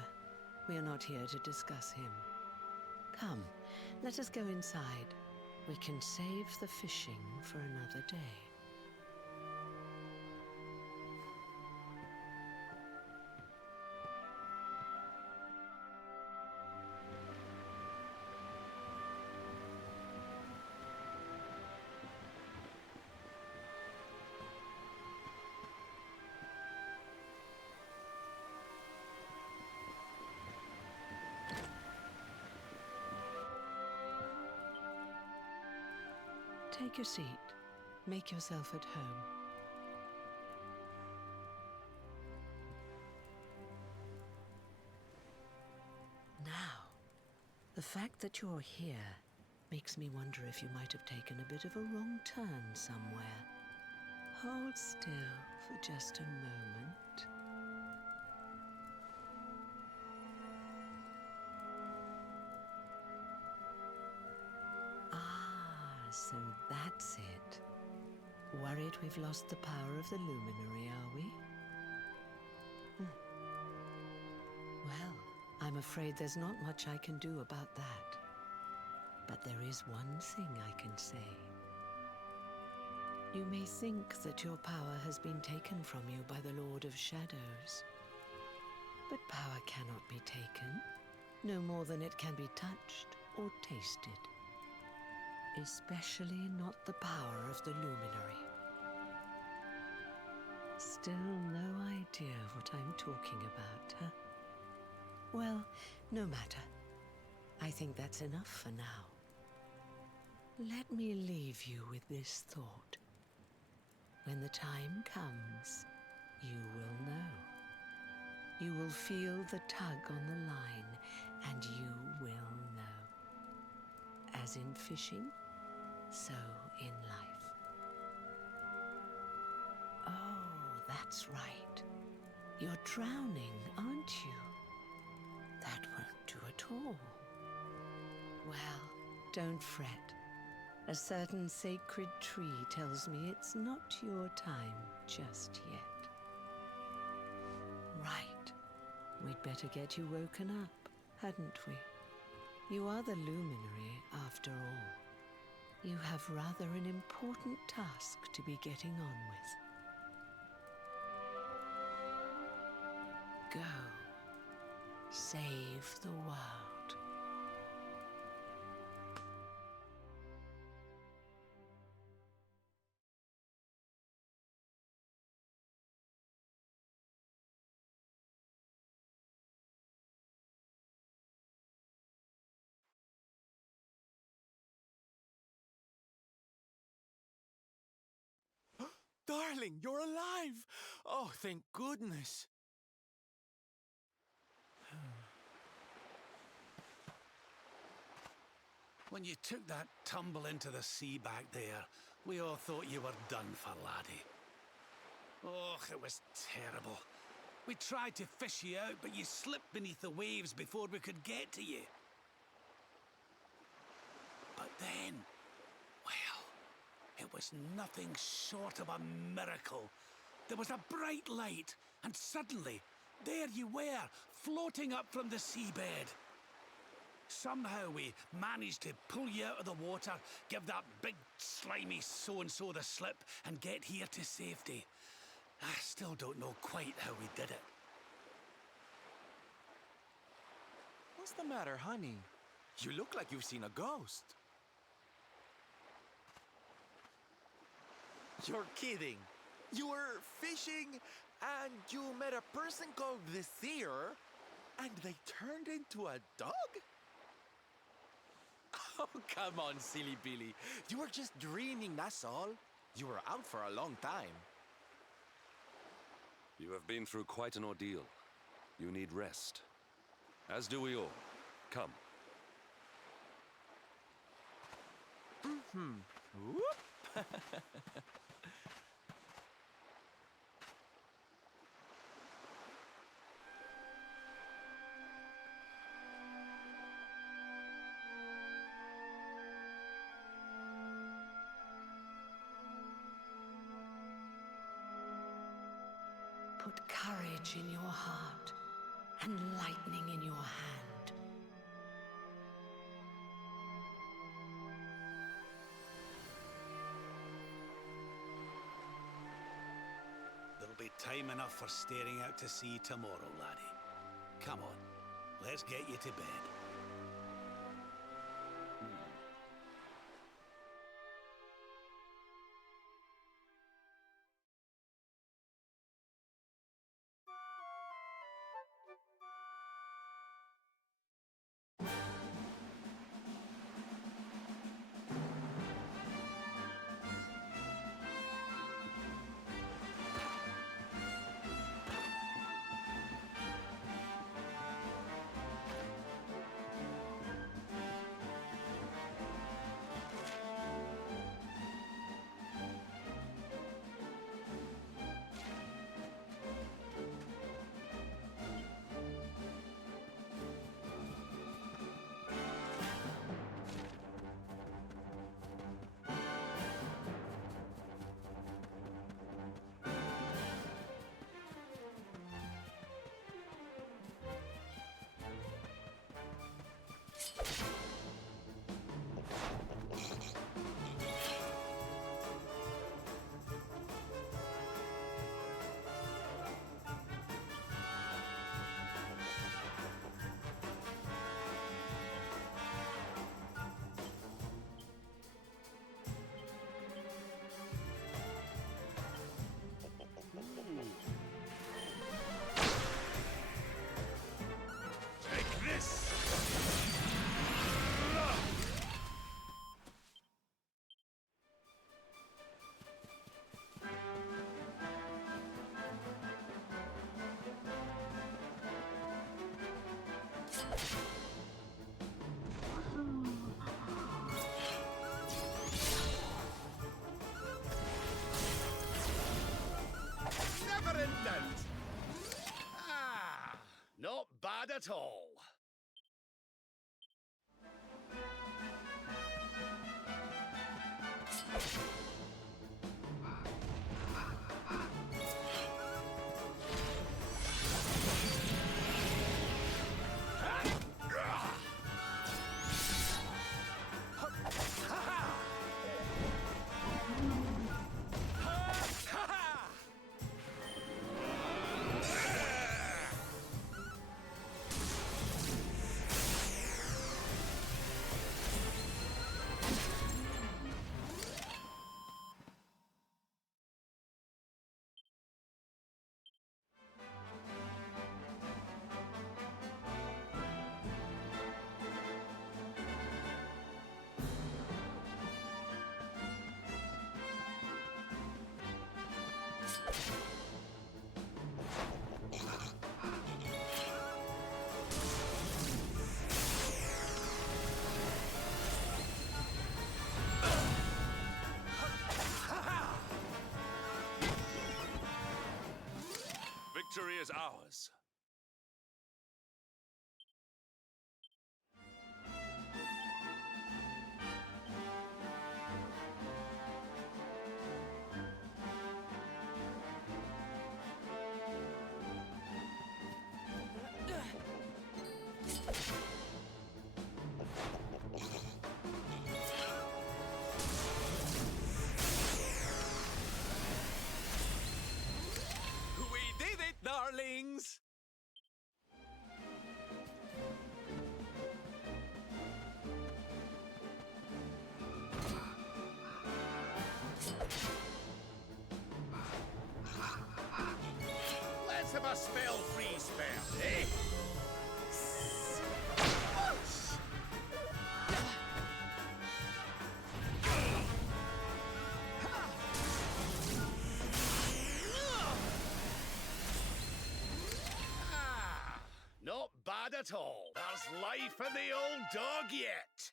We are not here to discuss him. Come, let us go inside. We can save the fishing for another day. Take your seat. Make yourself at home. Now, the fact that you're here makes me wonder if you might have taken a bit of a wrong turn somewhere. Hold still for just a moment. So that's it. Worried we've lost the power of the luminary, are we? Well, I'm afraid there's not much I can do about that. But there is one thing I can say. You may think that your power has been taken from you by the Lord of Shadows. But power cannot be taken, no more than it can be touched or tasted. Especially not the power of the luminary. Still no idea what I'm talking about, huh? Well, no matter. I think that's enough for now. Let me leave you with this thought. When the time comes, you will know. You will feel the tug on the line, and you will know. As in fishing, so in life. Oh, that's right. You're drowning, aren't you? That won't do at all. Well, don't fret. A certain sacred tree tells me it's not your time just yet. Right. We'd better get you woken up, hadn't we? You are the luminary, after all. You have rather an important task to be getting on with. Go. Save the world. Darling, you're alive! Oh, thank goodness. When you took that tumble into the sea back there, we all thought you were done for, laddie. Oh, it was terrible. We tried to fish you out, but you slipped beneath the waves before we could get to you. But then, well, it was nothing short of a miracle. There was a bright light, and suddenly, there you were, floating up from the seabed. Somehow we managed to pull you out of the water, give that big, slimy so-and-so the slip, and get here to safety. I still don't know quite how we did it. What's the matter, honey? You look like you've seen a ghost. You're kidding. You were fishing, and you met a person called the Seer, and they turned into a dog? Oh, come on, silly Billy. You were just dreaming, that's all. You were out for a long time. You have been through quite an ordeal. You need rest. As do we all. Come. Whoop. Put courage in your heart and lightning in your hand. There'll be time enough for staring out to sea tomorrow, laddie. Come on, let's get you to bed. Never in doubt. Ah, not bad at all. Victory is ours. We did it, darlings! Let's have a spell-free spell, eh? Not bad at all. There's life in the old dog yet.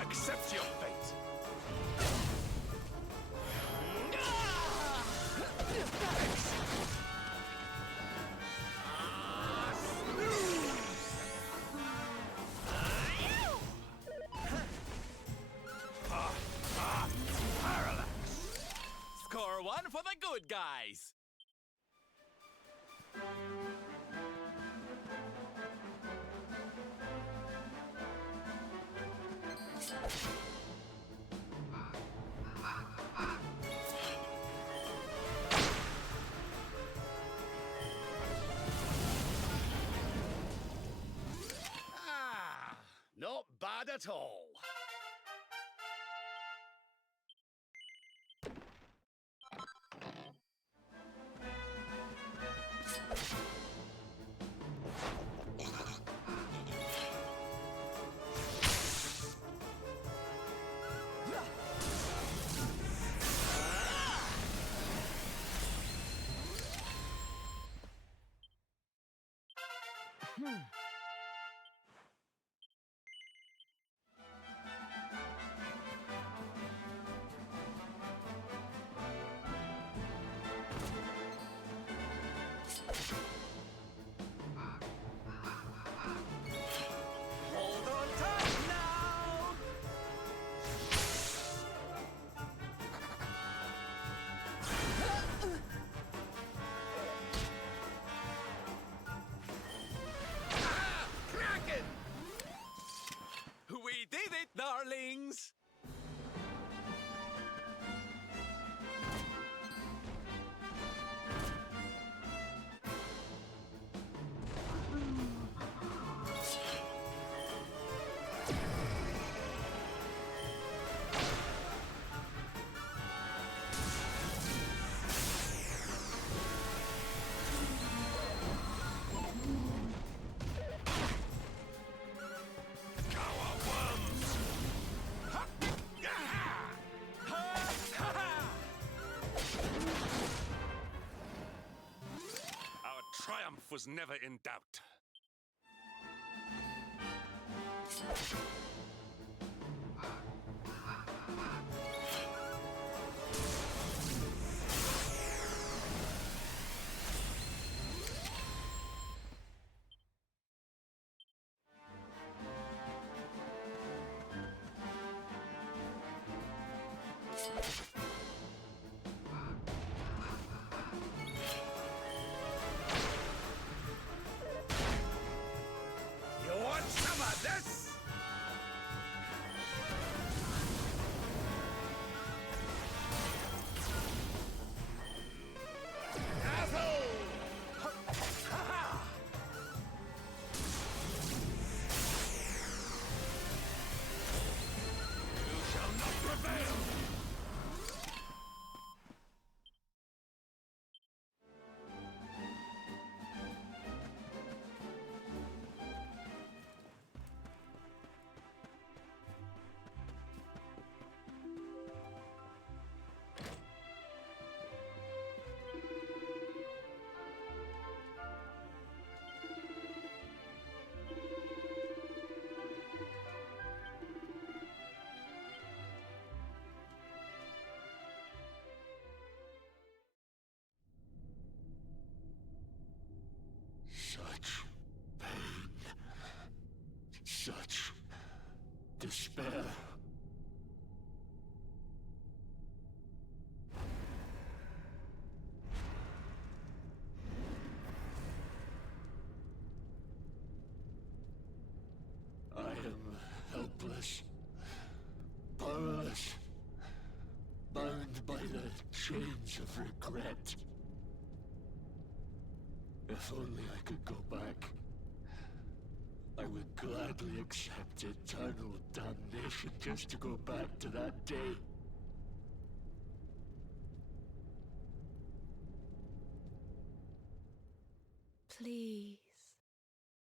Accept your fate. Score one for the good guys! Not bad at all. Hold on tight now! Kraken! We did it, darlings! Our triumph was never in doubt. You want some of this? You shall not prevail! Such pain. Such despair. I am helpless, powerless, bound by the chains of regret. If only I could go back, I would gladly accept eternal damnation just to go back to that day. Please,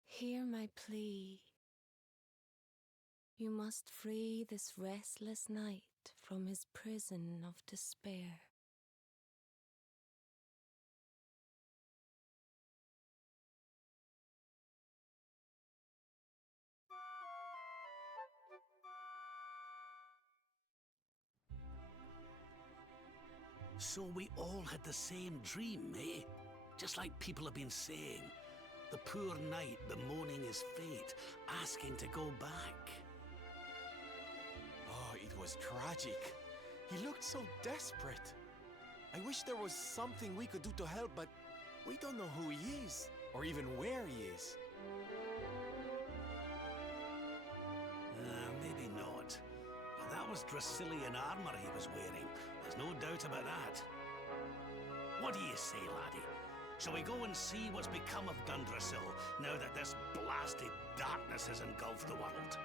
hear my plea. You must free this restless knight from his prison of despair. So we all had the same dream, eh? Just like people have been saying. The poor knight bemoaning his fate, asking to go back. Oh, it was tragic. He looked so desperate. I wish there was something we could do to help, but we don't know who he is, or even where he is. Maybe not. But that was Dracilian armor he was wearing. There's no doubt about that. What do you say, laddie? Shall we go and see what's become of Dundrasil now that this blasted darkness has engulfed the world?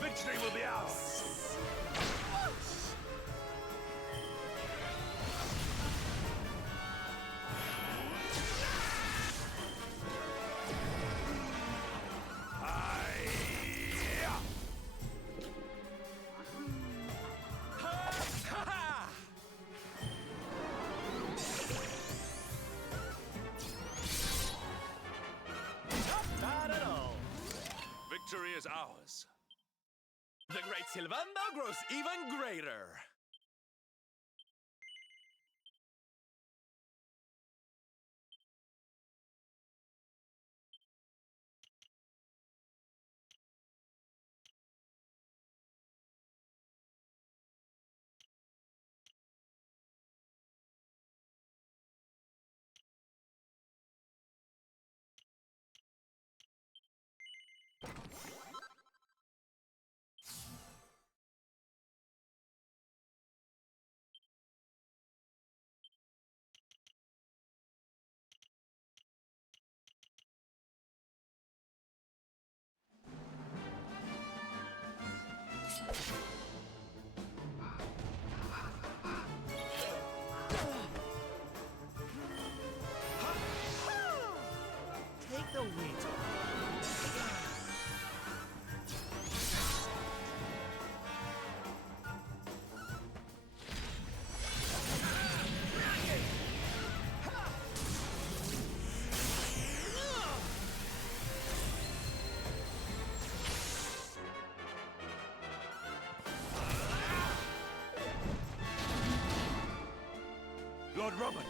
Victory will be ours! Not at all. Victory is ours. The great Silvando grows even greater. Lord Robert.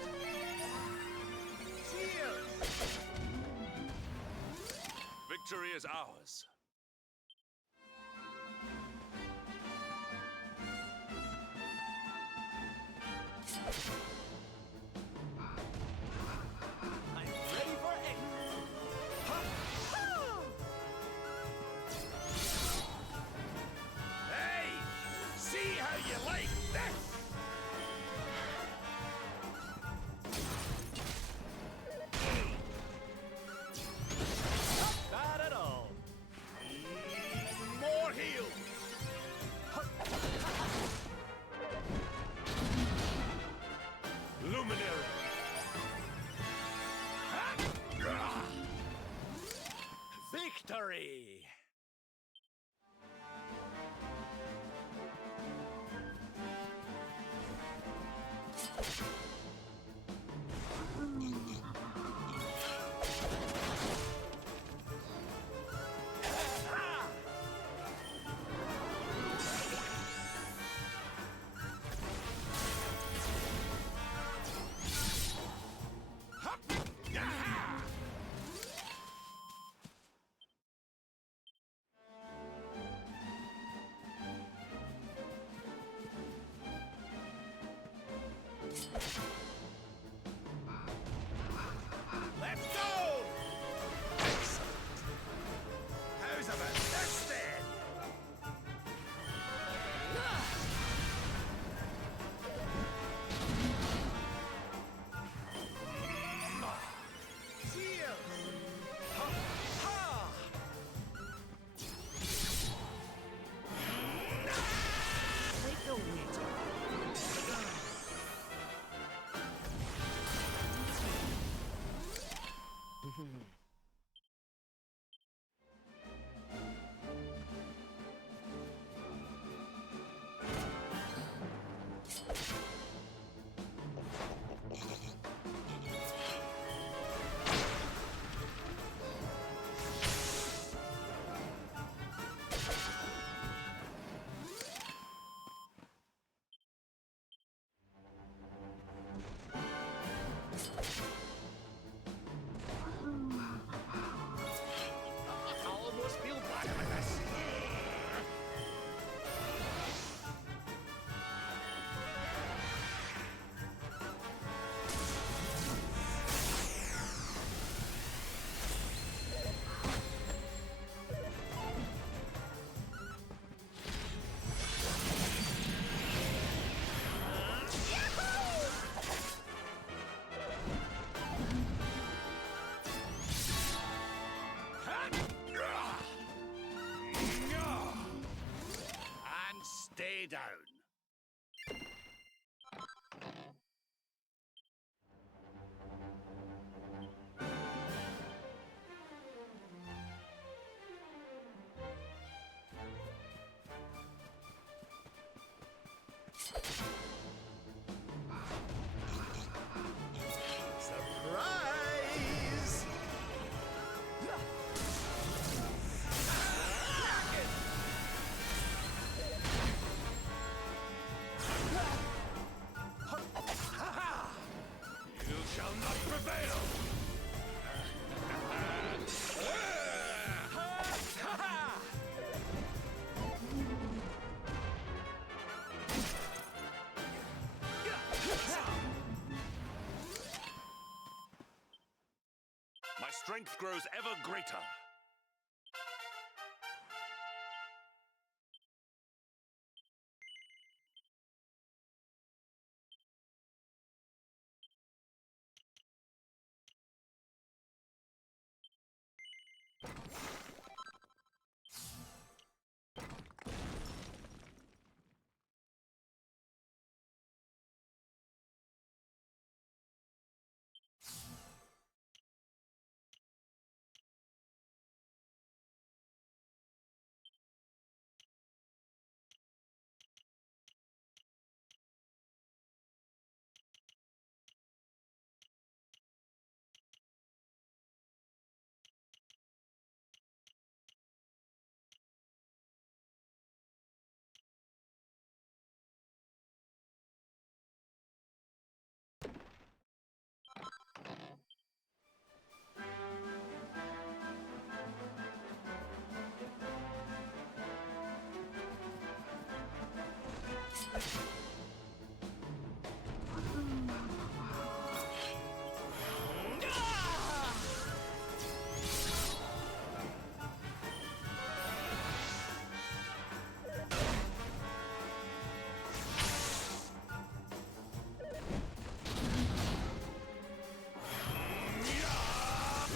Victory is ours. I'm ready for it. Hey! See how you like this! Not at all. More heal! Luminary. Victory! Let's go! Excellent! How's about this then? Take the wheat. I almost feel bad about this. And stay down. Surprise! You shall not prevail! My strength grows ever greater.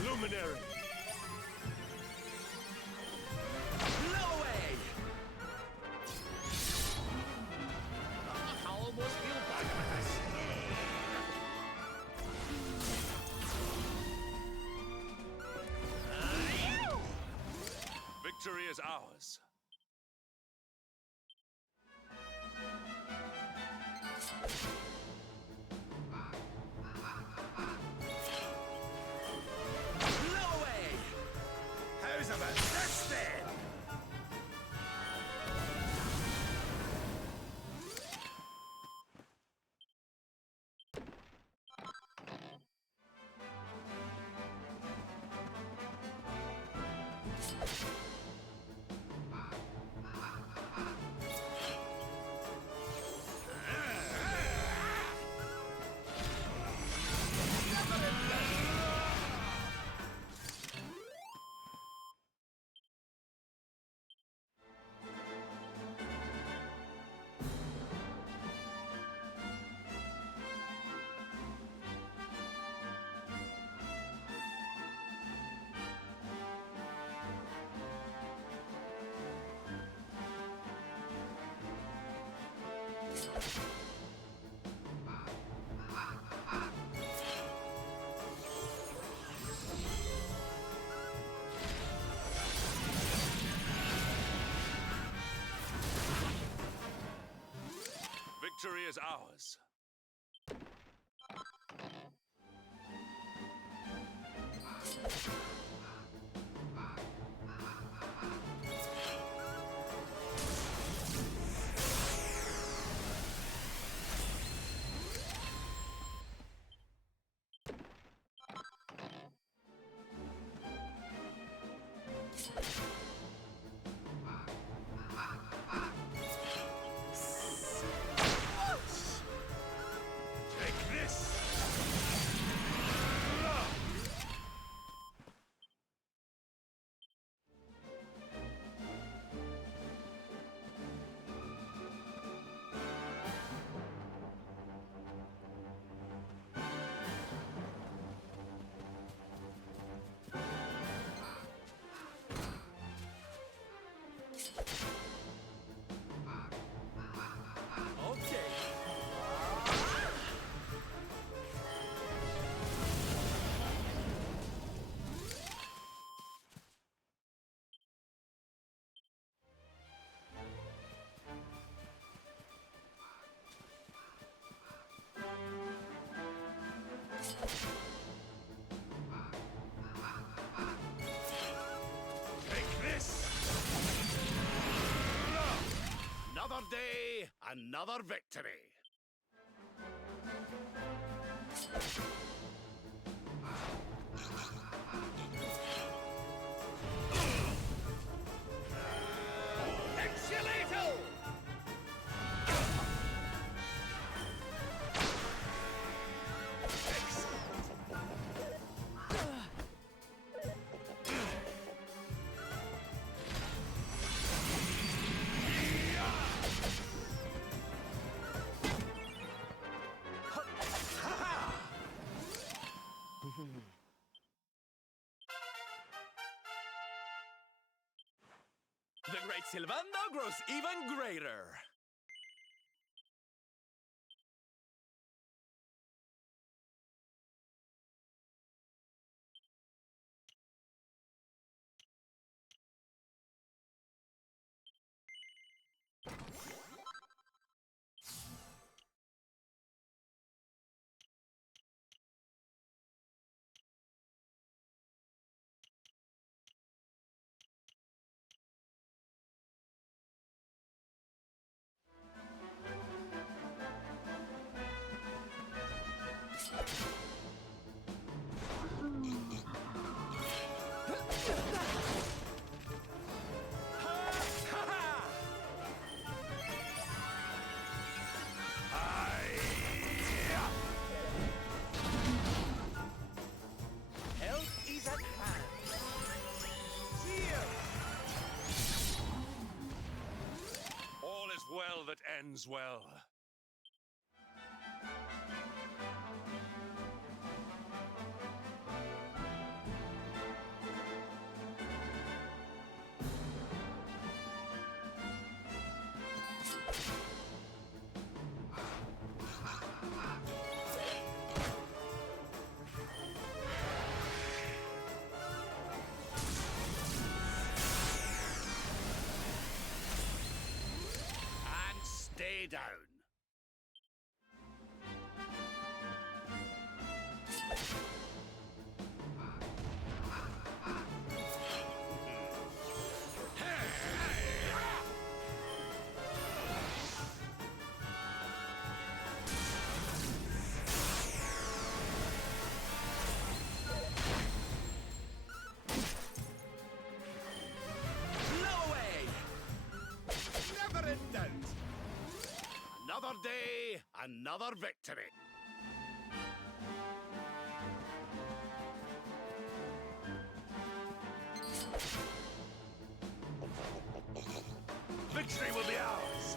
Luminary! Blow away! I almost feel bad for this. Victory is ours. Blow away! How's about this then? Victory is ours. Take this! Okay. Take this! Another day, another victory. Pixelato! The great Sylvando grows even greater. battle that ends well. Stay down. No way! Never in doubt. Another day, another victory. Victory will be ours.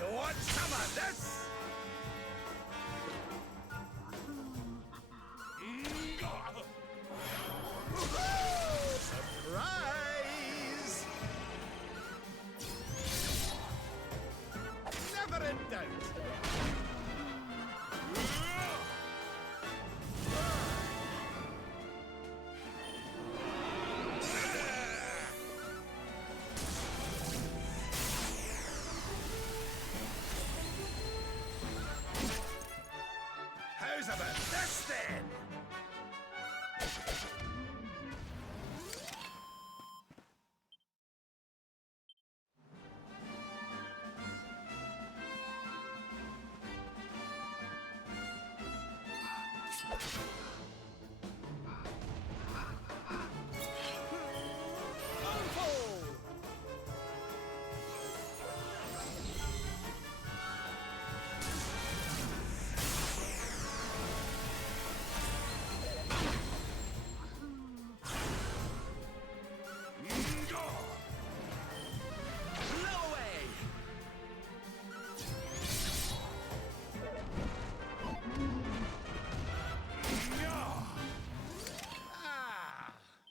You want some of this? Surprise! Never in doubt. How's about this then?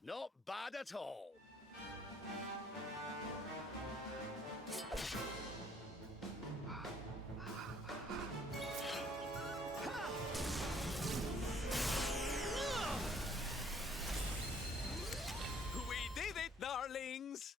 Not bad at all. We did it, darlings!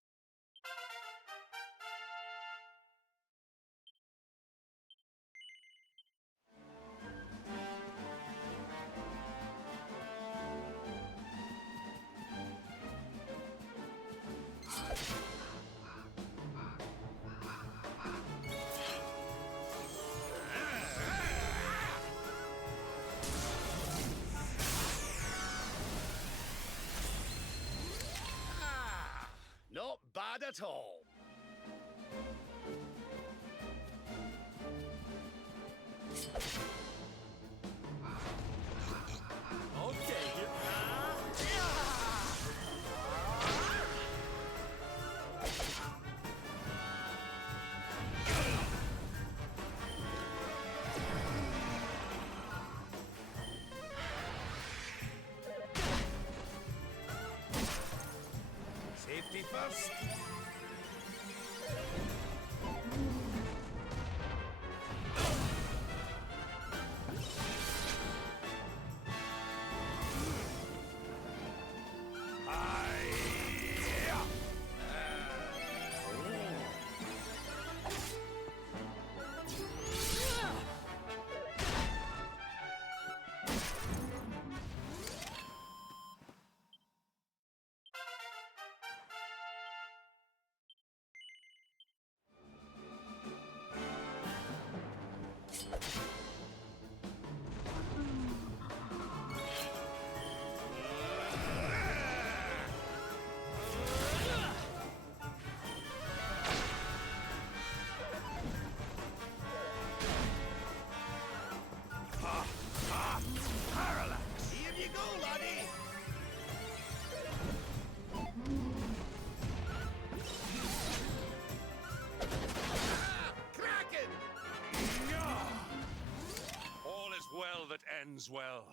Not bad at all. Okay, Safety first. Parallax. Here you go, laddie. Kraken! All is well that ends well.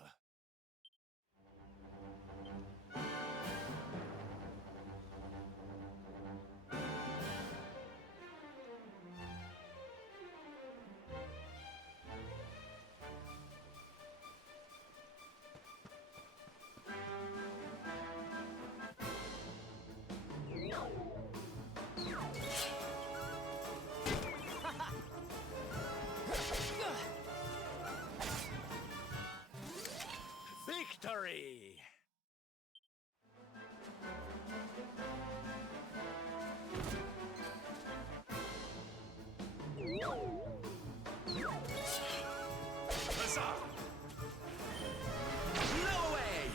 Victory! Huzzah! no way!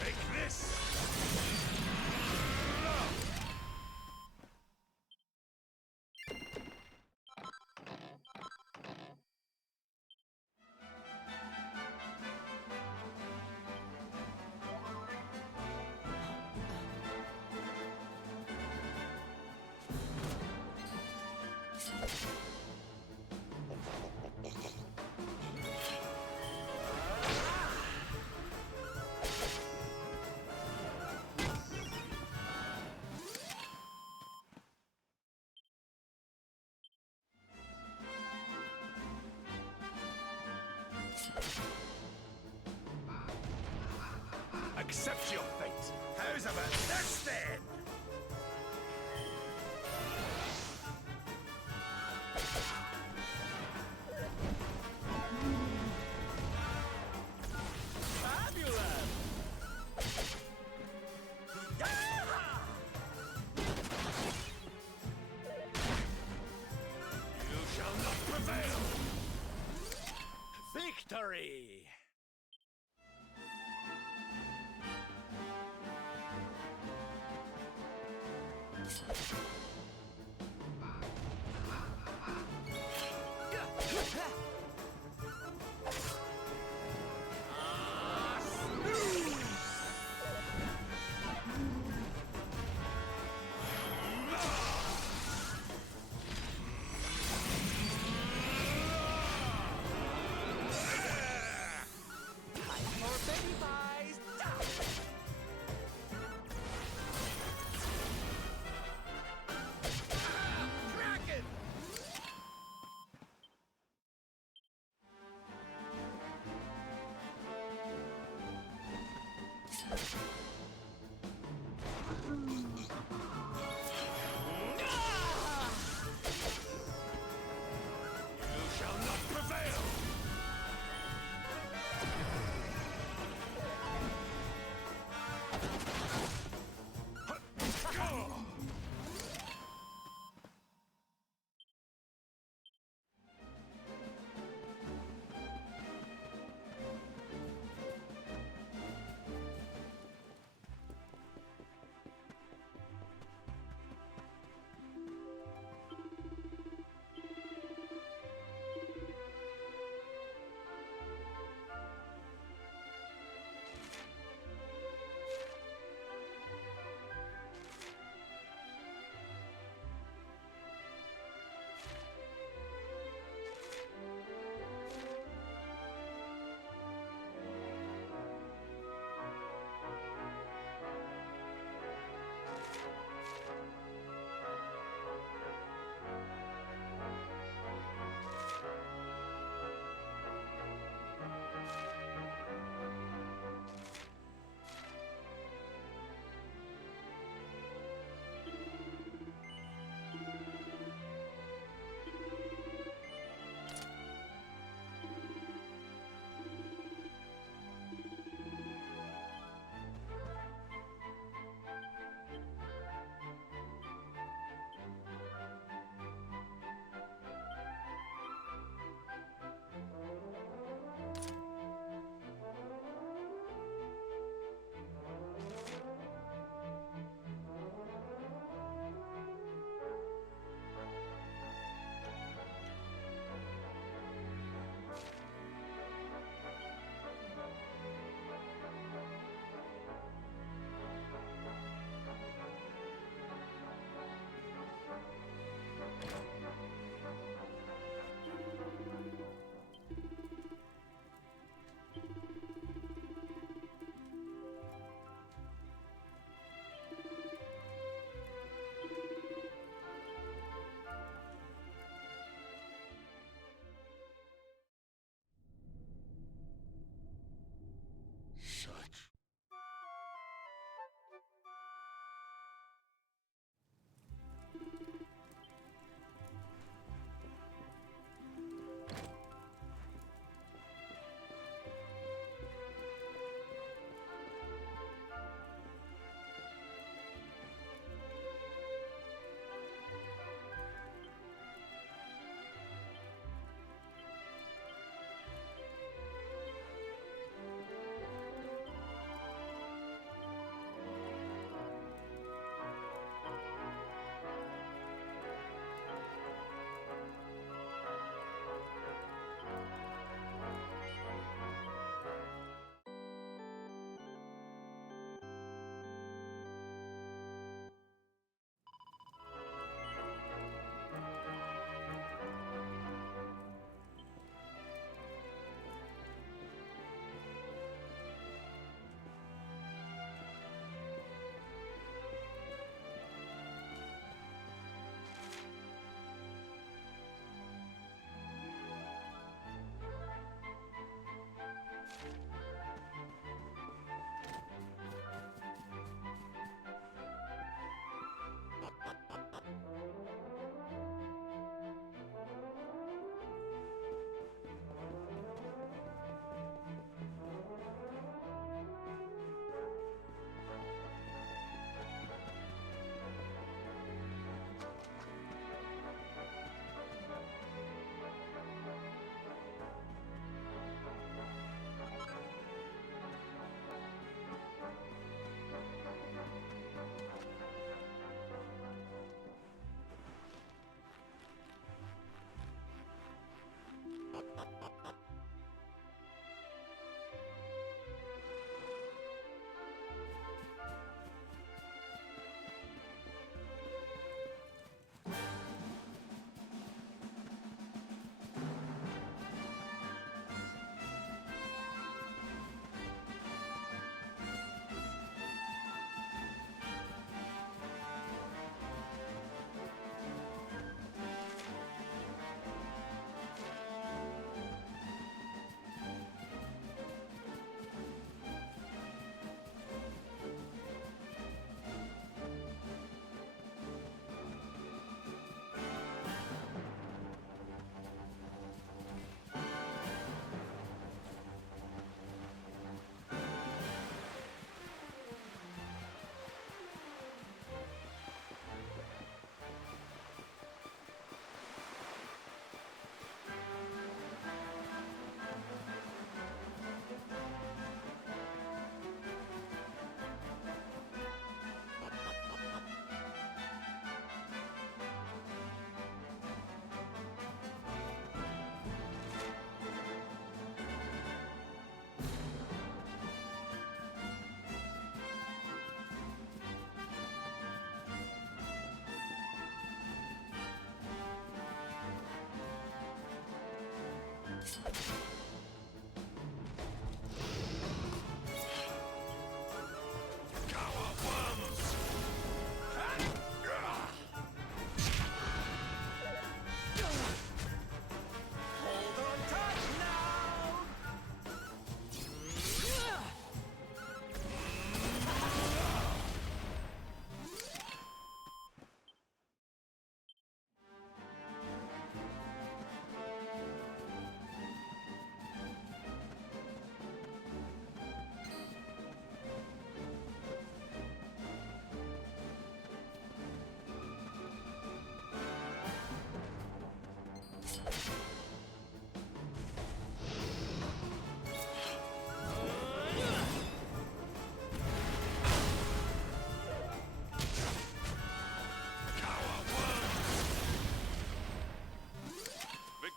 Take this! Accept your fate. How's about this then? Fabulous! You shall not prevail! Victory! More baby pies!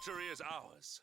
Victory is ours.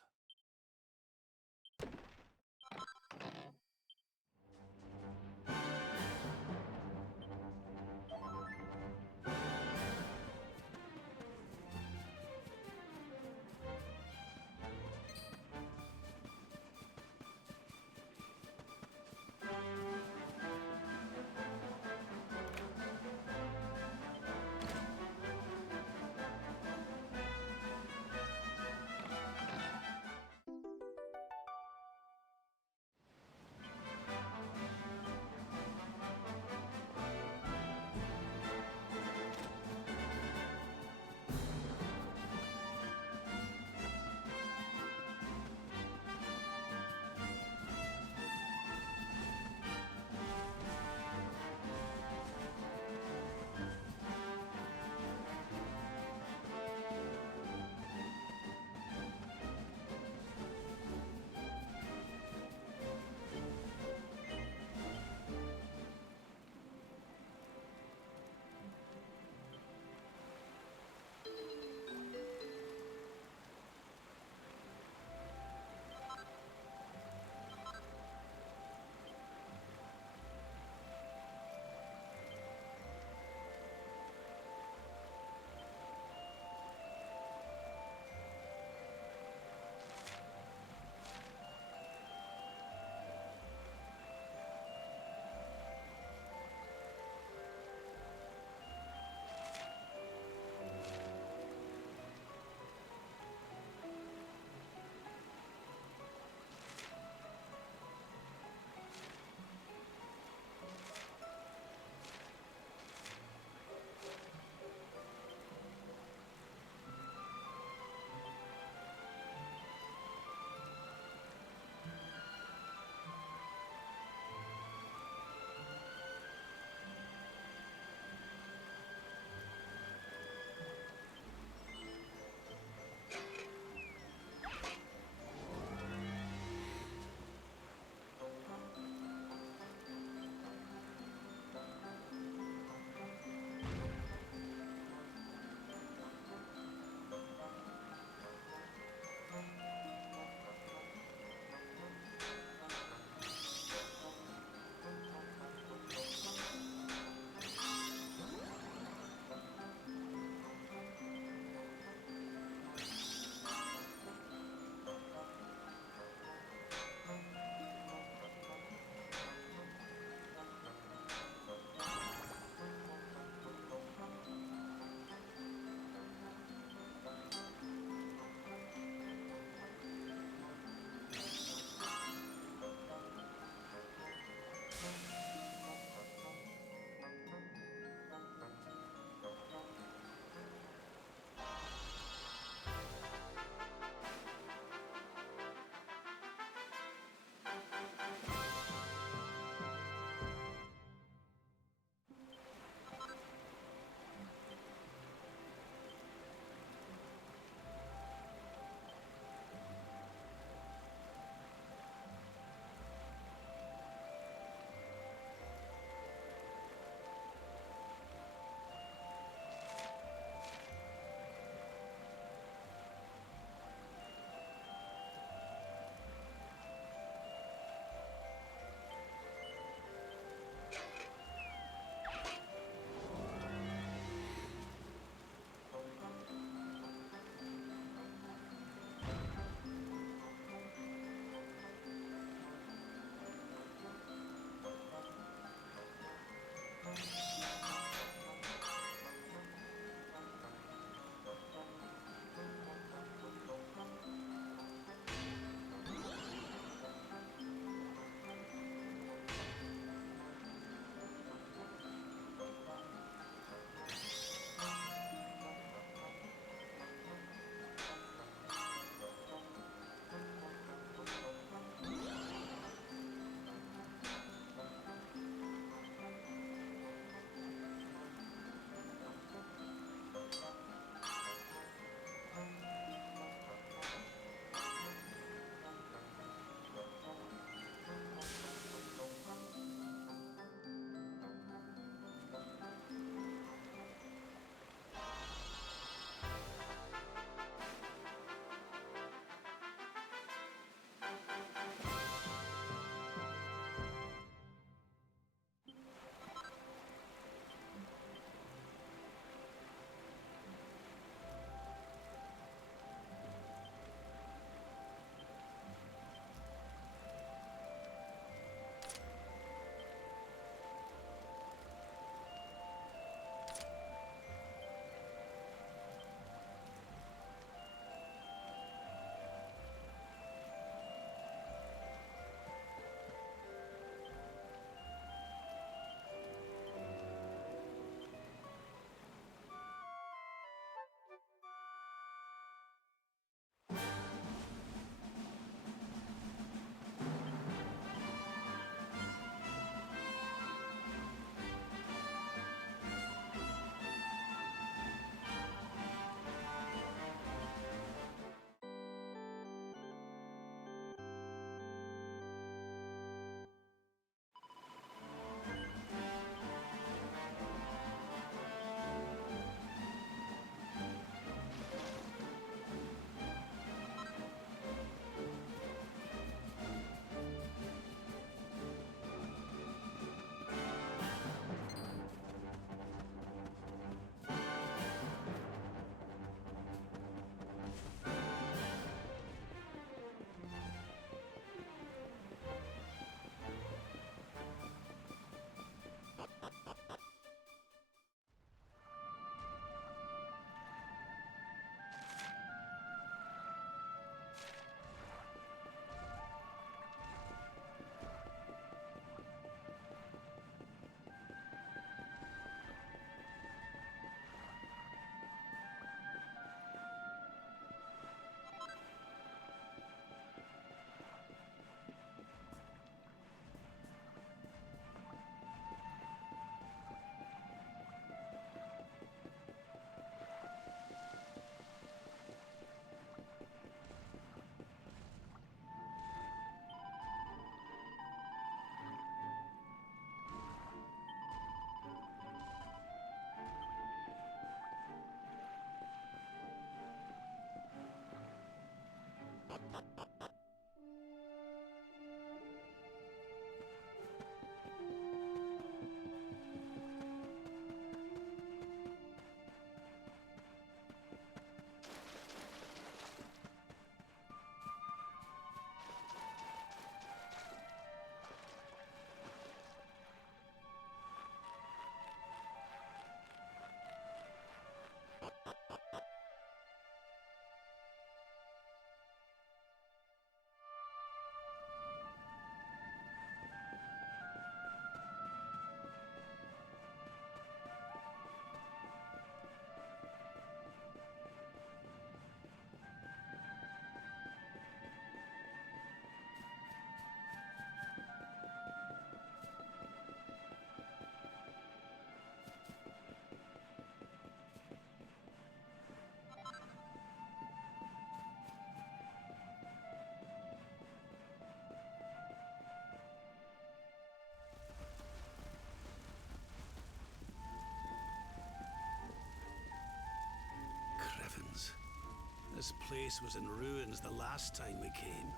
This place was in ruins the last time we came.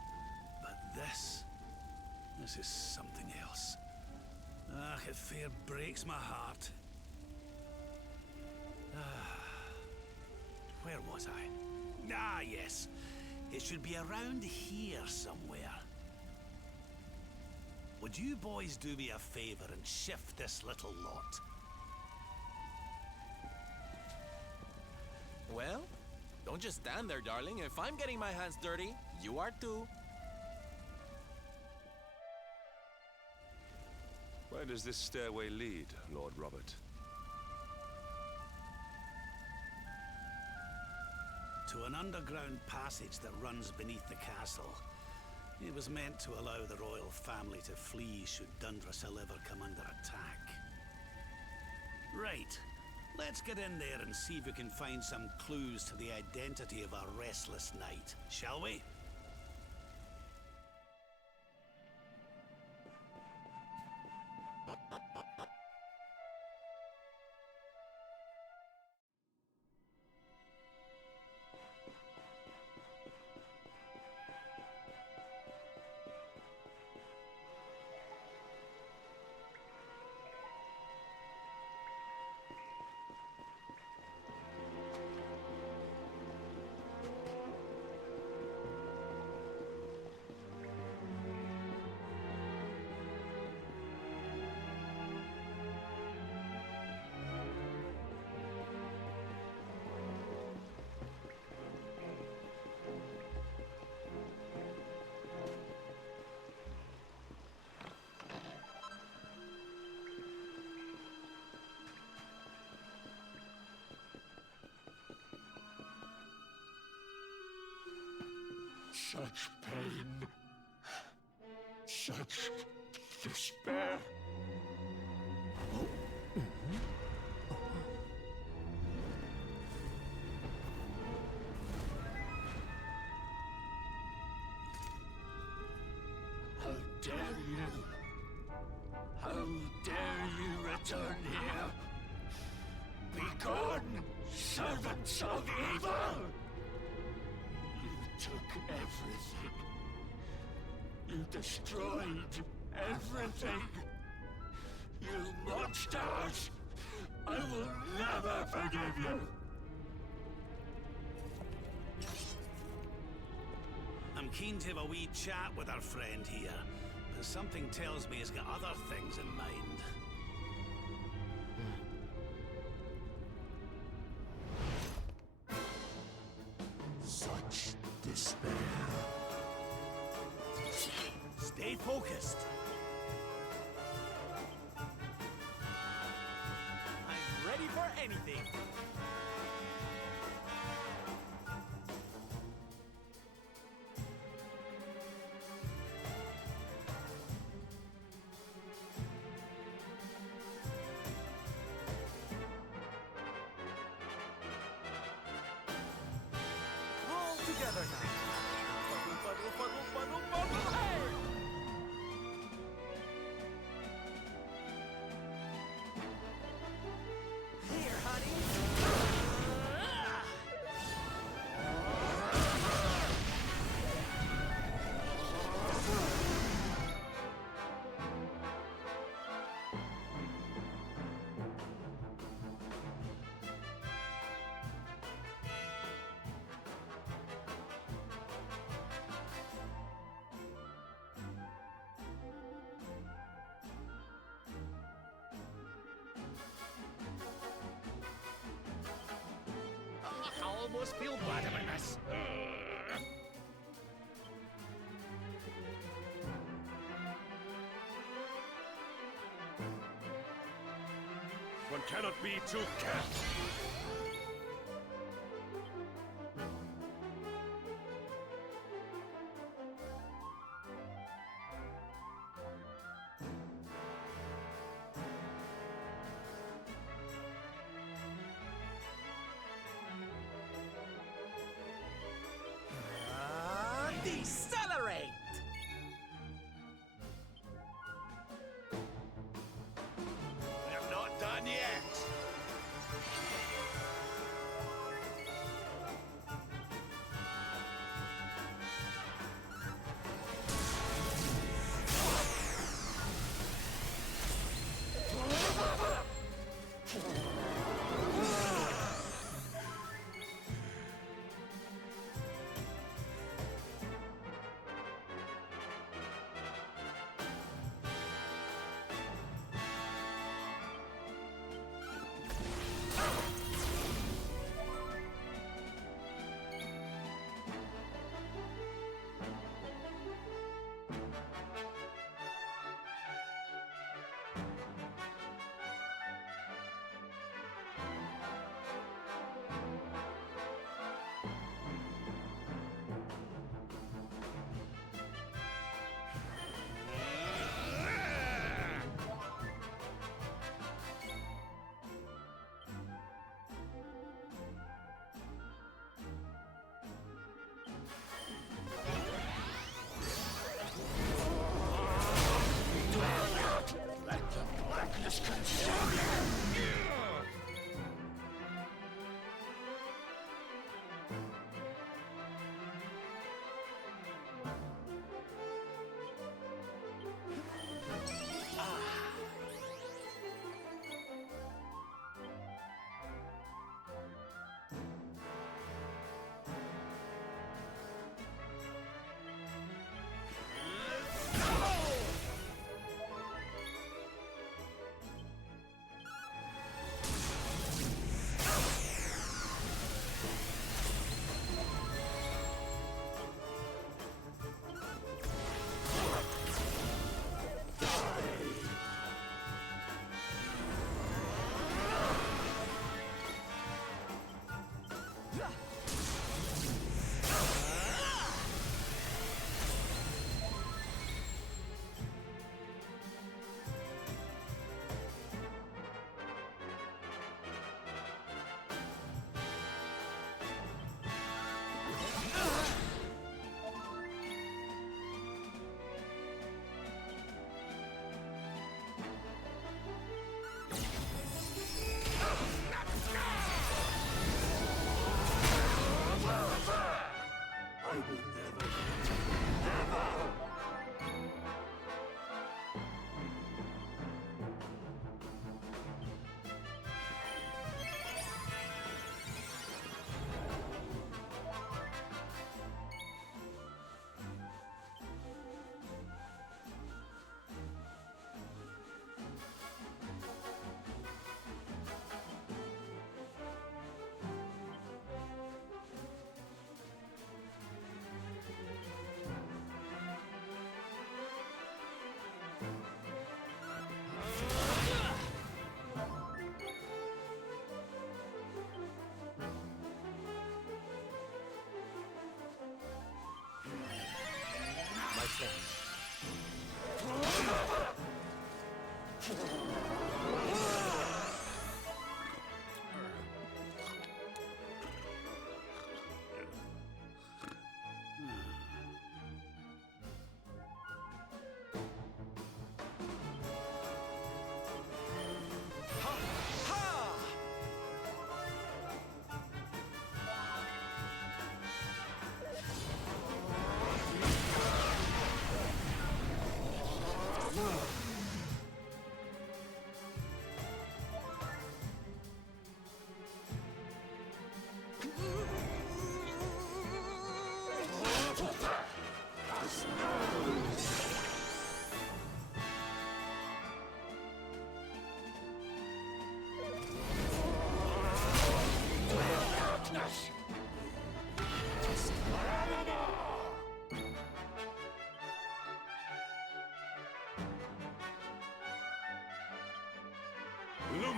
But this is something else. Ah, it fair breaks my heart. Where was I? Ah, yes. It should be around here somewhere. Would you boys do me a favor and shift this little lot? Well, don't just stand there, darling. If I'm getting my hands dirty, you are too. Where does this stairway lead, Lord Robert? To an underground passage that runs beneath the castle. It was meant to allow the royal family to flee should Dundrasil ever come under attack. Right. Let's get in there and see if we can find some clues to the identity of our restless knight, shall we? Such pain. Such despair. How dare you? How dare you return here? Begone, servants of evil! You took everything. You destroyed everything. You monsters! I will never forgive you! I'm keen to have a wee chat with our friend here, but something tells me he's got other things in mind. Such despair. Stay focused. I'm ready for anything. All together now. Bubble, bubble, bubble, bubble, bubble, hey! Here, honey. I almost feel bad about this. One cannot be too careful. Decelerate! We're not done yet.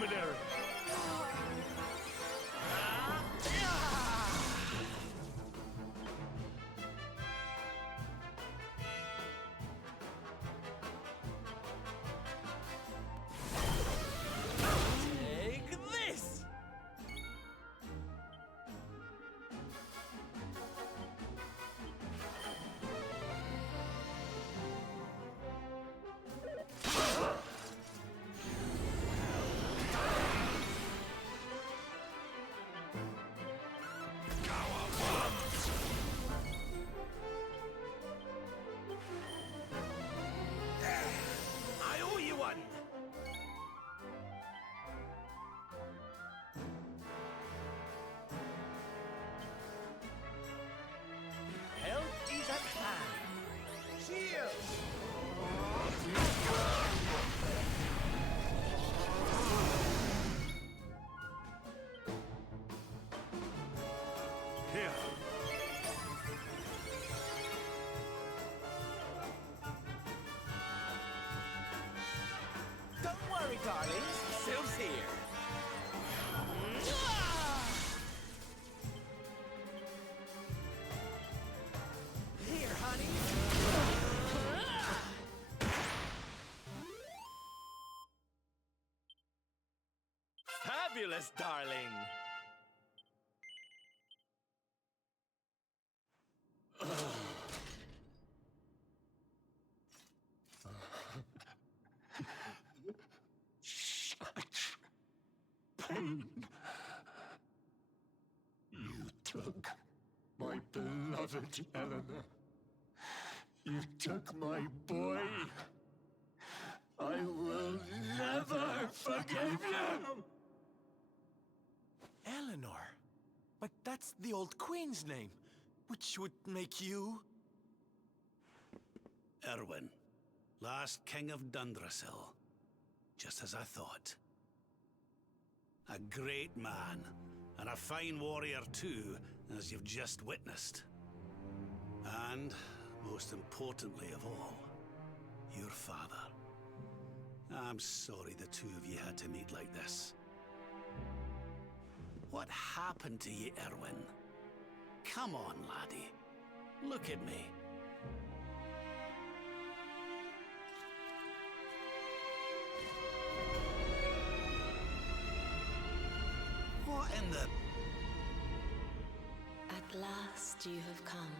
luminary! Take this! I owe you one! Help is at hand. Cheers! Here. Don't worry, darlings. Sylph's here. Here, honey. Fabulous, darling. Such pain. You took my beloved Eleanor. You took my boy. I will never forgive you! Eleanor. But that's the old queen's name, which would make you... Erwin, last king of Dundrasil. Just as I thought. A great man, and a fine warrior too, as you've just witnessed. And, most importantly of all, your father. I'm sorry the two of you had to meet like this. What happened to you, Erwin? Come on, laddie. Look at me. What in the... At last you have come.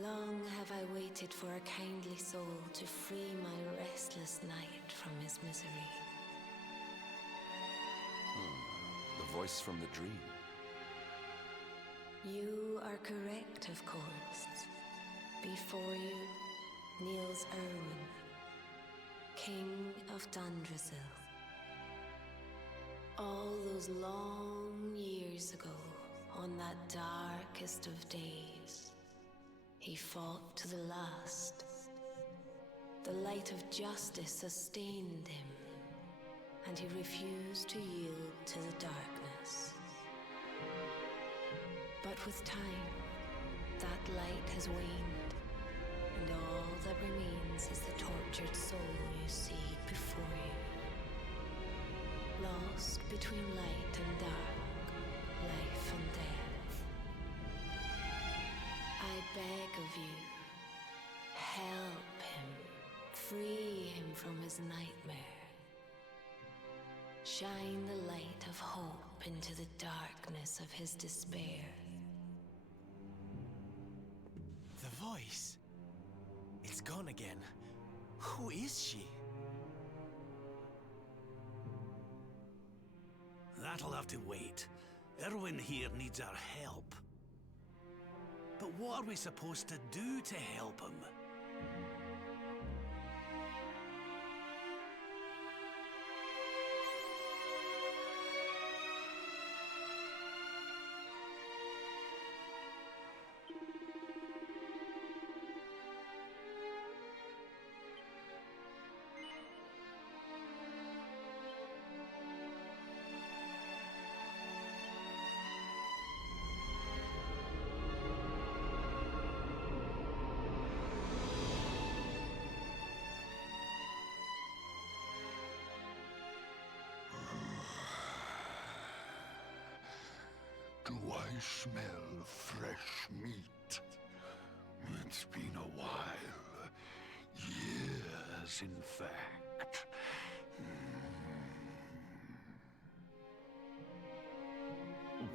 Long have I waited for a kindly soul to free my restless knight from his misery. The voice from the dream. You are correct, of course. Before you, kneels Erwin, King of Dundrasil. All those long years ago, on that darkest of days, he fought to the last. The light of justice sustained him, and he refused to yield to the darkness. But with time, that light has waned, and all that remains is the tortured soul you see before you. Lost between light and dark, life and death. I beg of you, help him, free him from his nightmare. Shine the light of hope into the darkness of his despair. The voice. It's gone again. Who is she? That'll have to wait. Erwin here needs our help. But what are we supposed to do to help him? Do I smell fresh meat? It's been a while. Years, in fact.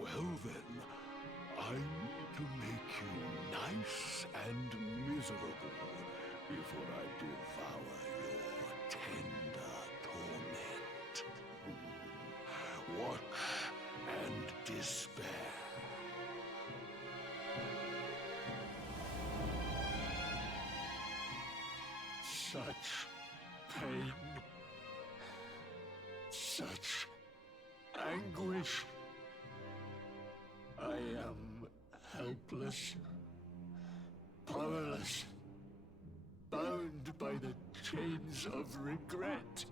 Well then, I need to make you nice and miserable before I devour your tender torment. Watch and despair. Such pain. Such anguish. I am helpless, powerless, bound by the chains of regret.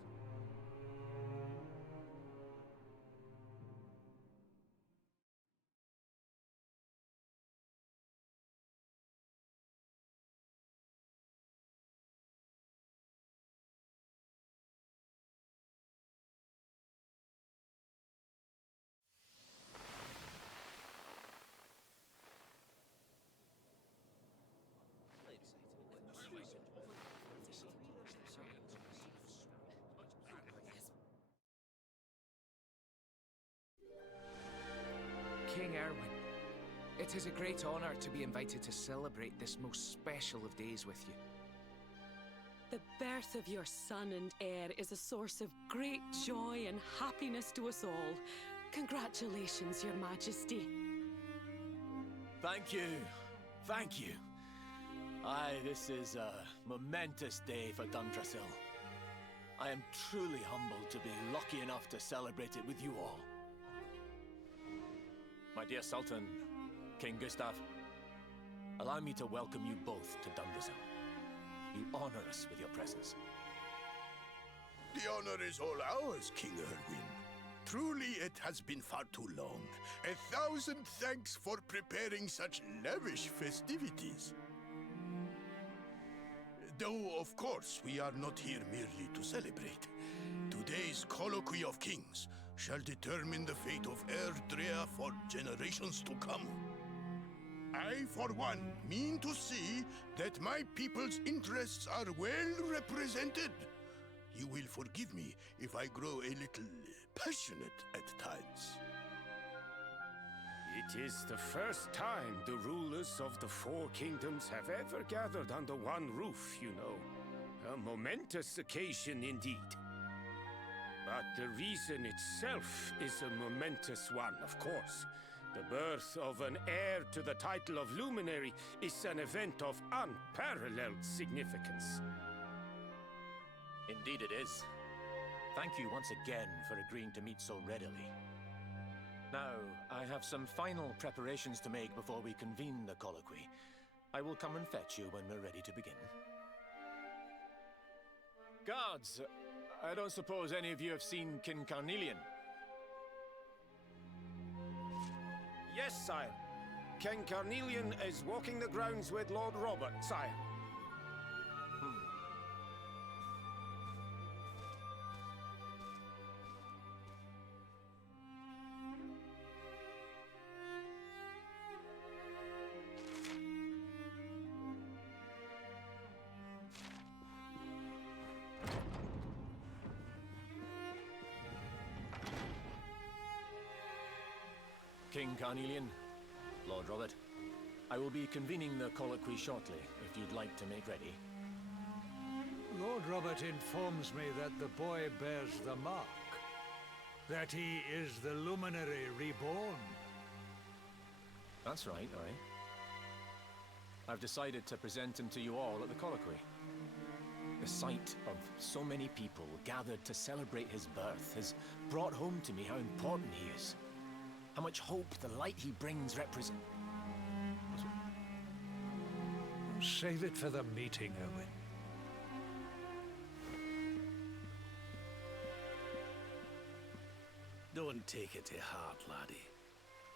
King Erwin, it is a great honor to be invited to celebrate this most special of days with you. The birth of your son and heir is a source of great joy and happiness to us all. Congratulations, Your Majesty. Thank you. Thank you. Aye, this is a momentous day for Dundrasil. I am truly humbled to be lucky enough to celebrate it with you all. My dear Sultan, King Gustav, allow me to welcome you both to Dundrasil. You honor us with your presence. The honor is all ours, King Erwin. Truly, it has been far too long. 1,000 thanks for preparing such lavish festivities. Though, of course, we are not here merely to celebrate. Today's Colloquy of Kings shall determine the fate of Erdrea for generations to come. I, for one, mean to see that my people's interests are well represented. You will forgive me if I grow a little passionate at times. It is the first time the rulers of the Four Kingdoms have ever gathered under one roof, you know. A momentous occasion indeed. But the reason itself is a momentous one, of course. The birth of an heir to the title of Luminary is an event of unparalleled significance. Indeed it is. Thank you once again for agreeing to meet so readily. Now, I have some final preparations to make before we convene the colloquy. I will come and fetch you when we're ready to begin. Guards, I don't suppose any of you have seen King Carnelian? Yes, sire. King Carnelian is walking the grounds with Lord Robert, sire. King Carnelian, Lord Robert, I will be convening the colloquy shortly, if you'd like to make ready. Lord Robert informs me that the boy bears the mark. That he is the Luminary reborn. That's right, aye. I've decided to present him to you all at the colloquy. The sight of so many people gathered to celebrate his birth has brought home to me how important he is. How much hope the light he brings represent. Save it for the meeting, Owen. Don't take it to heart, laddie.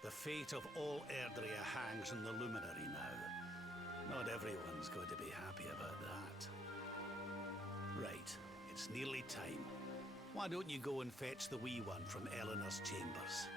The fate of all Erdrea hangs on the Luminary now. Not everyone's going to be happy about that. Right, it's nearly time. Why don't you go and fetch the wee one from Eleanor's chambers?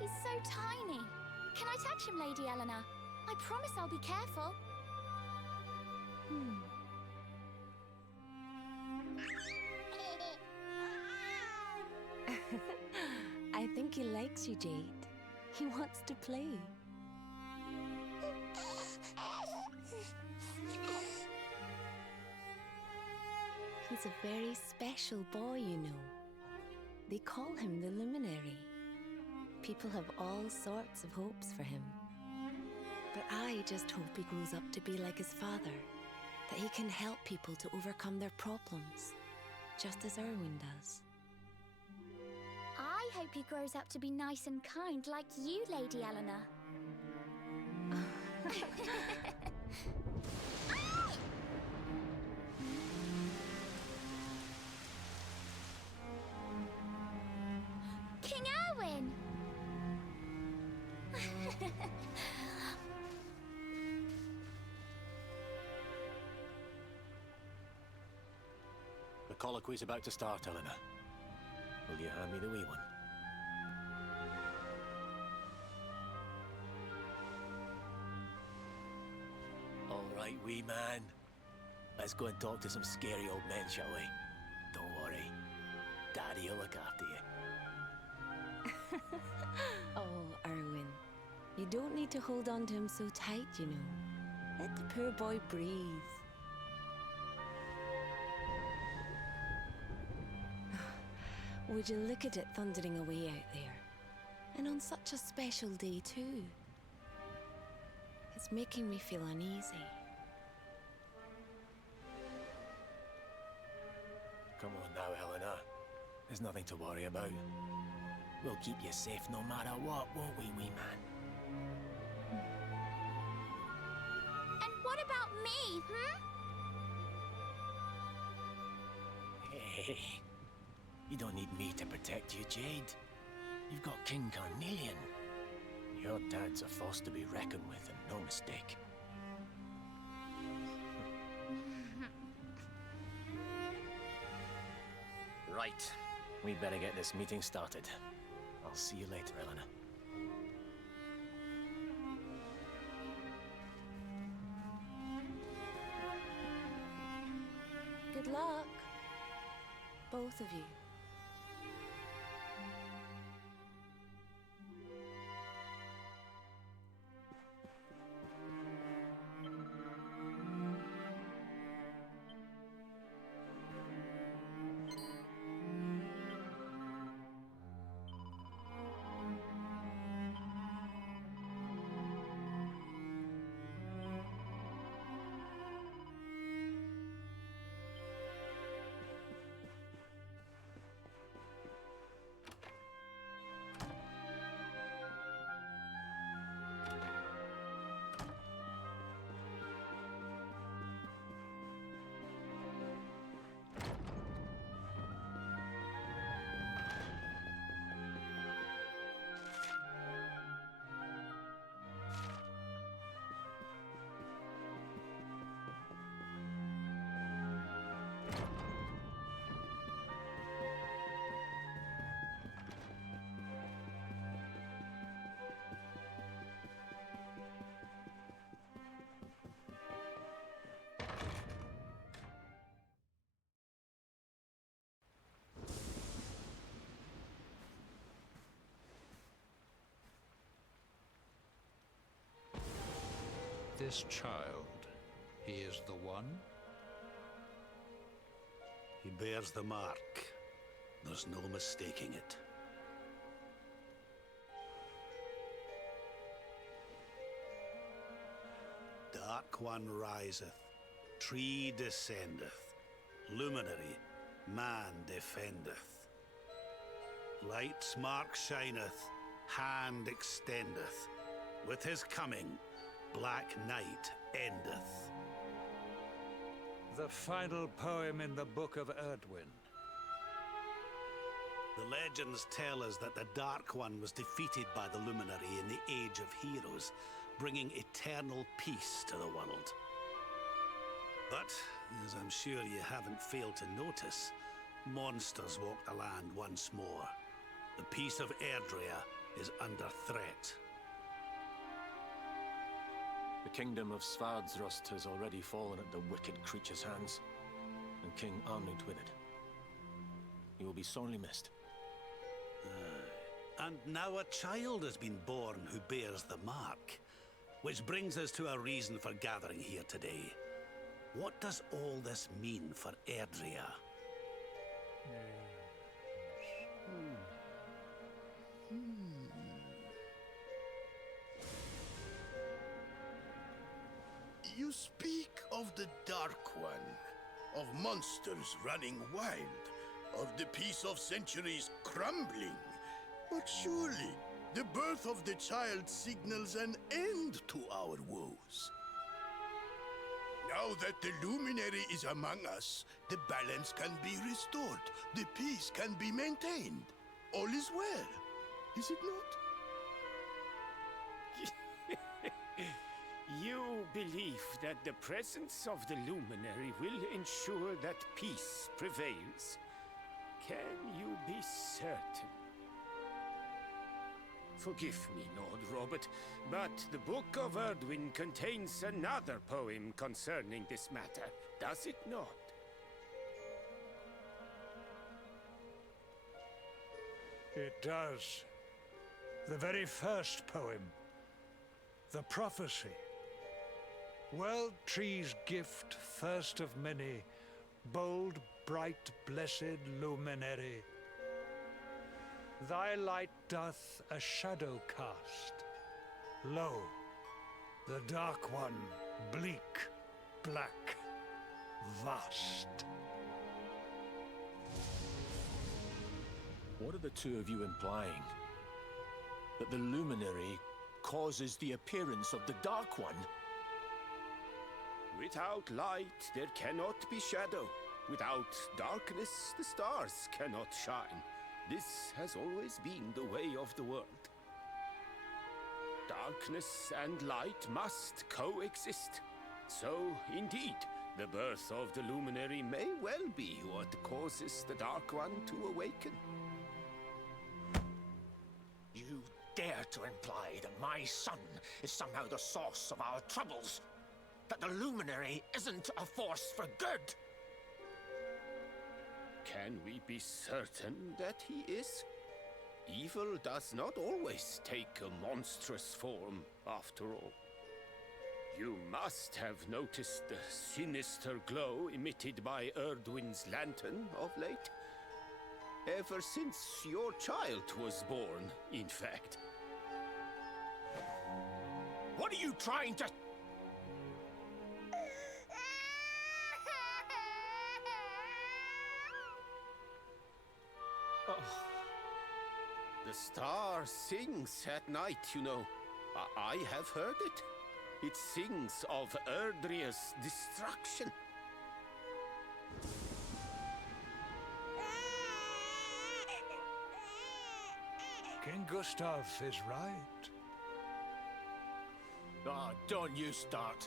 He's so tiny. Can I touch him, Lady Eleanor? I promise I'll be careful. I think he likes you, Jade. He wants to play. He's a very special boy, you know. They call him the Luminary. People have all sorts of hopes for him. But I just hope he grows up to be like his father, that he can help people to overcome their problems, just as Erwin does. I hope he grows up to be nice and kind like you, Lady Eleanor. King Erwin! The colloquy's about to start, Eleanor. Will you hand me the wee one? All right, wee man. Let's go and talk to some scary old men, shall we? Don't worry. Daddy'll look after you. Oh, Erwin. You don't need to hold on to him so tight, you know. Let the poor boy breathe. Would you look at it thundering away out there? And on such a special day, too. It's making me feel uneasy. Come on now, Eleanor. There's nothing to worry about. We'll keep you safe no matter what, won't we, wee man? And what about me, Hey, you don't need me to protect you, Jade. You've got King Carnelian. Your dad's a force to be reckoned with, and no mistake. Right. We better get this meeting started. I'll see you later, Eleanor. Good luck. Both of you. This child, he is the one? He bears the mark. There's no mistaking it. Dark One riseth, tree descendeth, luminary, man defendeth. Light's mark shineth, hand extendeth. With his coming, black night endeth. The final poem in the Book of Erdwin. The legends tell us that the Dark One was defeated by the Luminary in the Age of Heroes, bringing eternal peace to the world. But, as I'm sure you haven't failed to notice, monsters walk the land once more. The peace of Erdrea is under threat. The kingdom of Svardsrust has already fallen at the wicked creature's hands, and King Arnut with it. He will be sorely missed. And now a child has been born who bears the mark. Which brings us to our reason for gathering here today. What does all this mean for Erdrea? You speak of the Dark One, of monsters running wild, of the peace of centuries crumbling. But surely, the birth of the child signals an end to our woes. Now that the luminary is among us, the balance can be restored, the peace can be maintained. All is well, is it not? You believe that the presence of the luminary will ensure that peace prevails. Can you be certain? Forgive me, Lord Robert, but the Book of Erdwin contains another poem concerning this matter, does it not? It does. The very first poem. The prophecy. World Tree's gift, first of many, bold, bright, blessed luminary. Thy light doth a shadow cast. Lo, the Dark One, bleak, black, vast. What are the two of you implying? That the luminary causes the appearance of the Dark One? Without light, there cannot be shadow. Without darkness, the stars cannot shine. This has always been the way of the world. Darkness and light must coexist. So, indeed, the birth of the luminary may well be what causes the Dark One to awaken. You dare to imply that my son is somehow the source of our troubles? That the luminary isn't a force for good? Can we be certain that he is? Evil does not always take a monstrous form, after all. You must have noticed the sinister glow emitted by Erdwin's lantern of late. Ever since your child was born, in fact. What are you trying to... Oh. The star sings at night, you know. I have heard it. It sings of Erdrea's destruction. King Gustav is right. Ah, don't you start.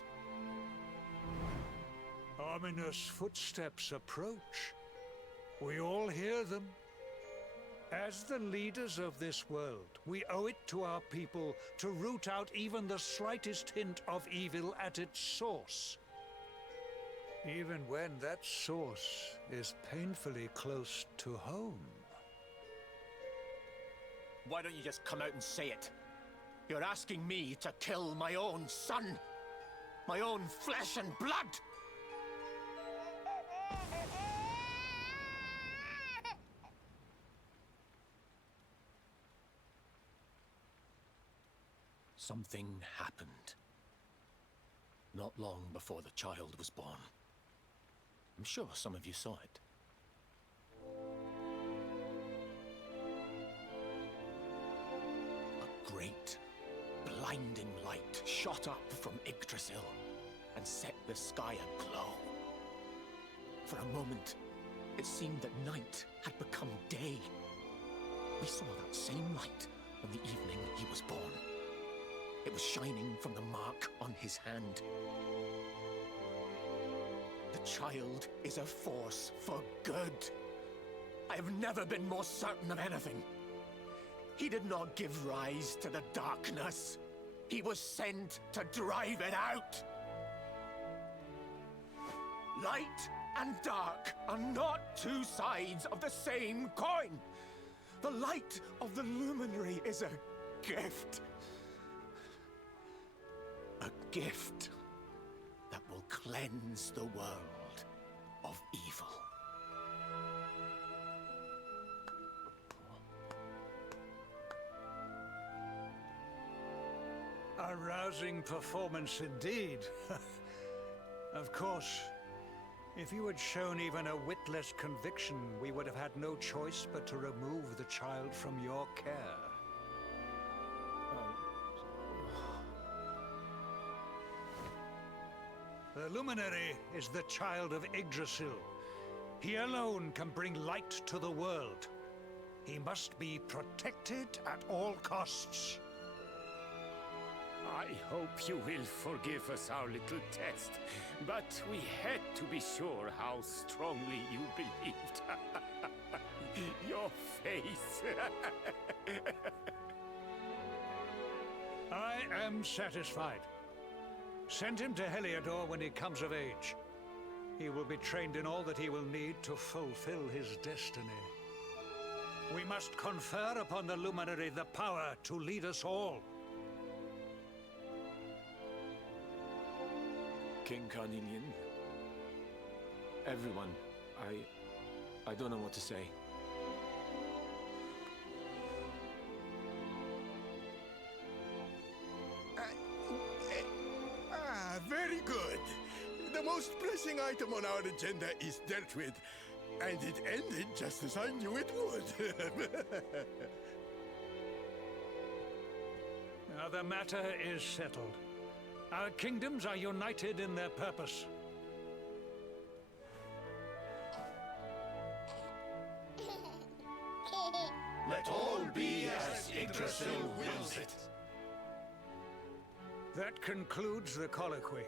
Ominous footsteps approach. We all hear them. As the leaders of this world, we owe it to our people to root out even the slightest hint of evil at its source. Even when that source is painfully close to home. Why don't you just come out and say it? You're asking me to kill my own son. My own flesh and blood. Something happened. Not long before the child was born. I'm sure some of you saw it. A great, blinding light shot up from Yggdrasil and set the sky aglow. For a moment, it seemed that night had become day. We saw that same light on the evening he was born. It was shining from the mark on his hand. The child is a force for good. I have never been more certain of anything. He did not give rise to the darkness. He was sent to drive it out. Light and dark are not two sides of the same coin. The light of the luminary is a gift. A gift that will cleanse the world of evil. A rousing performance indeed. Of course, if you had shown even a whit less conviction, we would have had no choice but to remove the child from your care. The Luminary is the child of Yggdrasil. He alone can bring light to the world. He must be protected at all costs. I hope you will forgive us our little test, but we had to be sure how strongly you believed. Your face. I am satisfied. Send him to Heliodor when he comes of age. He will be trained in all that he will need to fulfill his destiny. We must confer upon the Luminary the power to lead us all. King Carnelian. Everyone, I don't know what to say. Very good. The most pressing item on our agenda is dealt with, and it ended just as I knew it would. Now the matter is settled. Our kingdoms are united in their purpose. Let all be as Yggdrasil wills it. That concludes the colloquy.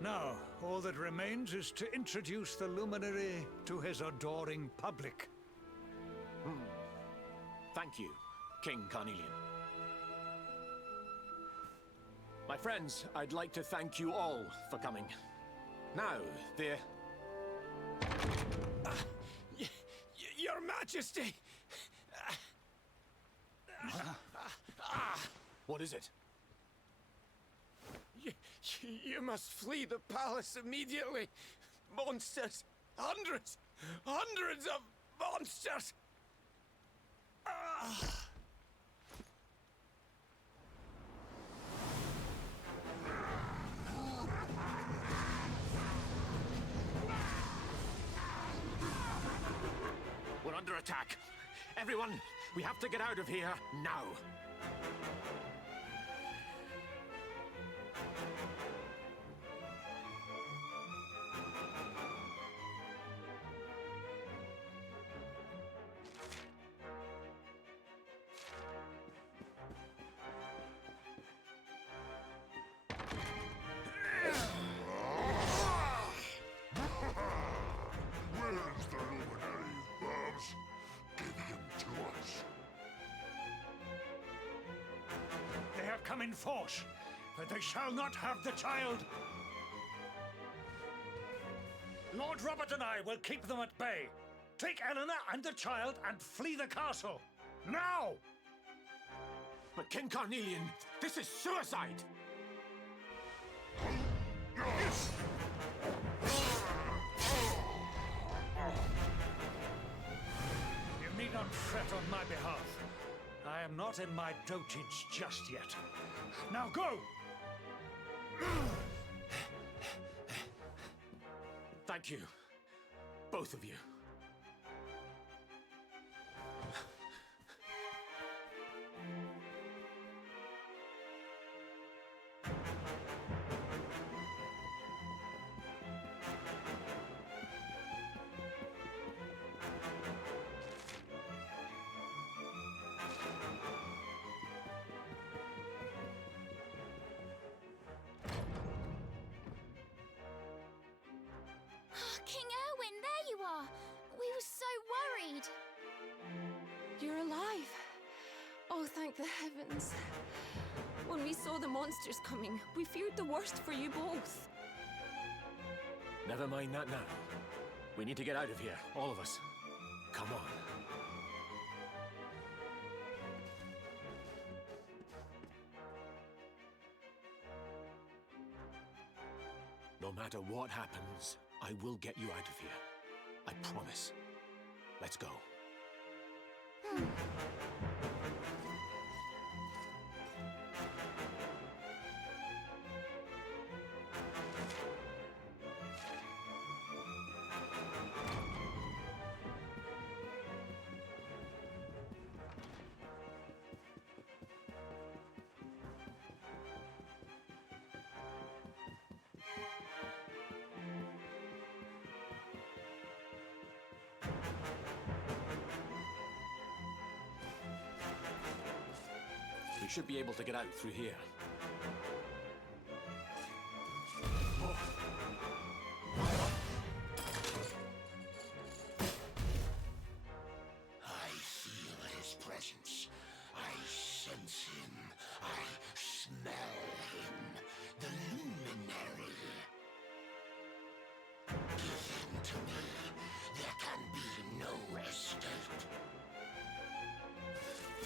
Now, all that remains is to introduce the Luminary to his adoring public. Thank you, King Carnelian. My friends, I'd like to thank you all for coming. Now, Your Majesty! What is it? You must flee the palace immediately. Monsters! Hundreds! Hundreds of monsters! We're under attack. Everyone, we have to get out of here now. Where's the Luminary, Babs? Give him to us. They have come in force, but they shall not have the child. Lord Robert and I will keep them at bay. Take Eleanor and the child and flee the castle. Now! But King Carnelian, this is suicide! You need not fret on my behalf. I am not in my dotage just yet. Now go! Thank you, both of you. King Erwin, there you are! Thank the heavens. When we saw the monsters coming, we feared the worst for you both. Never mind that now. We need to get out of here, all of us. Come on. No matter what happens, I will get you out of here. I promise. Let's go. We should be able to get out through here. I feel his presence. I sense him. I smell him. The luminary. Give him to me. There can be no escape.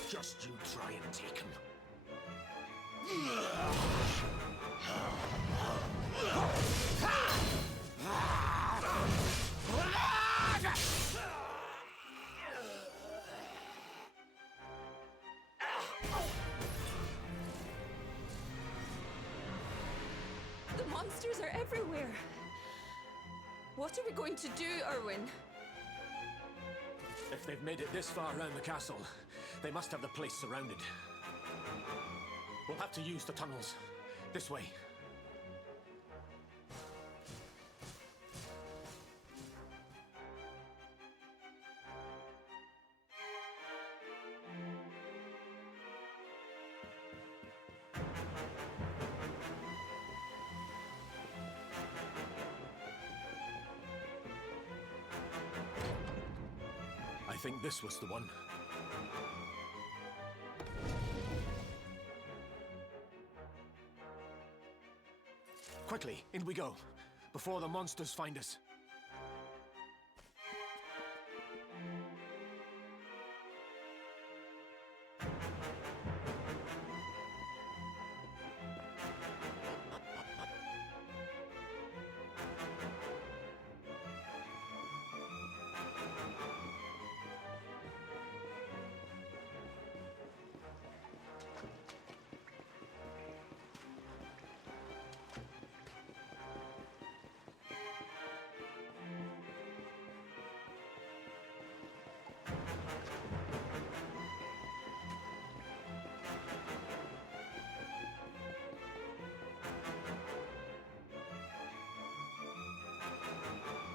Just you try and take him. The monsters are everywhere. What are we going to do, Erwin? If they've made it this far around the castle, they must have the place surrounded. We'll have to use the tunnels. This way. I think this was the one. Quickly, in we go, before the monsters find us.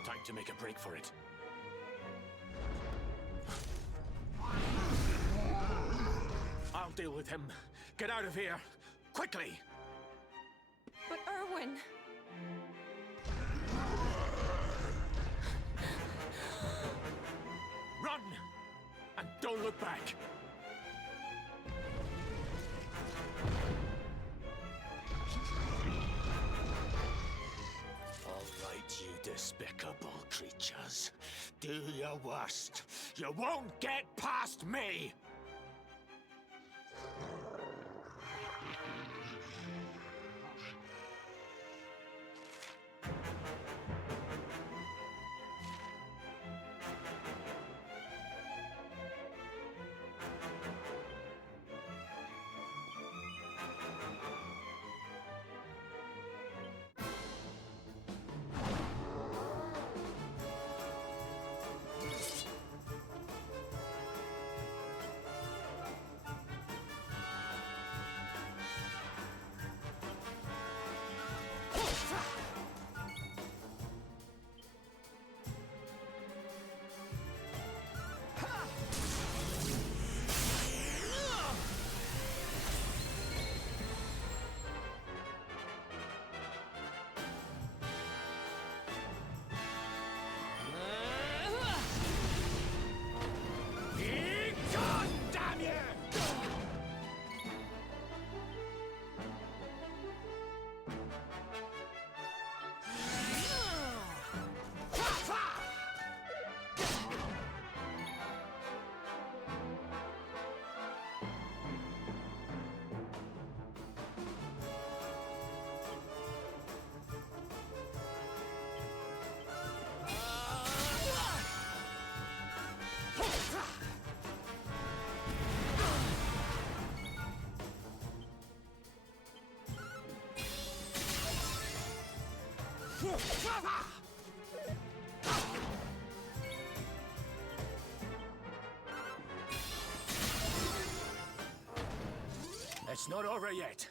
Time to make a break for it. I'll deal with him. Get out of here, quickly! But Erwin... Run! And don't look back! All right, you despicable creatures. Do your worst. You won't get past me! It's not over yet.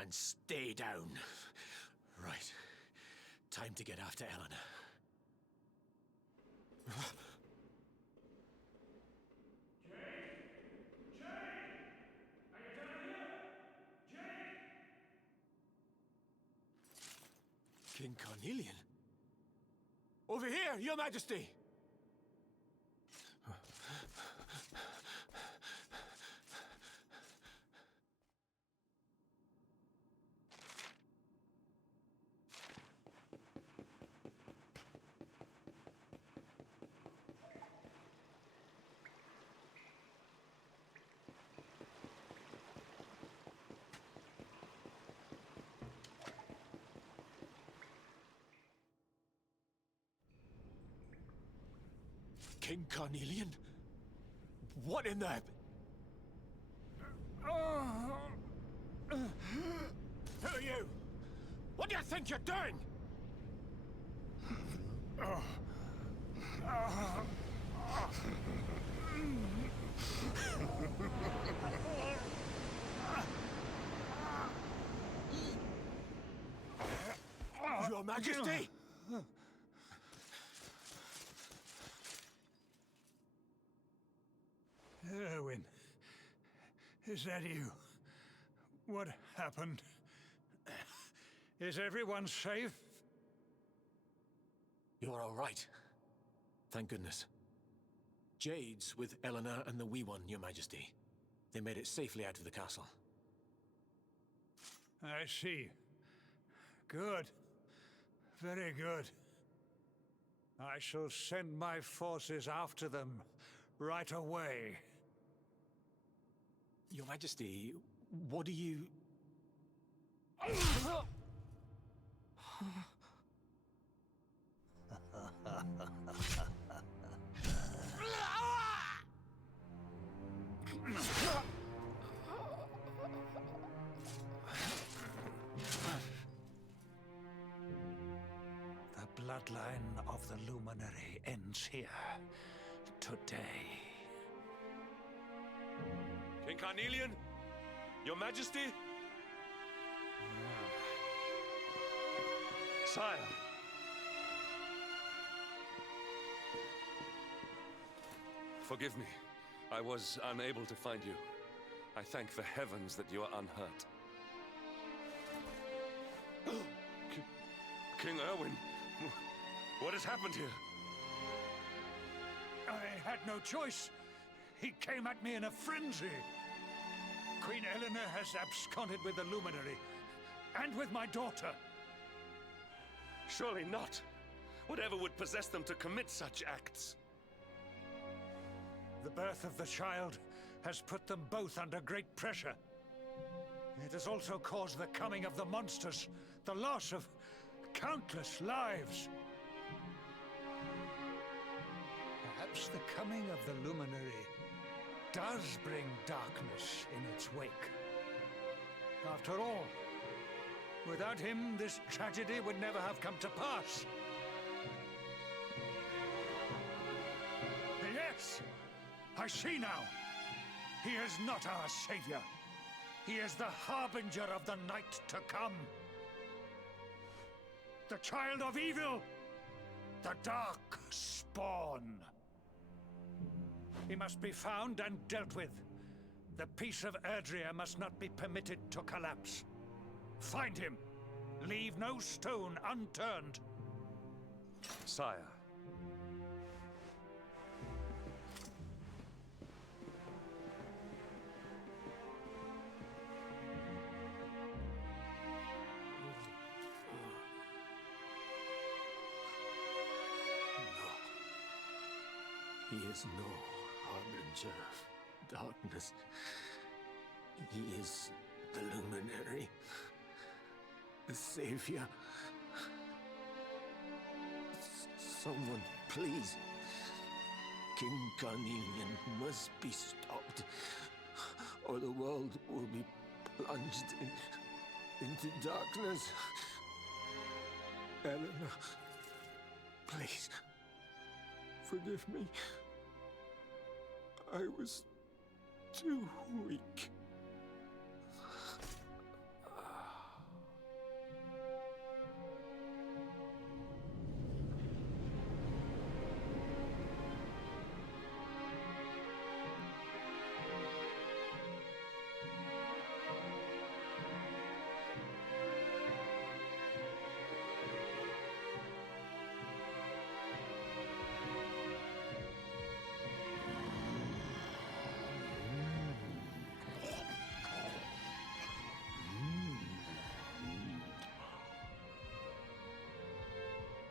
And stay down. Right. Time to get after Eleanor. King Carnelian? Over here, Your Majesty! King Carnelian? What in the... Who are you? What do you think you're doing? Your Majesty! Erwin, is that you? What happened? Is everyone safe? You're all right. Thank goodness. Jade's with Eleanor and the Wee One, Your Majesty. They made it safely out of the castle. I see. Good. Very good. I shall send my forces after them right away. Your Majesty, what do you... The bloodline of the Luminary ends here. Today. King Carnelian? Your Majesty? Sire. Forgive me. I was unable to find you. I thank the heavens that you are unhurt. King Erwin, what has happened here? I had no choice. He came at me in a frenzy. Queen Eleanor has absconded with the Luminary, and with my daughter. Surely not. Whatever would possess them to commit such acts? The birth of the child has put them both under great pressure. It has also caused the coming of the monsters, the loss of countless lives. Perhaps the coming of the Luminary does bring darkness in its wake. After all, without him, this tragedy would never have come to pass. Yes! I see now. He is not our savior. He is the harbinger of the night to come. The child of evil. The dark spawn. He must be found and dealt with. The peace of Erdrea must not be permitted to collapse. Find him. Leave no stone unturned. Sire. He is no harbinger of darkness. He is the Luminary, the Savior. Someone, please. King Carnelian must be stopped. or the world will be plunged into darkness. Eleanor, please, forgive me. I was too weak.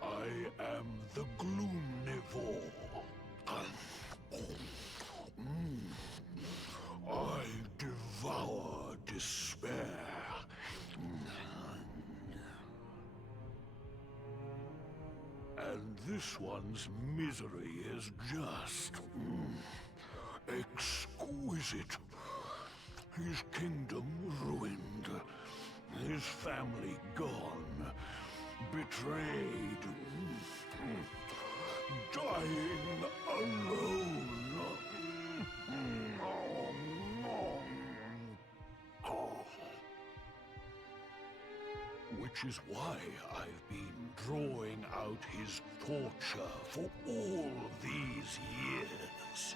I am the Gloomnivore. I devour despair. And this one's misery is just exquisite. His kingdom ruined, his family gone, betrayed, dying alone. Which is why I've been drawing out his torture for all these years.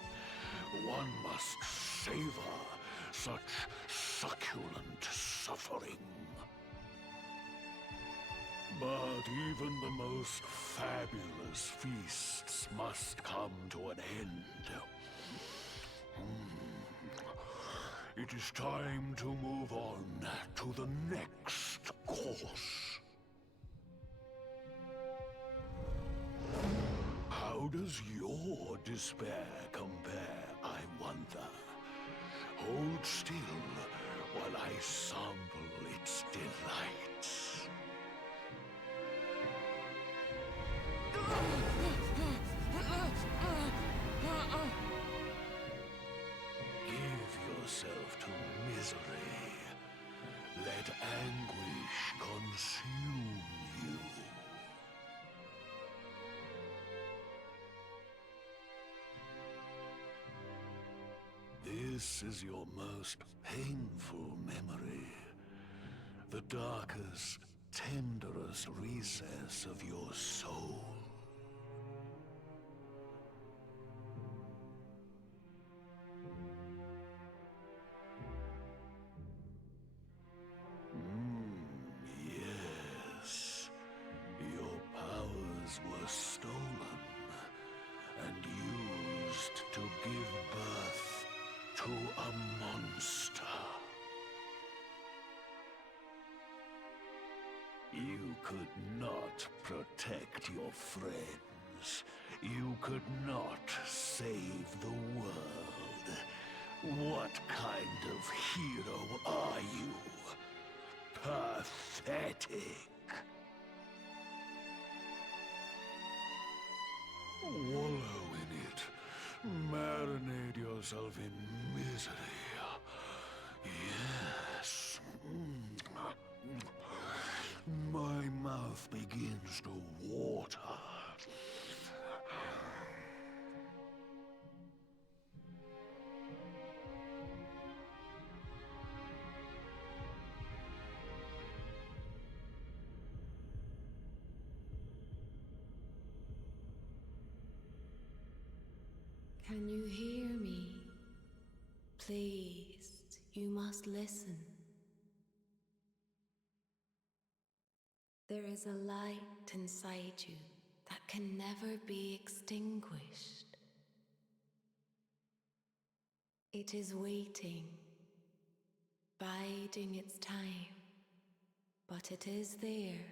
One must savor such succulent suffering. But even the most fabulous feasts must come to an end. It is time to move on to the next course. How does your despair compare, I wonder? Hold still while I sample its delights. Give yourself to misery. Let anguish consume you. This is your most painful memory. The darkest, tenderest recess of your soul. Yes. Your powers were stolen and used to give birth to a monster. You could not protect your friends. You could not save the world. What kind of hero are you? Pathetic. Wallow in it. Marinate yourself in misery. Yes. My mouth begins to water. Can you hear me? Please, you must listen. There is a light inside you that can never be extinguished. It is waiting, biding its time, but it is there,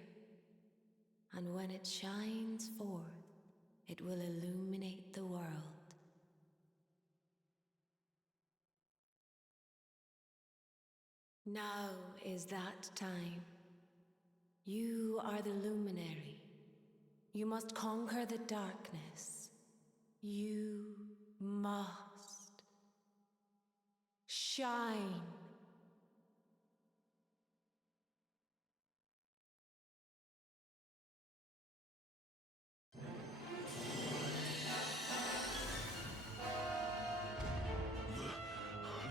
and when it shines forth, it will illuminate the world. Now is that time. You are the luminary. You must conquer the darkness. You must. Shine.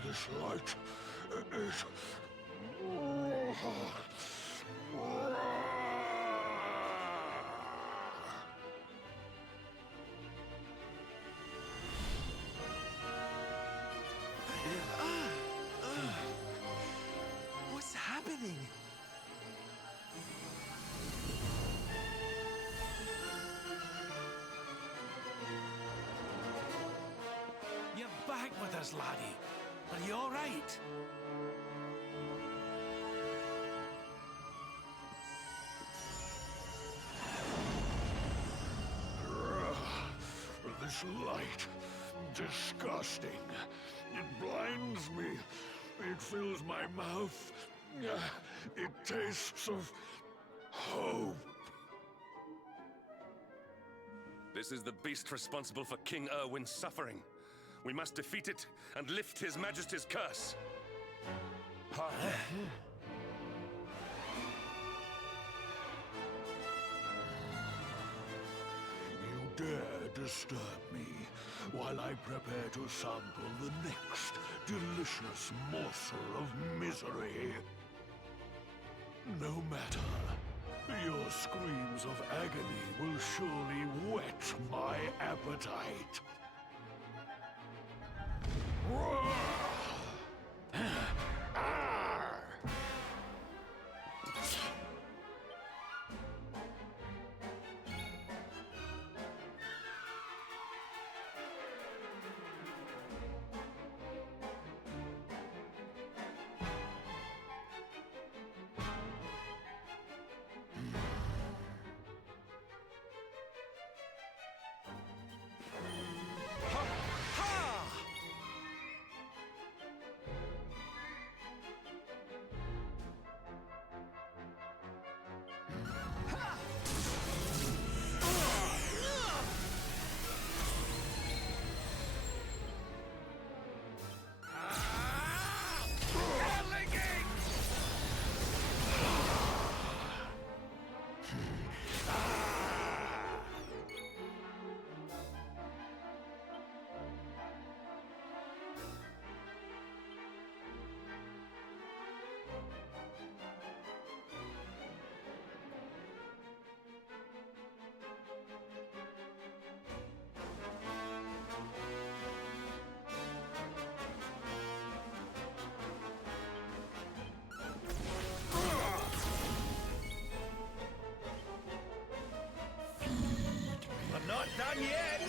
This light is... What's happening? You're back with us, laddie. Are you all right? This light, disgusting. It blinds me. It fills my mouth. It tastes of hope. This is the beast responsible for King Erwin's suffering. We must defeat it and lift His Majesty's curse. You dare disturb me while I prepare to sample the next delicious morsel of misery. No matter. Your screams of agony will surely whet my appetite. We're not done yet!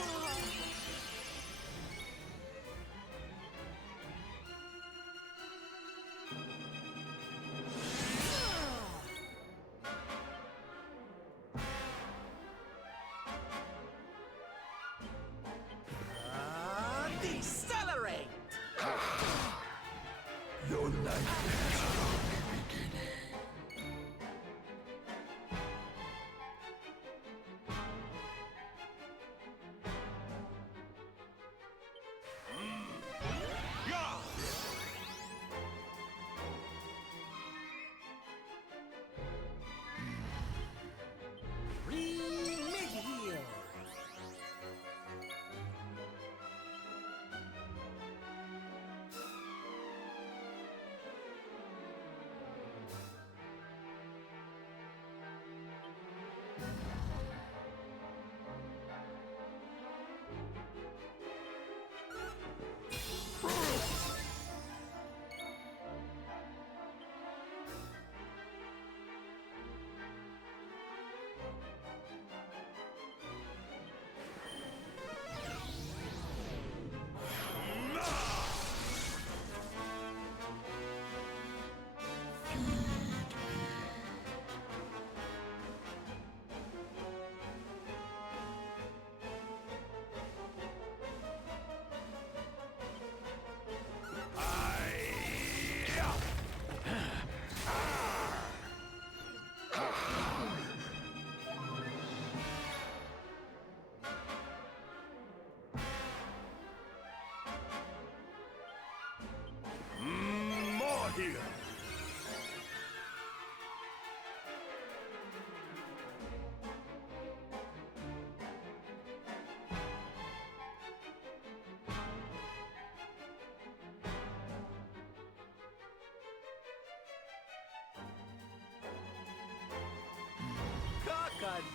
Decelerate! Your life is only beginning. Remedial!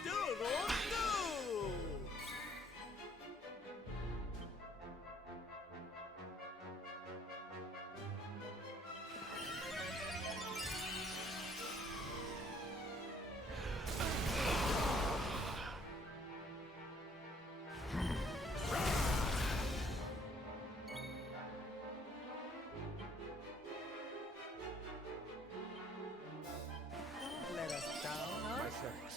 Doodle-doo! Let us down, huh? My thanks.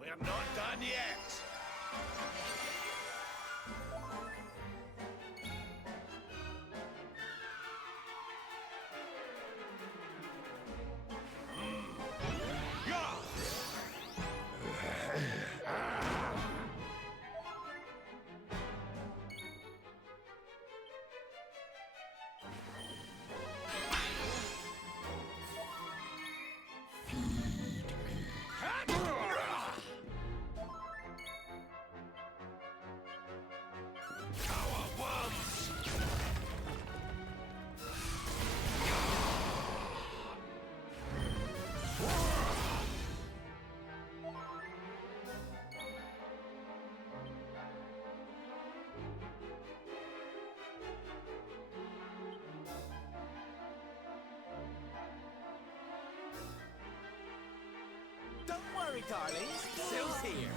We're not done yet. Don't worry, darlings. Syl's here.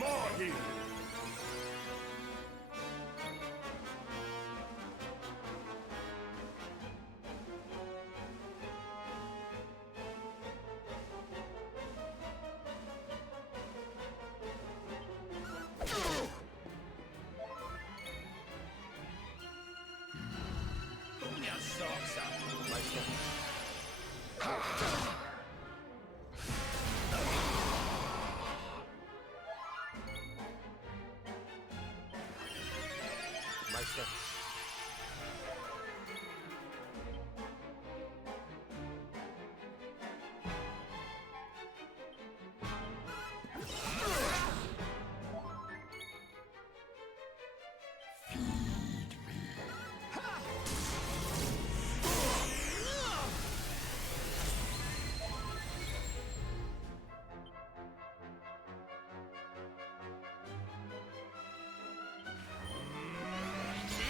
Mahi! Pull your socks up. My thanks.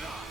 Yeah!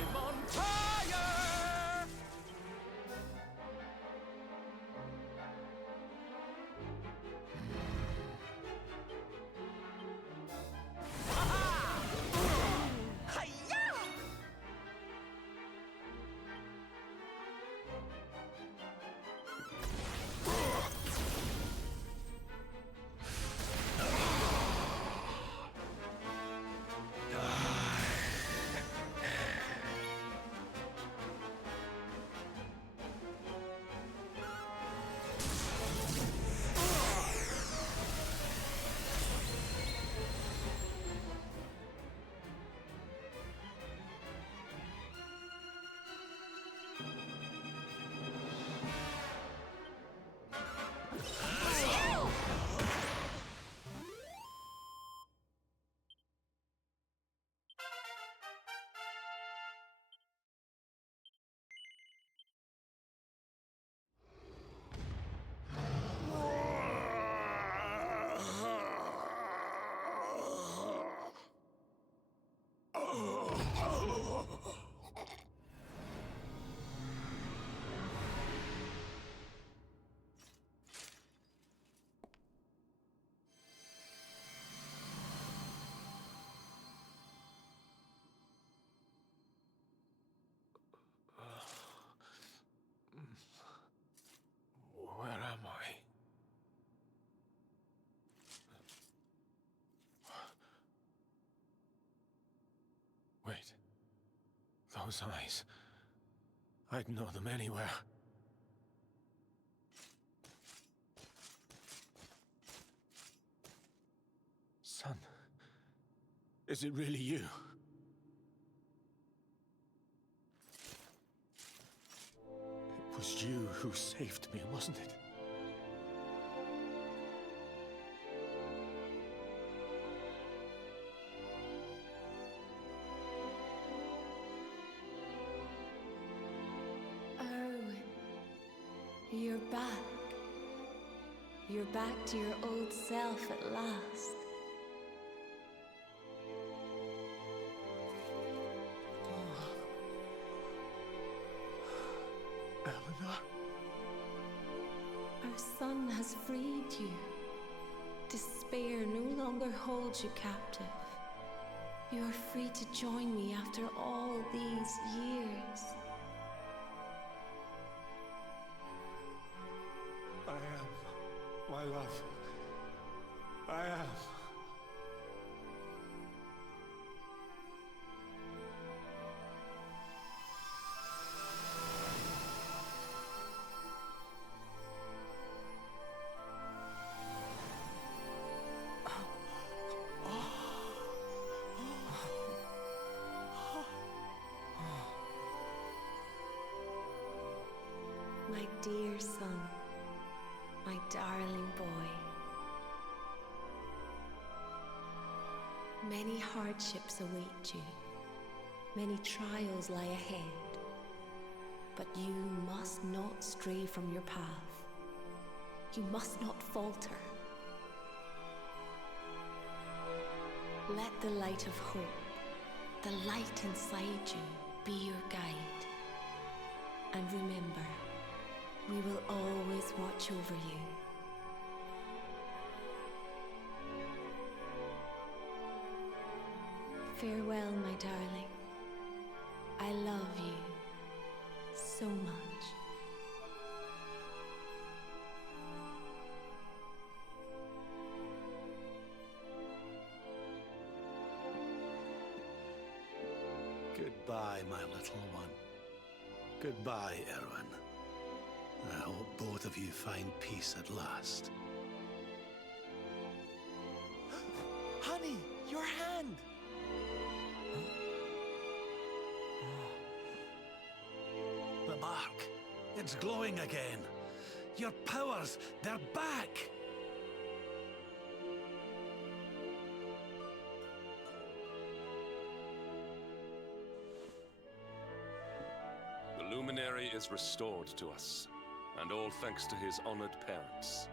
I'm on fire! Where am I? Wait. Those eyes. I'd know them anywhere. Son. Is it really you? It was you who saved me, wasn't it? Erwin, you're back. You're back to your old self at last. Eleanor? Our son has freed you. Despair no longer holds you captive. You are free to join me after all these years. I am, my love. I am. My dear son, my darling boy. Many hardships await you. Many trials lie ahead. But you must not stray from your path. You must not falter. Let the light of hope, the light inside you, be your guide. And remember, we will always watch over you. Farewell, my darling. I love you so much. Goodbye, my little one. Goodbye, Erwin. I hope both of you find peace at last. Honey, your hand! The mark. It's glowing again. Your powers, they're back! The luminary is restored to us, and all thanks to his honored parents.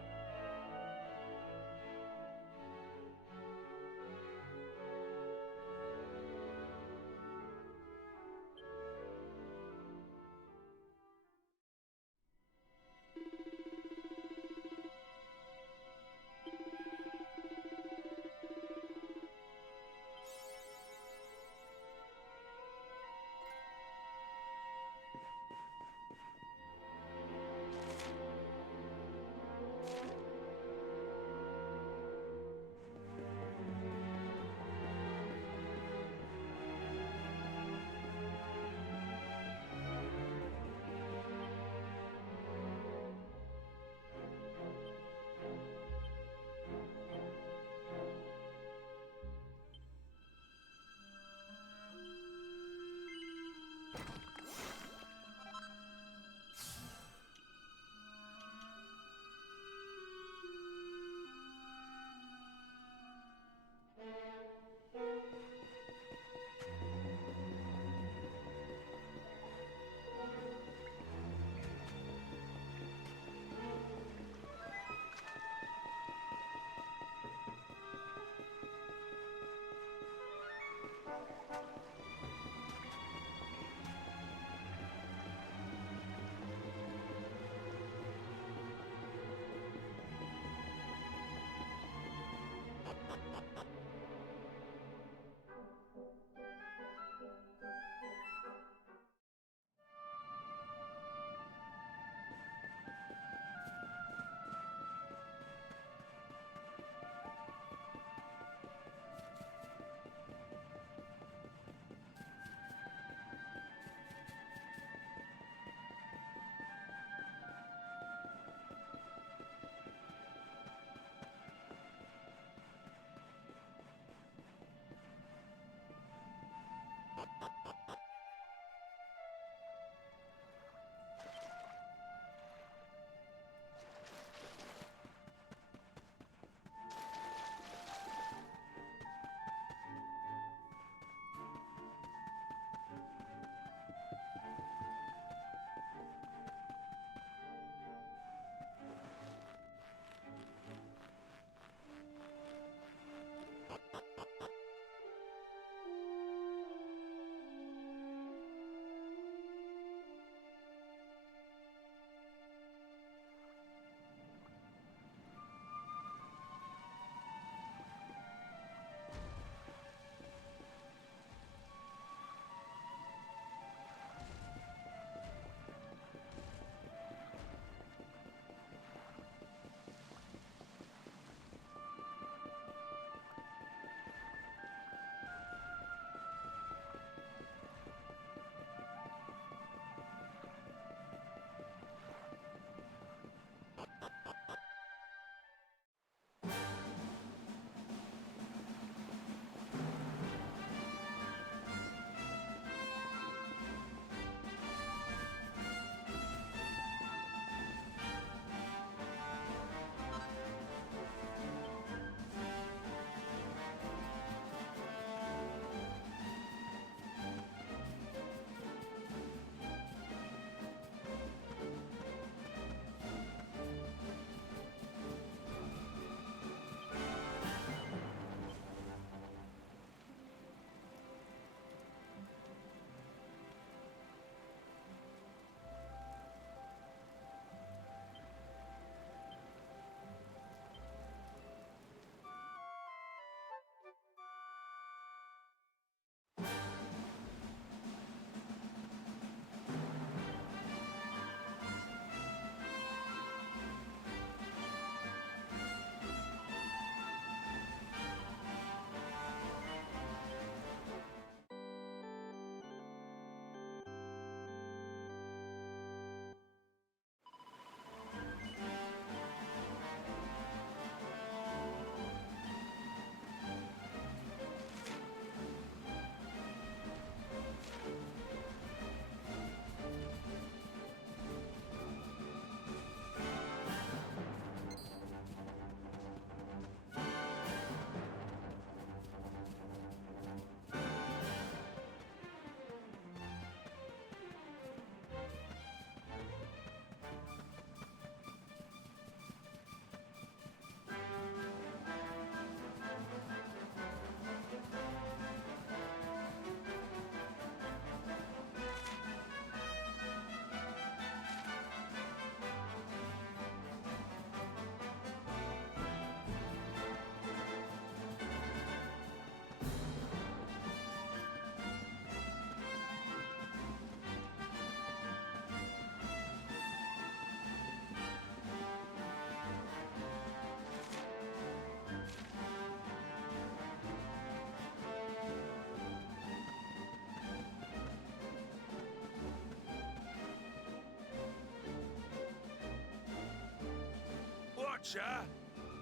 Watcher,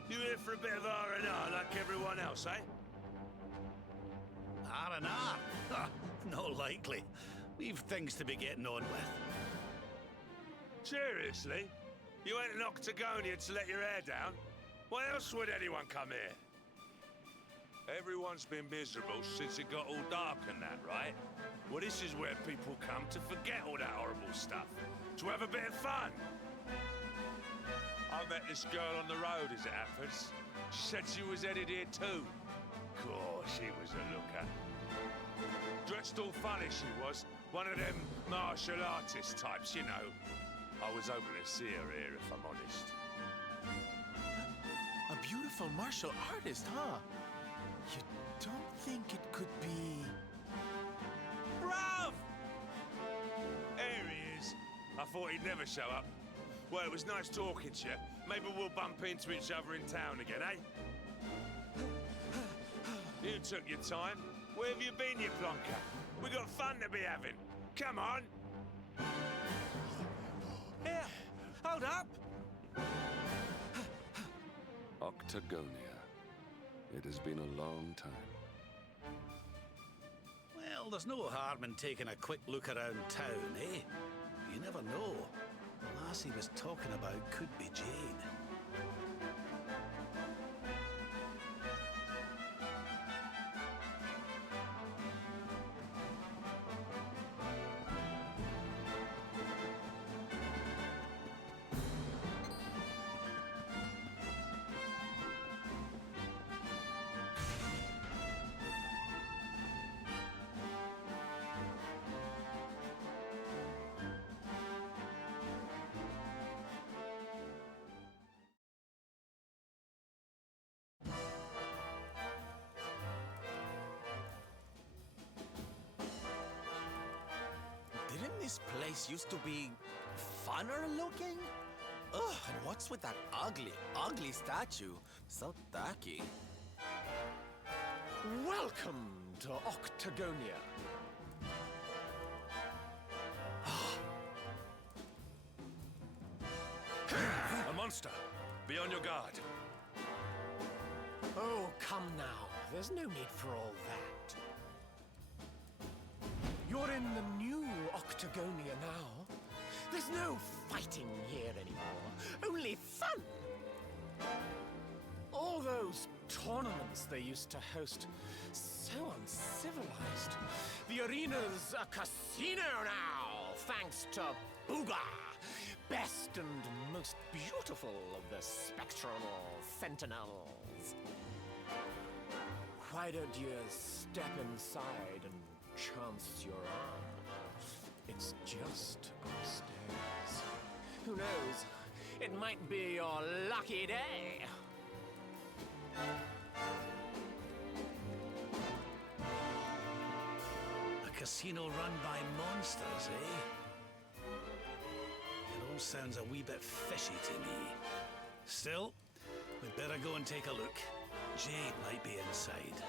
you here for a bit of R&R like everyone else, eh? R&R? Not likely. We've things to be getting on with. Seriously? You went to Octagonia to let your hair down? Why else would anyone come here? Everyone's been miserable since it got all dark and that, right? Well, this is where people come to forget all that horrible stuff. To have a bit of fun. I met this girl on the road, as it happens. She said she was headed here too. Course, she was a looker. Dressed all funny she was. One of them martial artist types, you know. I was hoping to see her here, if I'm honest. A beautiful martial artist, huh? You don't think it could be... Bruv! There he is. I thought he'd never show up. Well, it was nice talking to you. Maybe we'll bump into each other in town again, eh? You took your time. Where have you been, you plonker? We got fun to be having. Come on! Here! Hold up! Octagonia. It has been a long time. Well, there's no harm in taking a quick look around town, eh? You never know. The lass he was talking about could be Jade. Didn't this place used to be funner looking? Ugh, and what's with that ugly statue? So tacky. Welcome to Octagonia. A monster! Be on your guard. Oh, come now. There's no need for all that. You're in the new Octagonia now. There's no fighting here anymore. Only fun! All those tournaments they used to host, so uncivilized. The arena's a casino now, thanks to Booga, best and most beautiful of the spectral sentinels. Why don't you step inside and chance your arm? It's just upstairs. Who knows? It might be your lucky day. A casino run by monsters, eh? It all sounds a wee bit fishy to me. Still, we'd better go and take a look. Jade might be inside.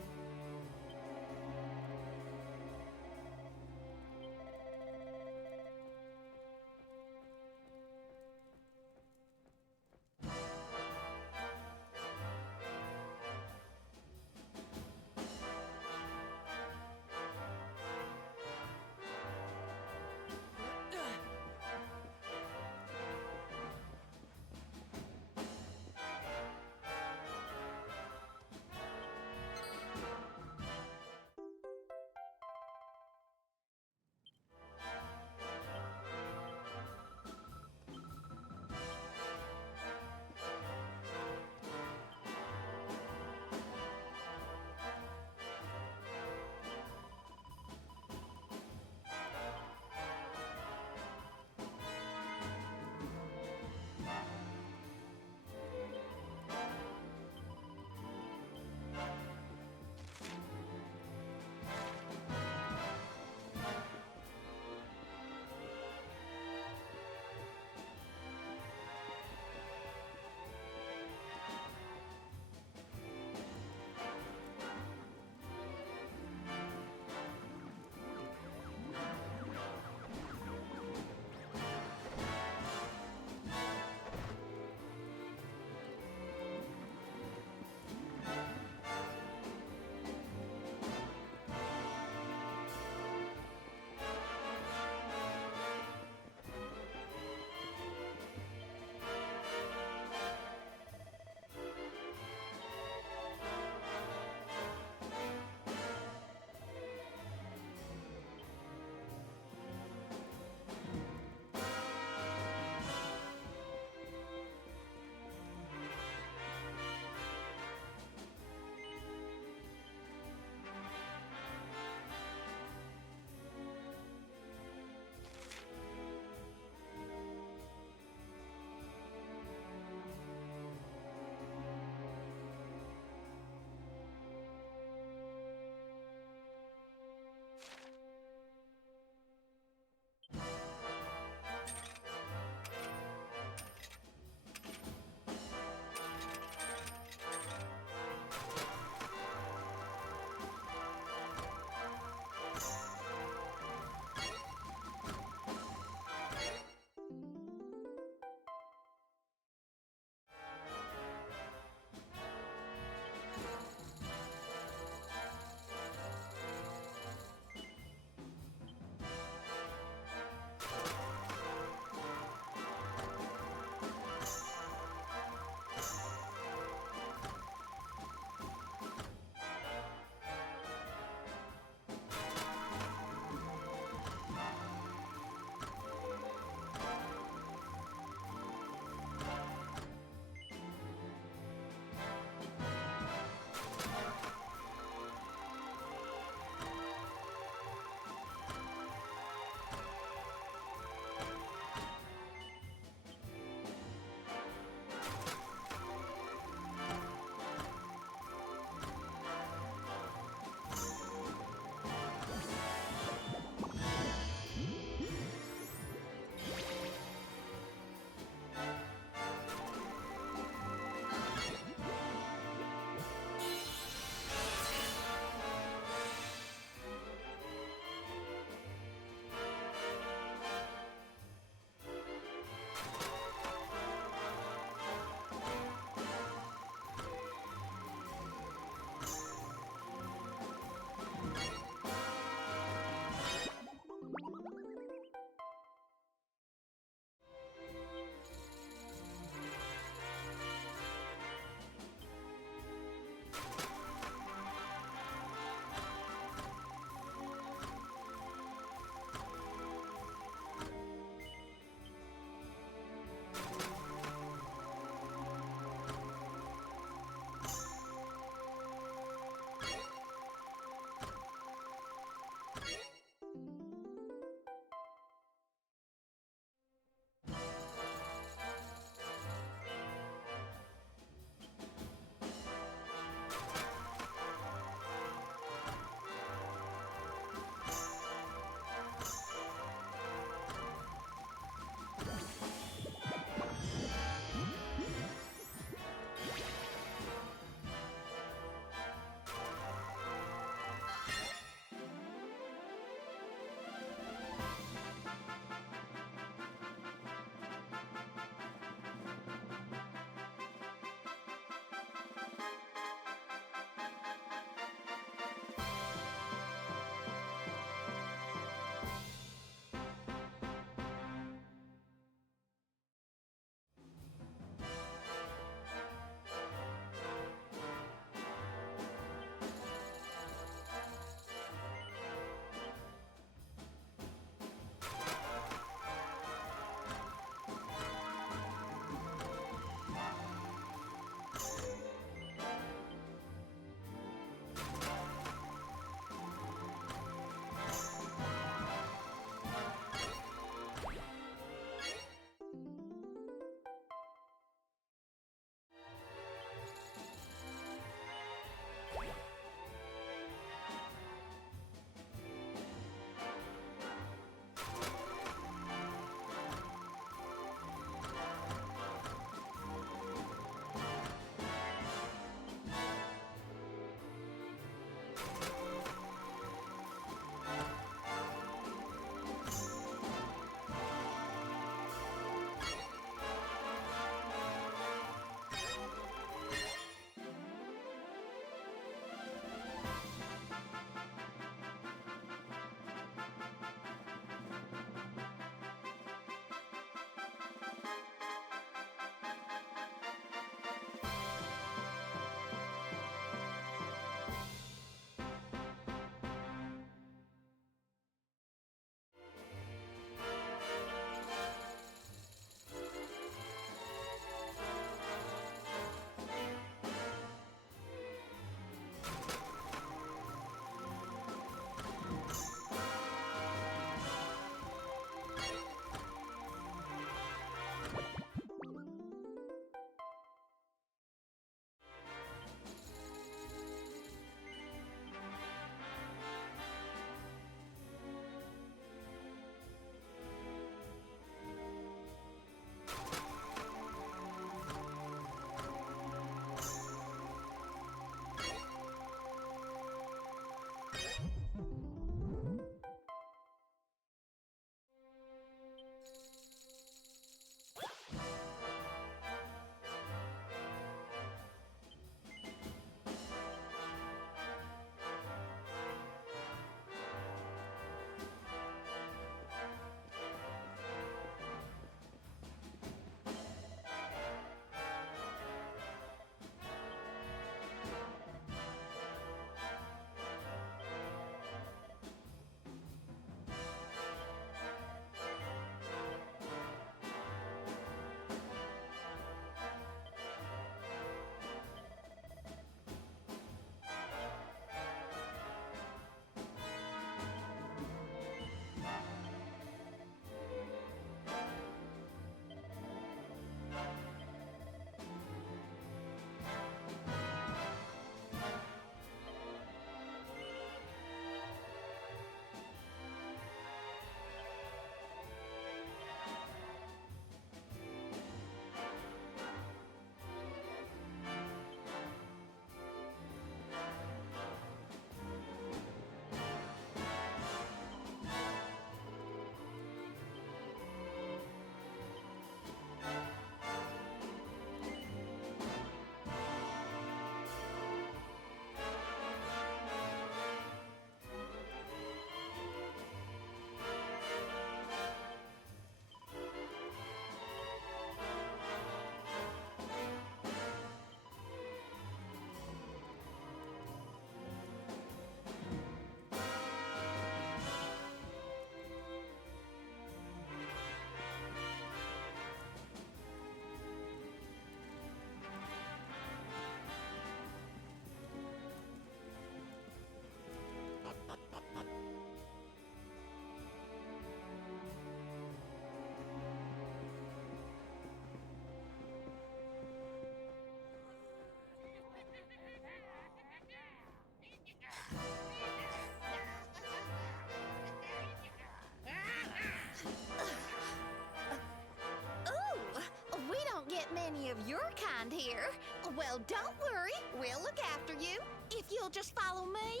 here. Well, don't worry. We'll look after you. If you'll just follow me.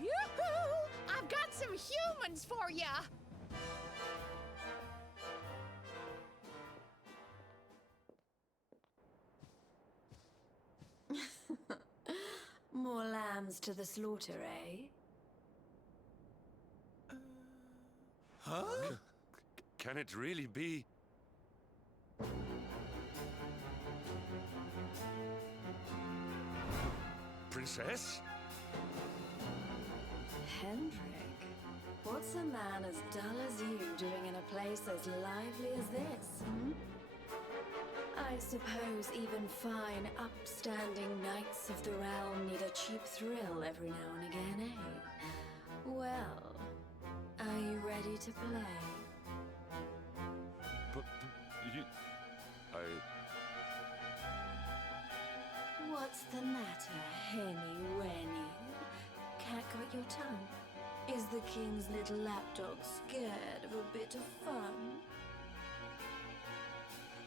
Yoo-hoo! I've got some humans for ya! More lambs to the slaughter, eh? Huh? Can it really be? Princess? Hendrik, what's a man as dull as you doing in a place as lively as this, hmm? I suppose even fine, upstanding knights of the realm need a cheap thrill every now and again, eh? Well, are you ready to play? But you... What's the matter, Henny Wenny? Cat got your tongue? Is the king's little lapdog scared of a bit of fun?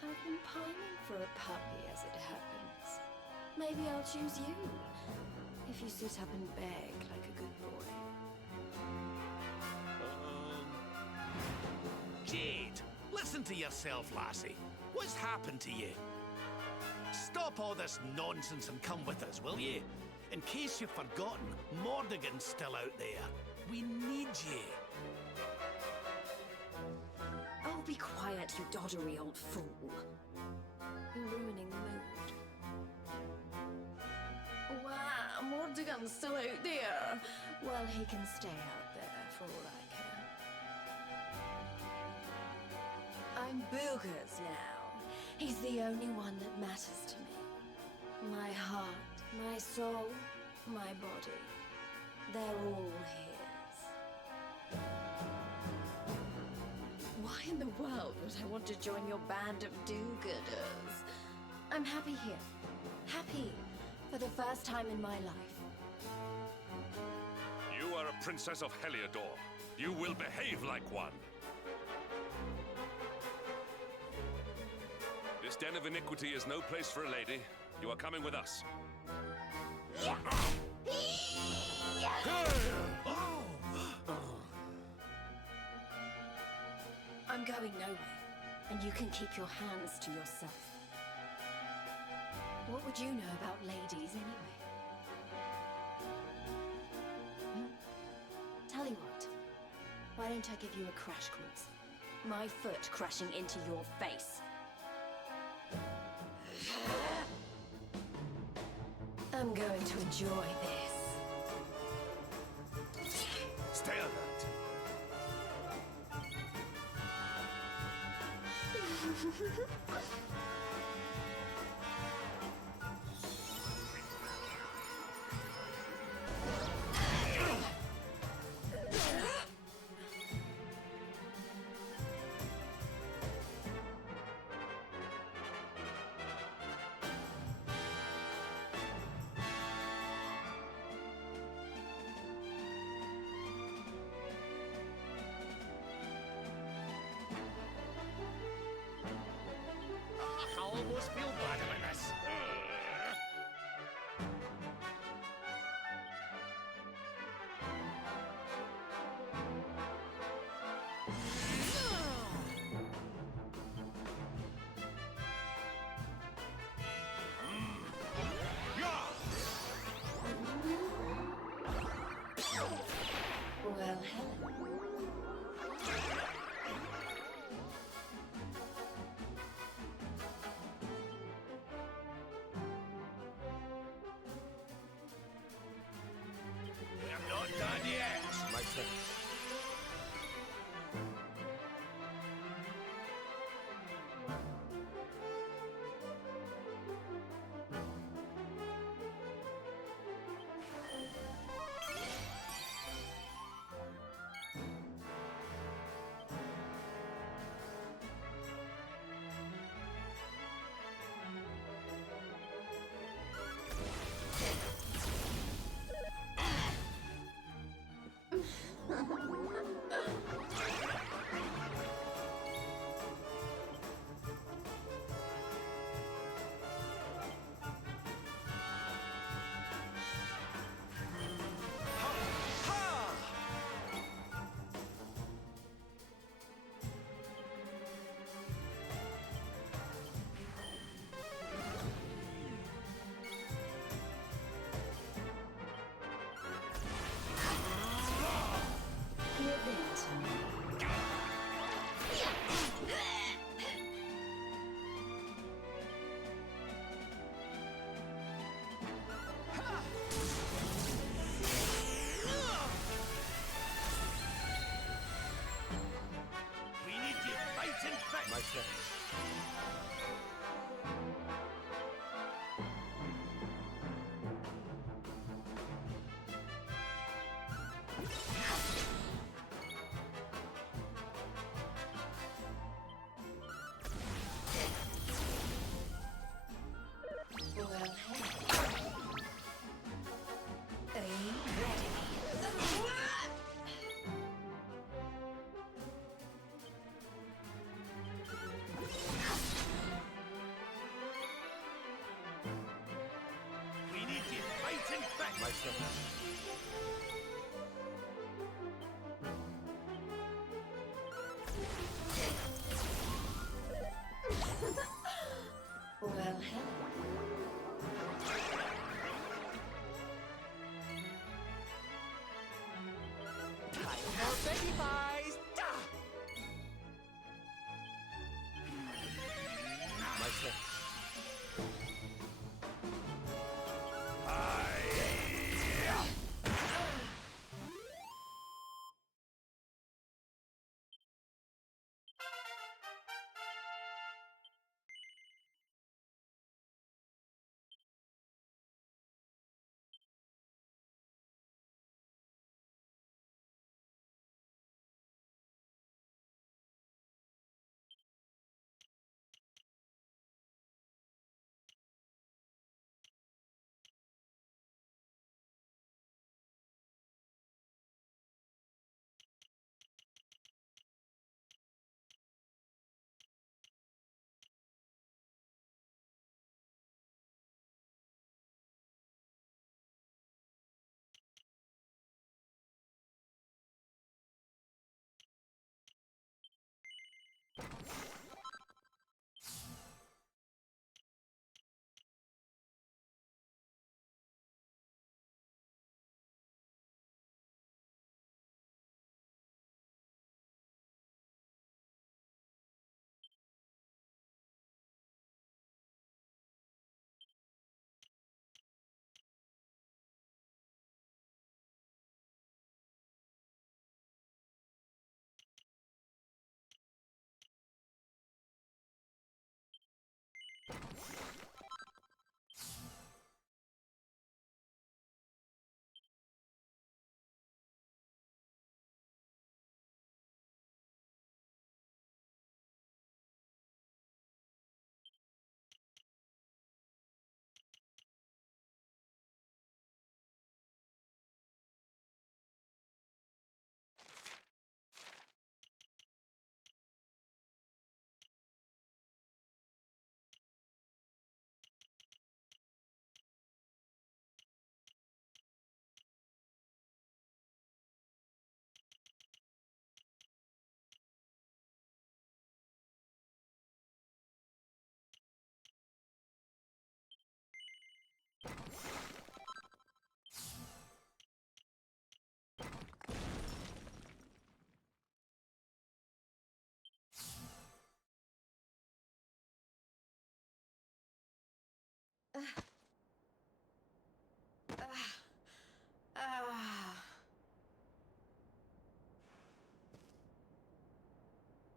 I've been pining for a puppy as it happens. Maybe I'll choose you, if you sit up and beg like a good boy. Jade, listen to yourself, lassie. What's happened to you? Stop all this nonsense and come with us, will you? In case you've forgotten, Mordigan's still out there. We need you. Oh, be quiet, you doddery old fool. You're ruining the mood. Wow, Mordigan's still out there. Well, he can stay out there for all I care. I'm Boogers now. He's the only one that matters to me. My heart, my soul, my body. They're all his. Why in the world would I want to join your band of do-gooders? I'm happy here. Happy for the first time in my life. You are a princess of Heliodor. You will behave like one. This den of iniquity is no place for a lady. You are coming with us. I'm going nowhere, and you can keep your hands to yourself. What would you know about ladies anyway? Tell you what, why don't I give you a crash course? My foot crashing into your face. I'm going to enjoy this. Stay alert. I almost feel bad about this. Well, hello.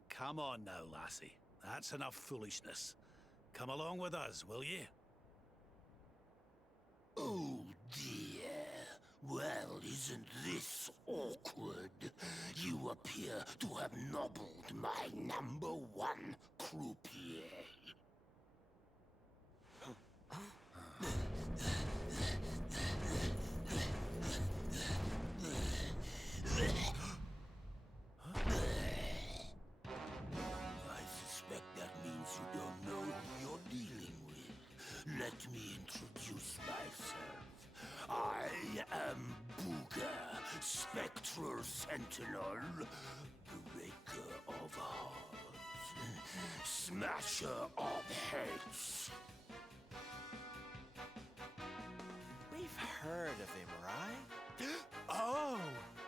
Come on now, lassie. That's enough foolishness. Come along with us, will you? Oh dear. Well, isn't this awkward? You appear to have nobbled my #1 croupier. I suspect that means you don't know who you're dealing with. Let me introduce myself. I am Booga, Spectral Sentinel, Breaker of Hearts, Smasher of Heads. We've heard of him, right? Oh,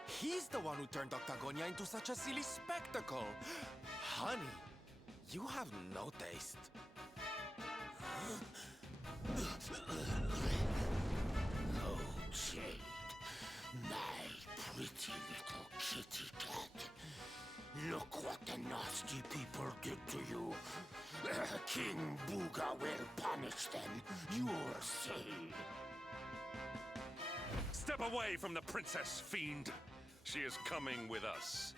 he's the one who turned Octagonia into such a silly spectacle. Honey, you have no taste. Oh, Jade, my pretty little kitty cat. Look what the nasty people did to you. King Booga will punish them. You'll see. Step away from the princess, fiend. She is coming with us.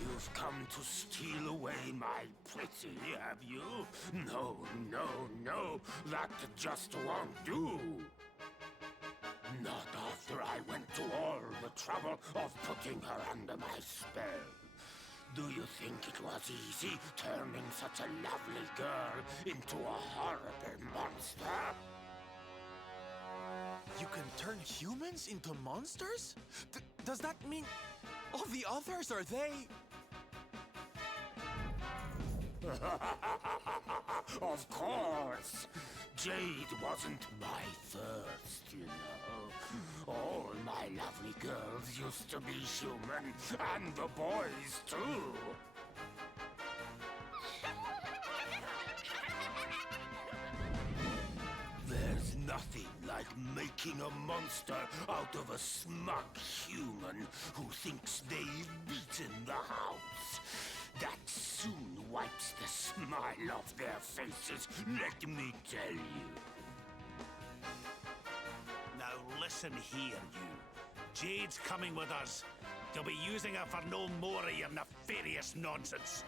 You've come to steal away my pretty, have you? No, no, no. That just won't do. Not after I went to all the trouble of putting her under my spell. Do you think it was easy turning such a lovely girl into a horrible monster? You can turn humans into monsters? Does that mean all the others are they? Of course! Jade wasn't my first, you know. All my lovely girls used to be human, and the boys too. There's nothing like making a monster out of a smug human who thinks they've beaten the house. That soon wipes the smile off their faces, let me tell you. Now listen here, you. Jade's coming with us. They'll be using her for no more of your nefarious nonsense.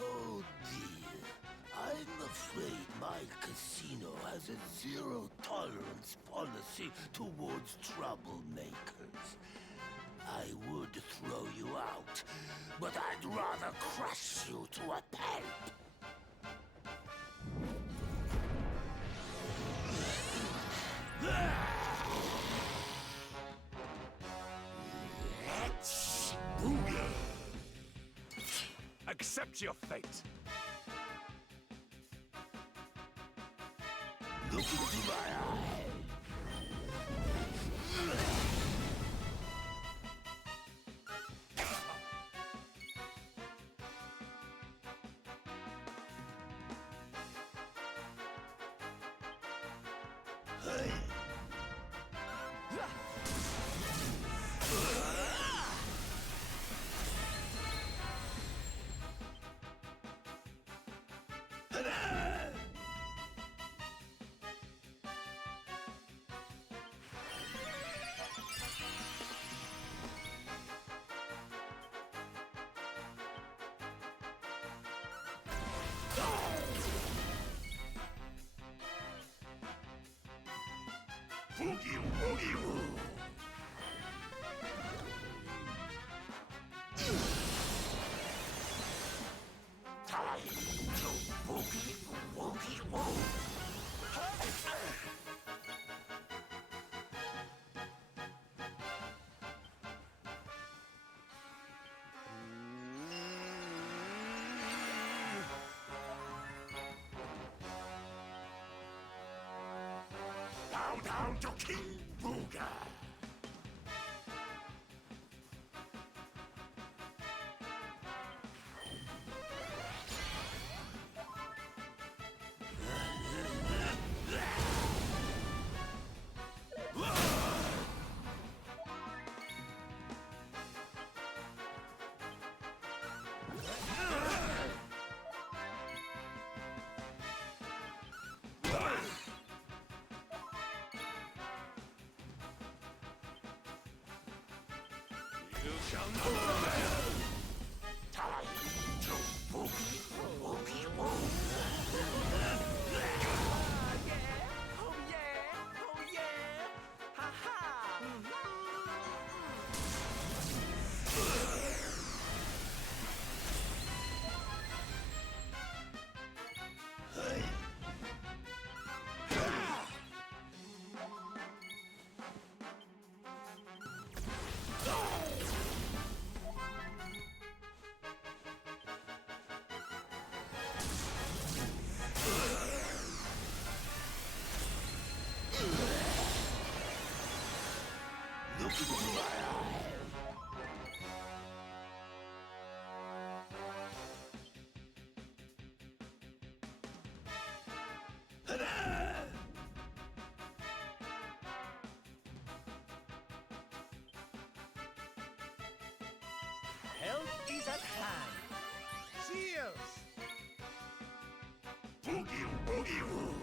Oh dear, I'm afraid my casino has a zero-tolerance policy towards troublemakers. I would throw you out, but I'd rather crush you to a pulp. Let's boogie! Accept your fate. Look into my eye. Boogie Woogie Woo! Time to Boogie Woogie Woo! Bow down to King Booga! You shall not prevail! Time to Boogie Woogie Woo! Oh yeah! Oh yeah! Ha ha! Look into my eye! Help is at hand. Cheers! Boogie Woogie Woo!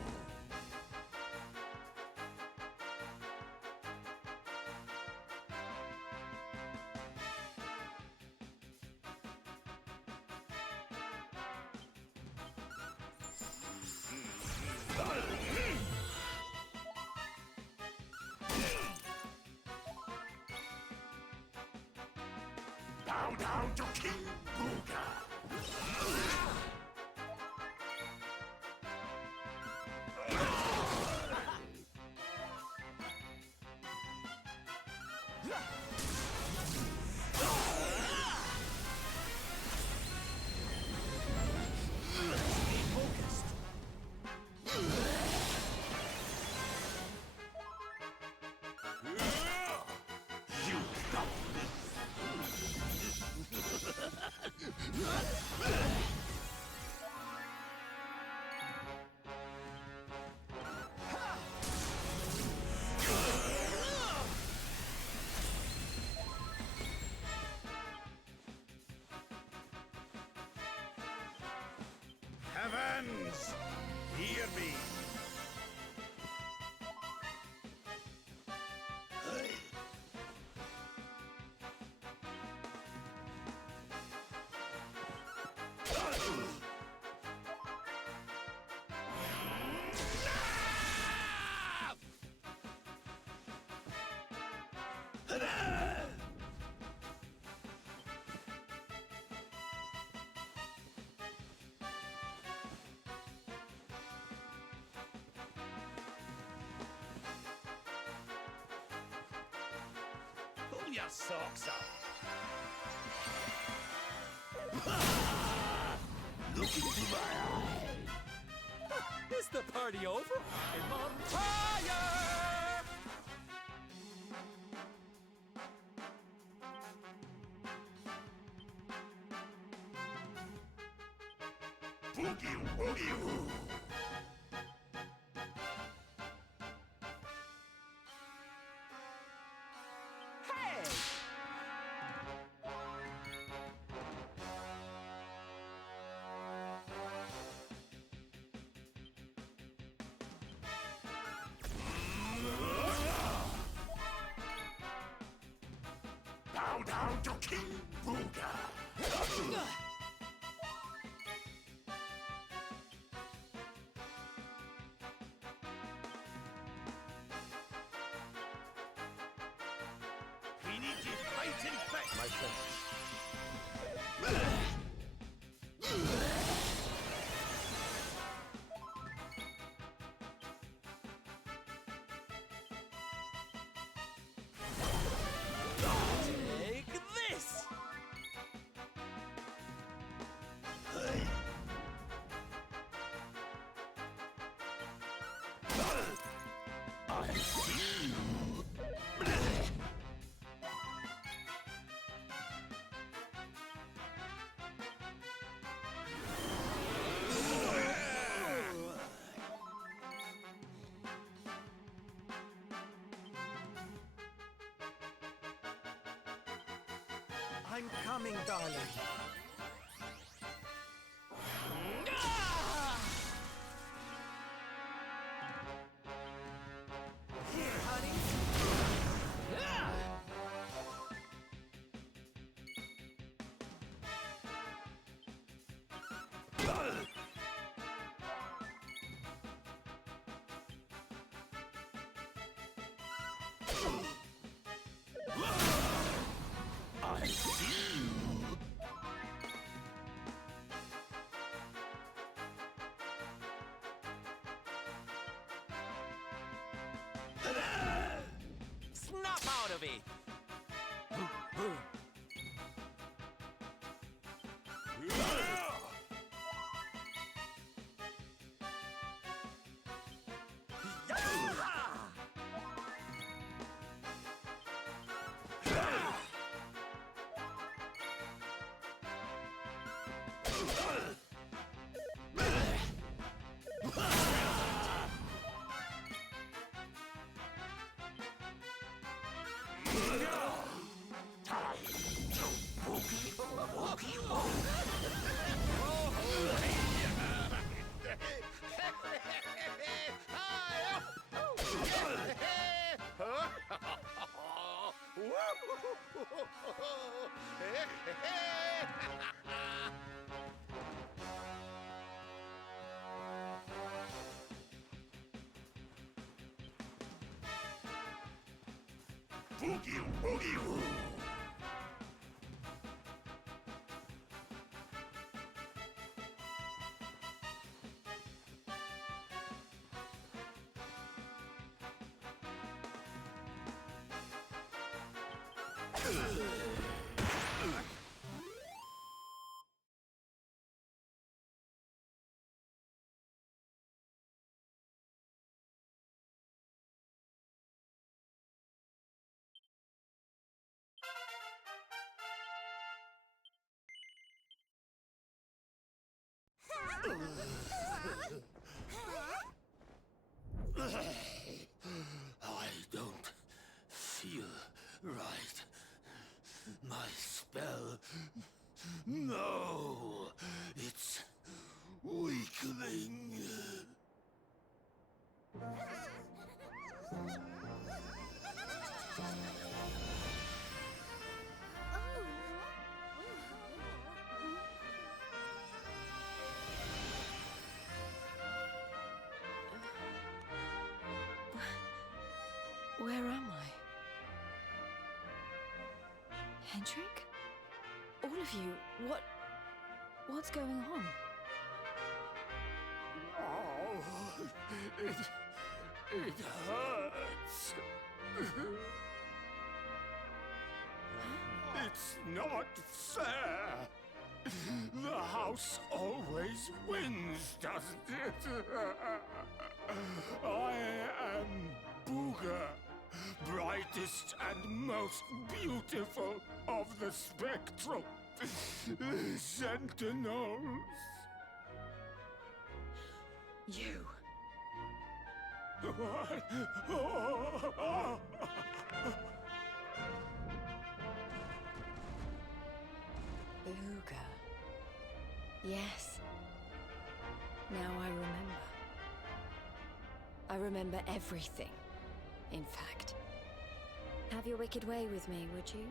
Bow down to King Booga! You got Heavens, hear me! Pull your socks up! Look into my eye! Is the party over? I'm on fire! Boogie Woogie Woo! Hey! Bow down to King Booga! We need you fighting fit! My friend. Take this! I see you. I'm coming, darling. Here, honey. I see you. Snap out of it! Boogie woogie woo. I don't feel right. My spell. No! It's weakening. Where am I? Hendrik? All of you, what's going on? Oh, it hurts. It's not fair. The house always wins, doesn't it? I am Booga, brightest and most beautiful of the spectral sentinels. You. What? Oh. Booga. Yes. Now I remember. I remember everything, in fact. Have your wicked way with me, would you?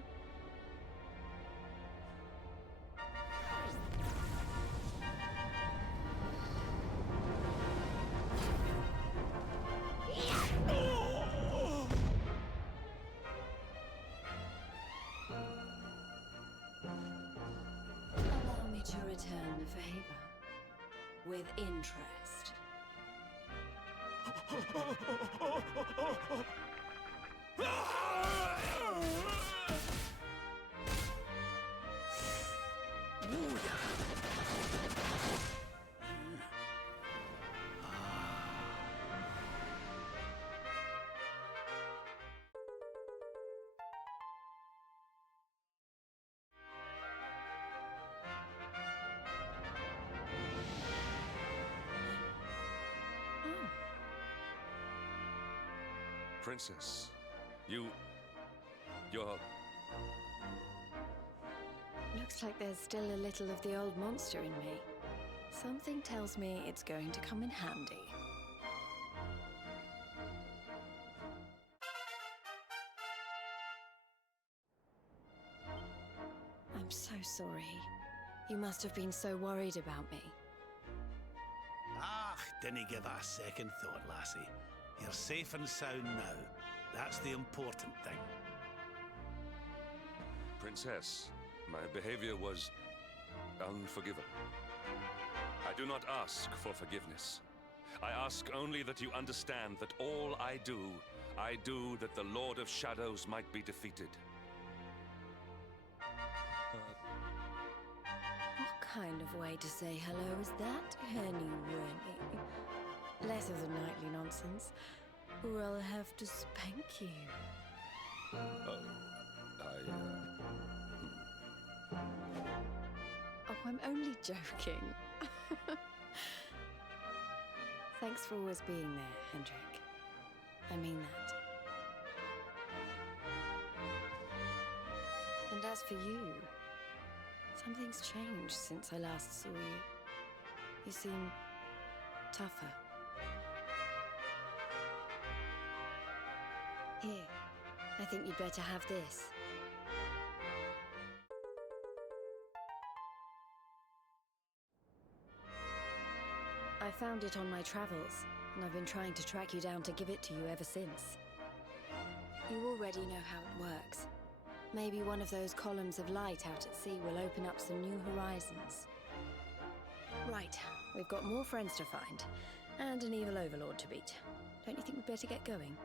with interest. Princess, you're... Looks like there's still a little of the old monster in me. Something tells me it's going to come in handy. I'm so sorry. You must have been so worried about me. Ah, didn't give it a second thought, lassie. You're safe and sound now. That's the important thing. Princess, my behavior was unforgivable. I do not ask for forgiveness. I ask only that you understand that all I do that the Lord of Shadows might be defeated. What kind of way to say hello is that, Henny Winnie? Less of the nightly nonsense, or I'll have to spank you. Oh, I'm only joking. Thanks for always being there, Hendrik. I mean that. And as for you, something's changed since I last saw you. You seem tougher. Here, I think you'd better have this. I found it on my travels, and I've been trying to track you down to give it to you ever since. You already know how it works. Maybe one of those columns of light out at sea will open up some new horizons. Right, we've got more friends to find, and an evil overlord to beat. Don't you think we'd better get going?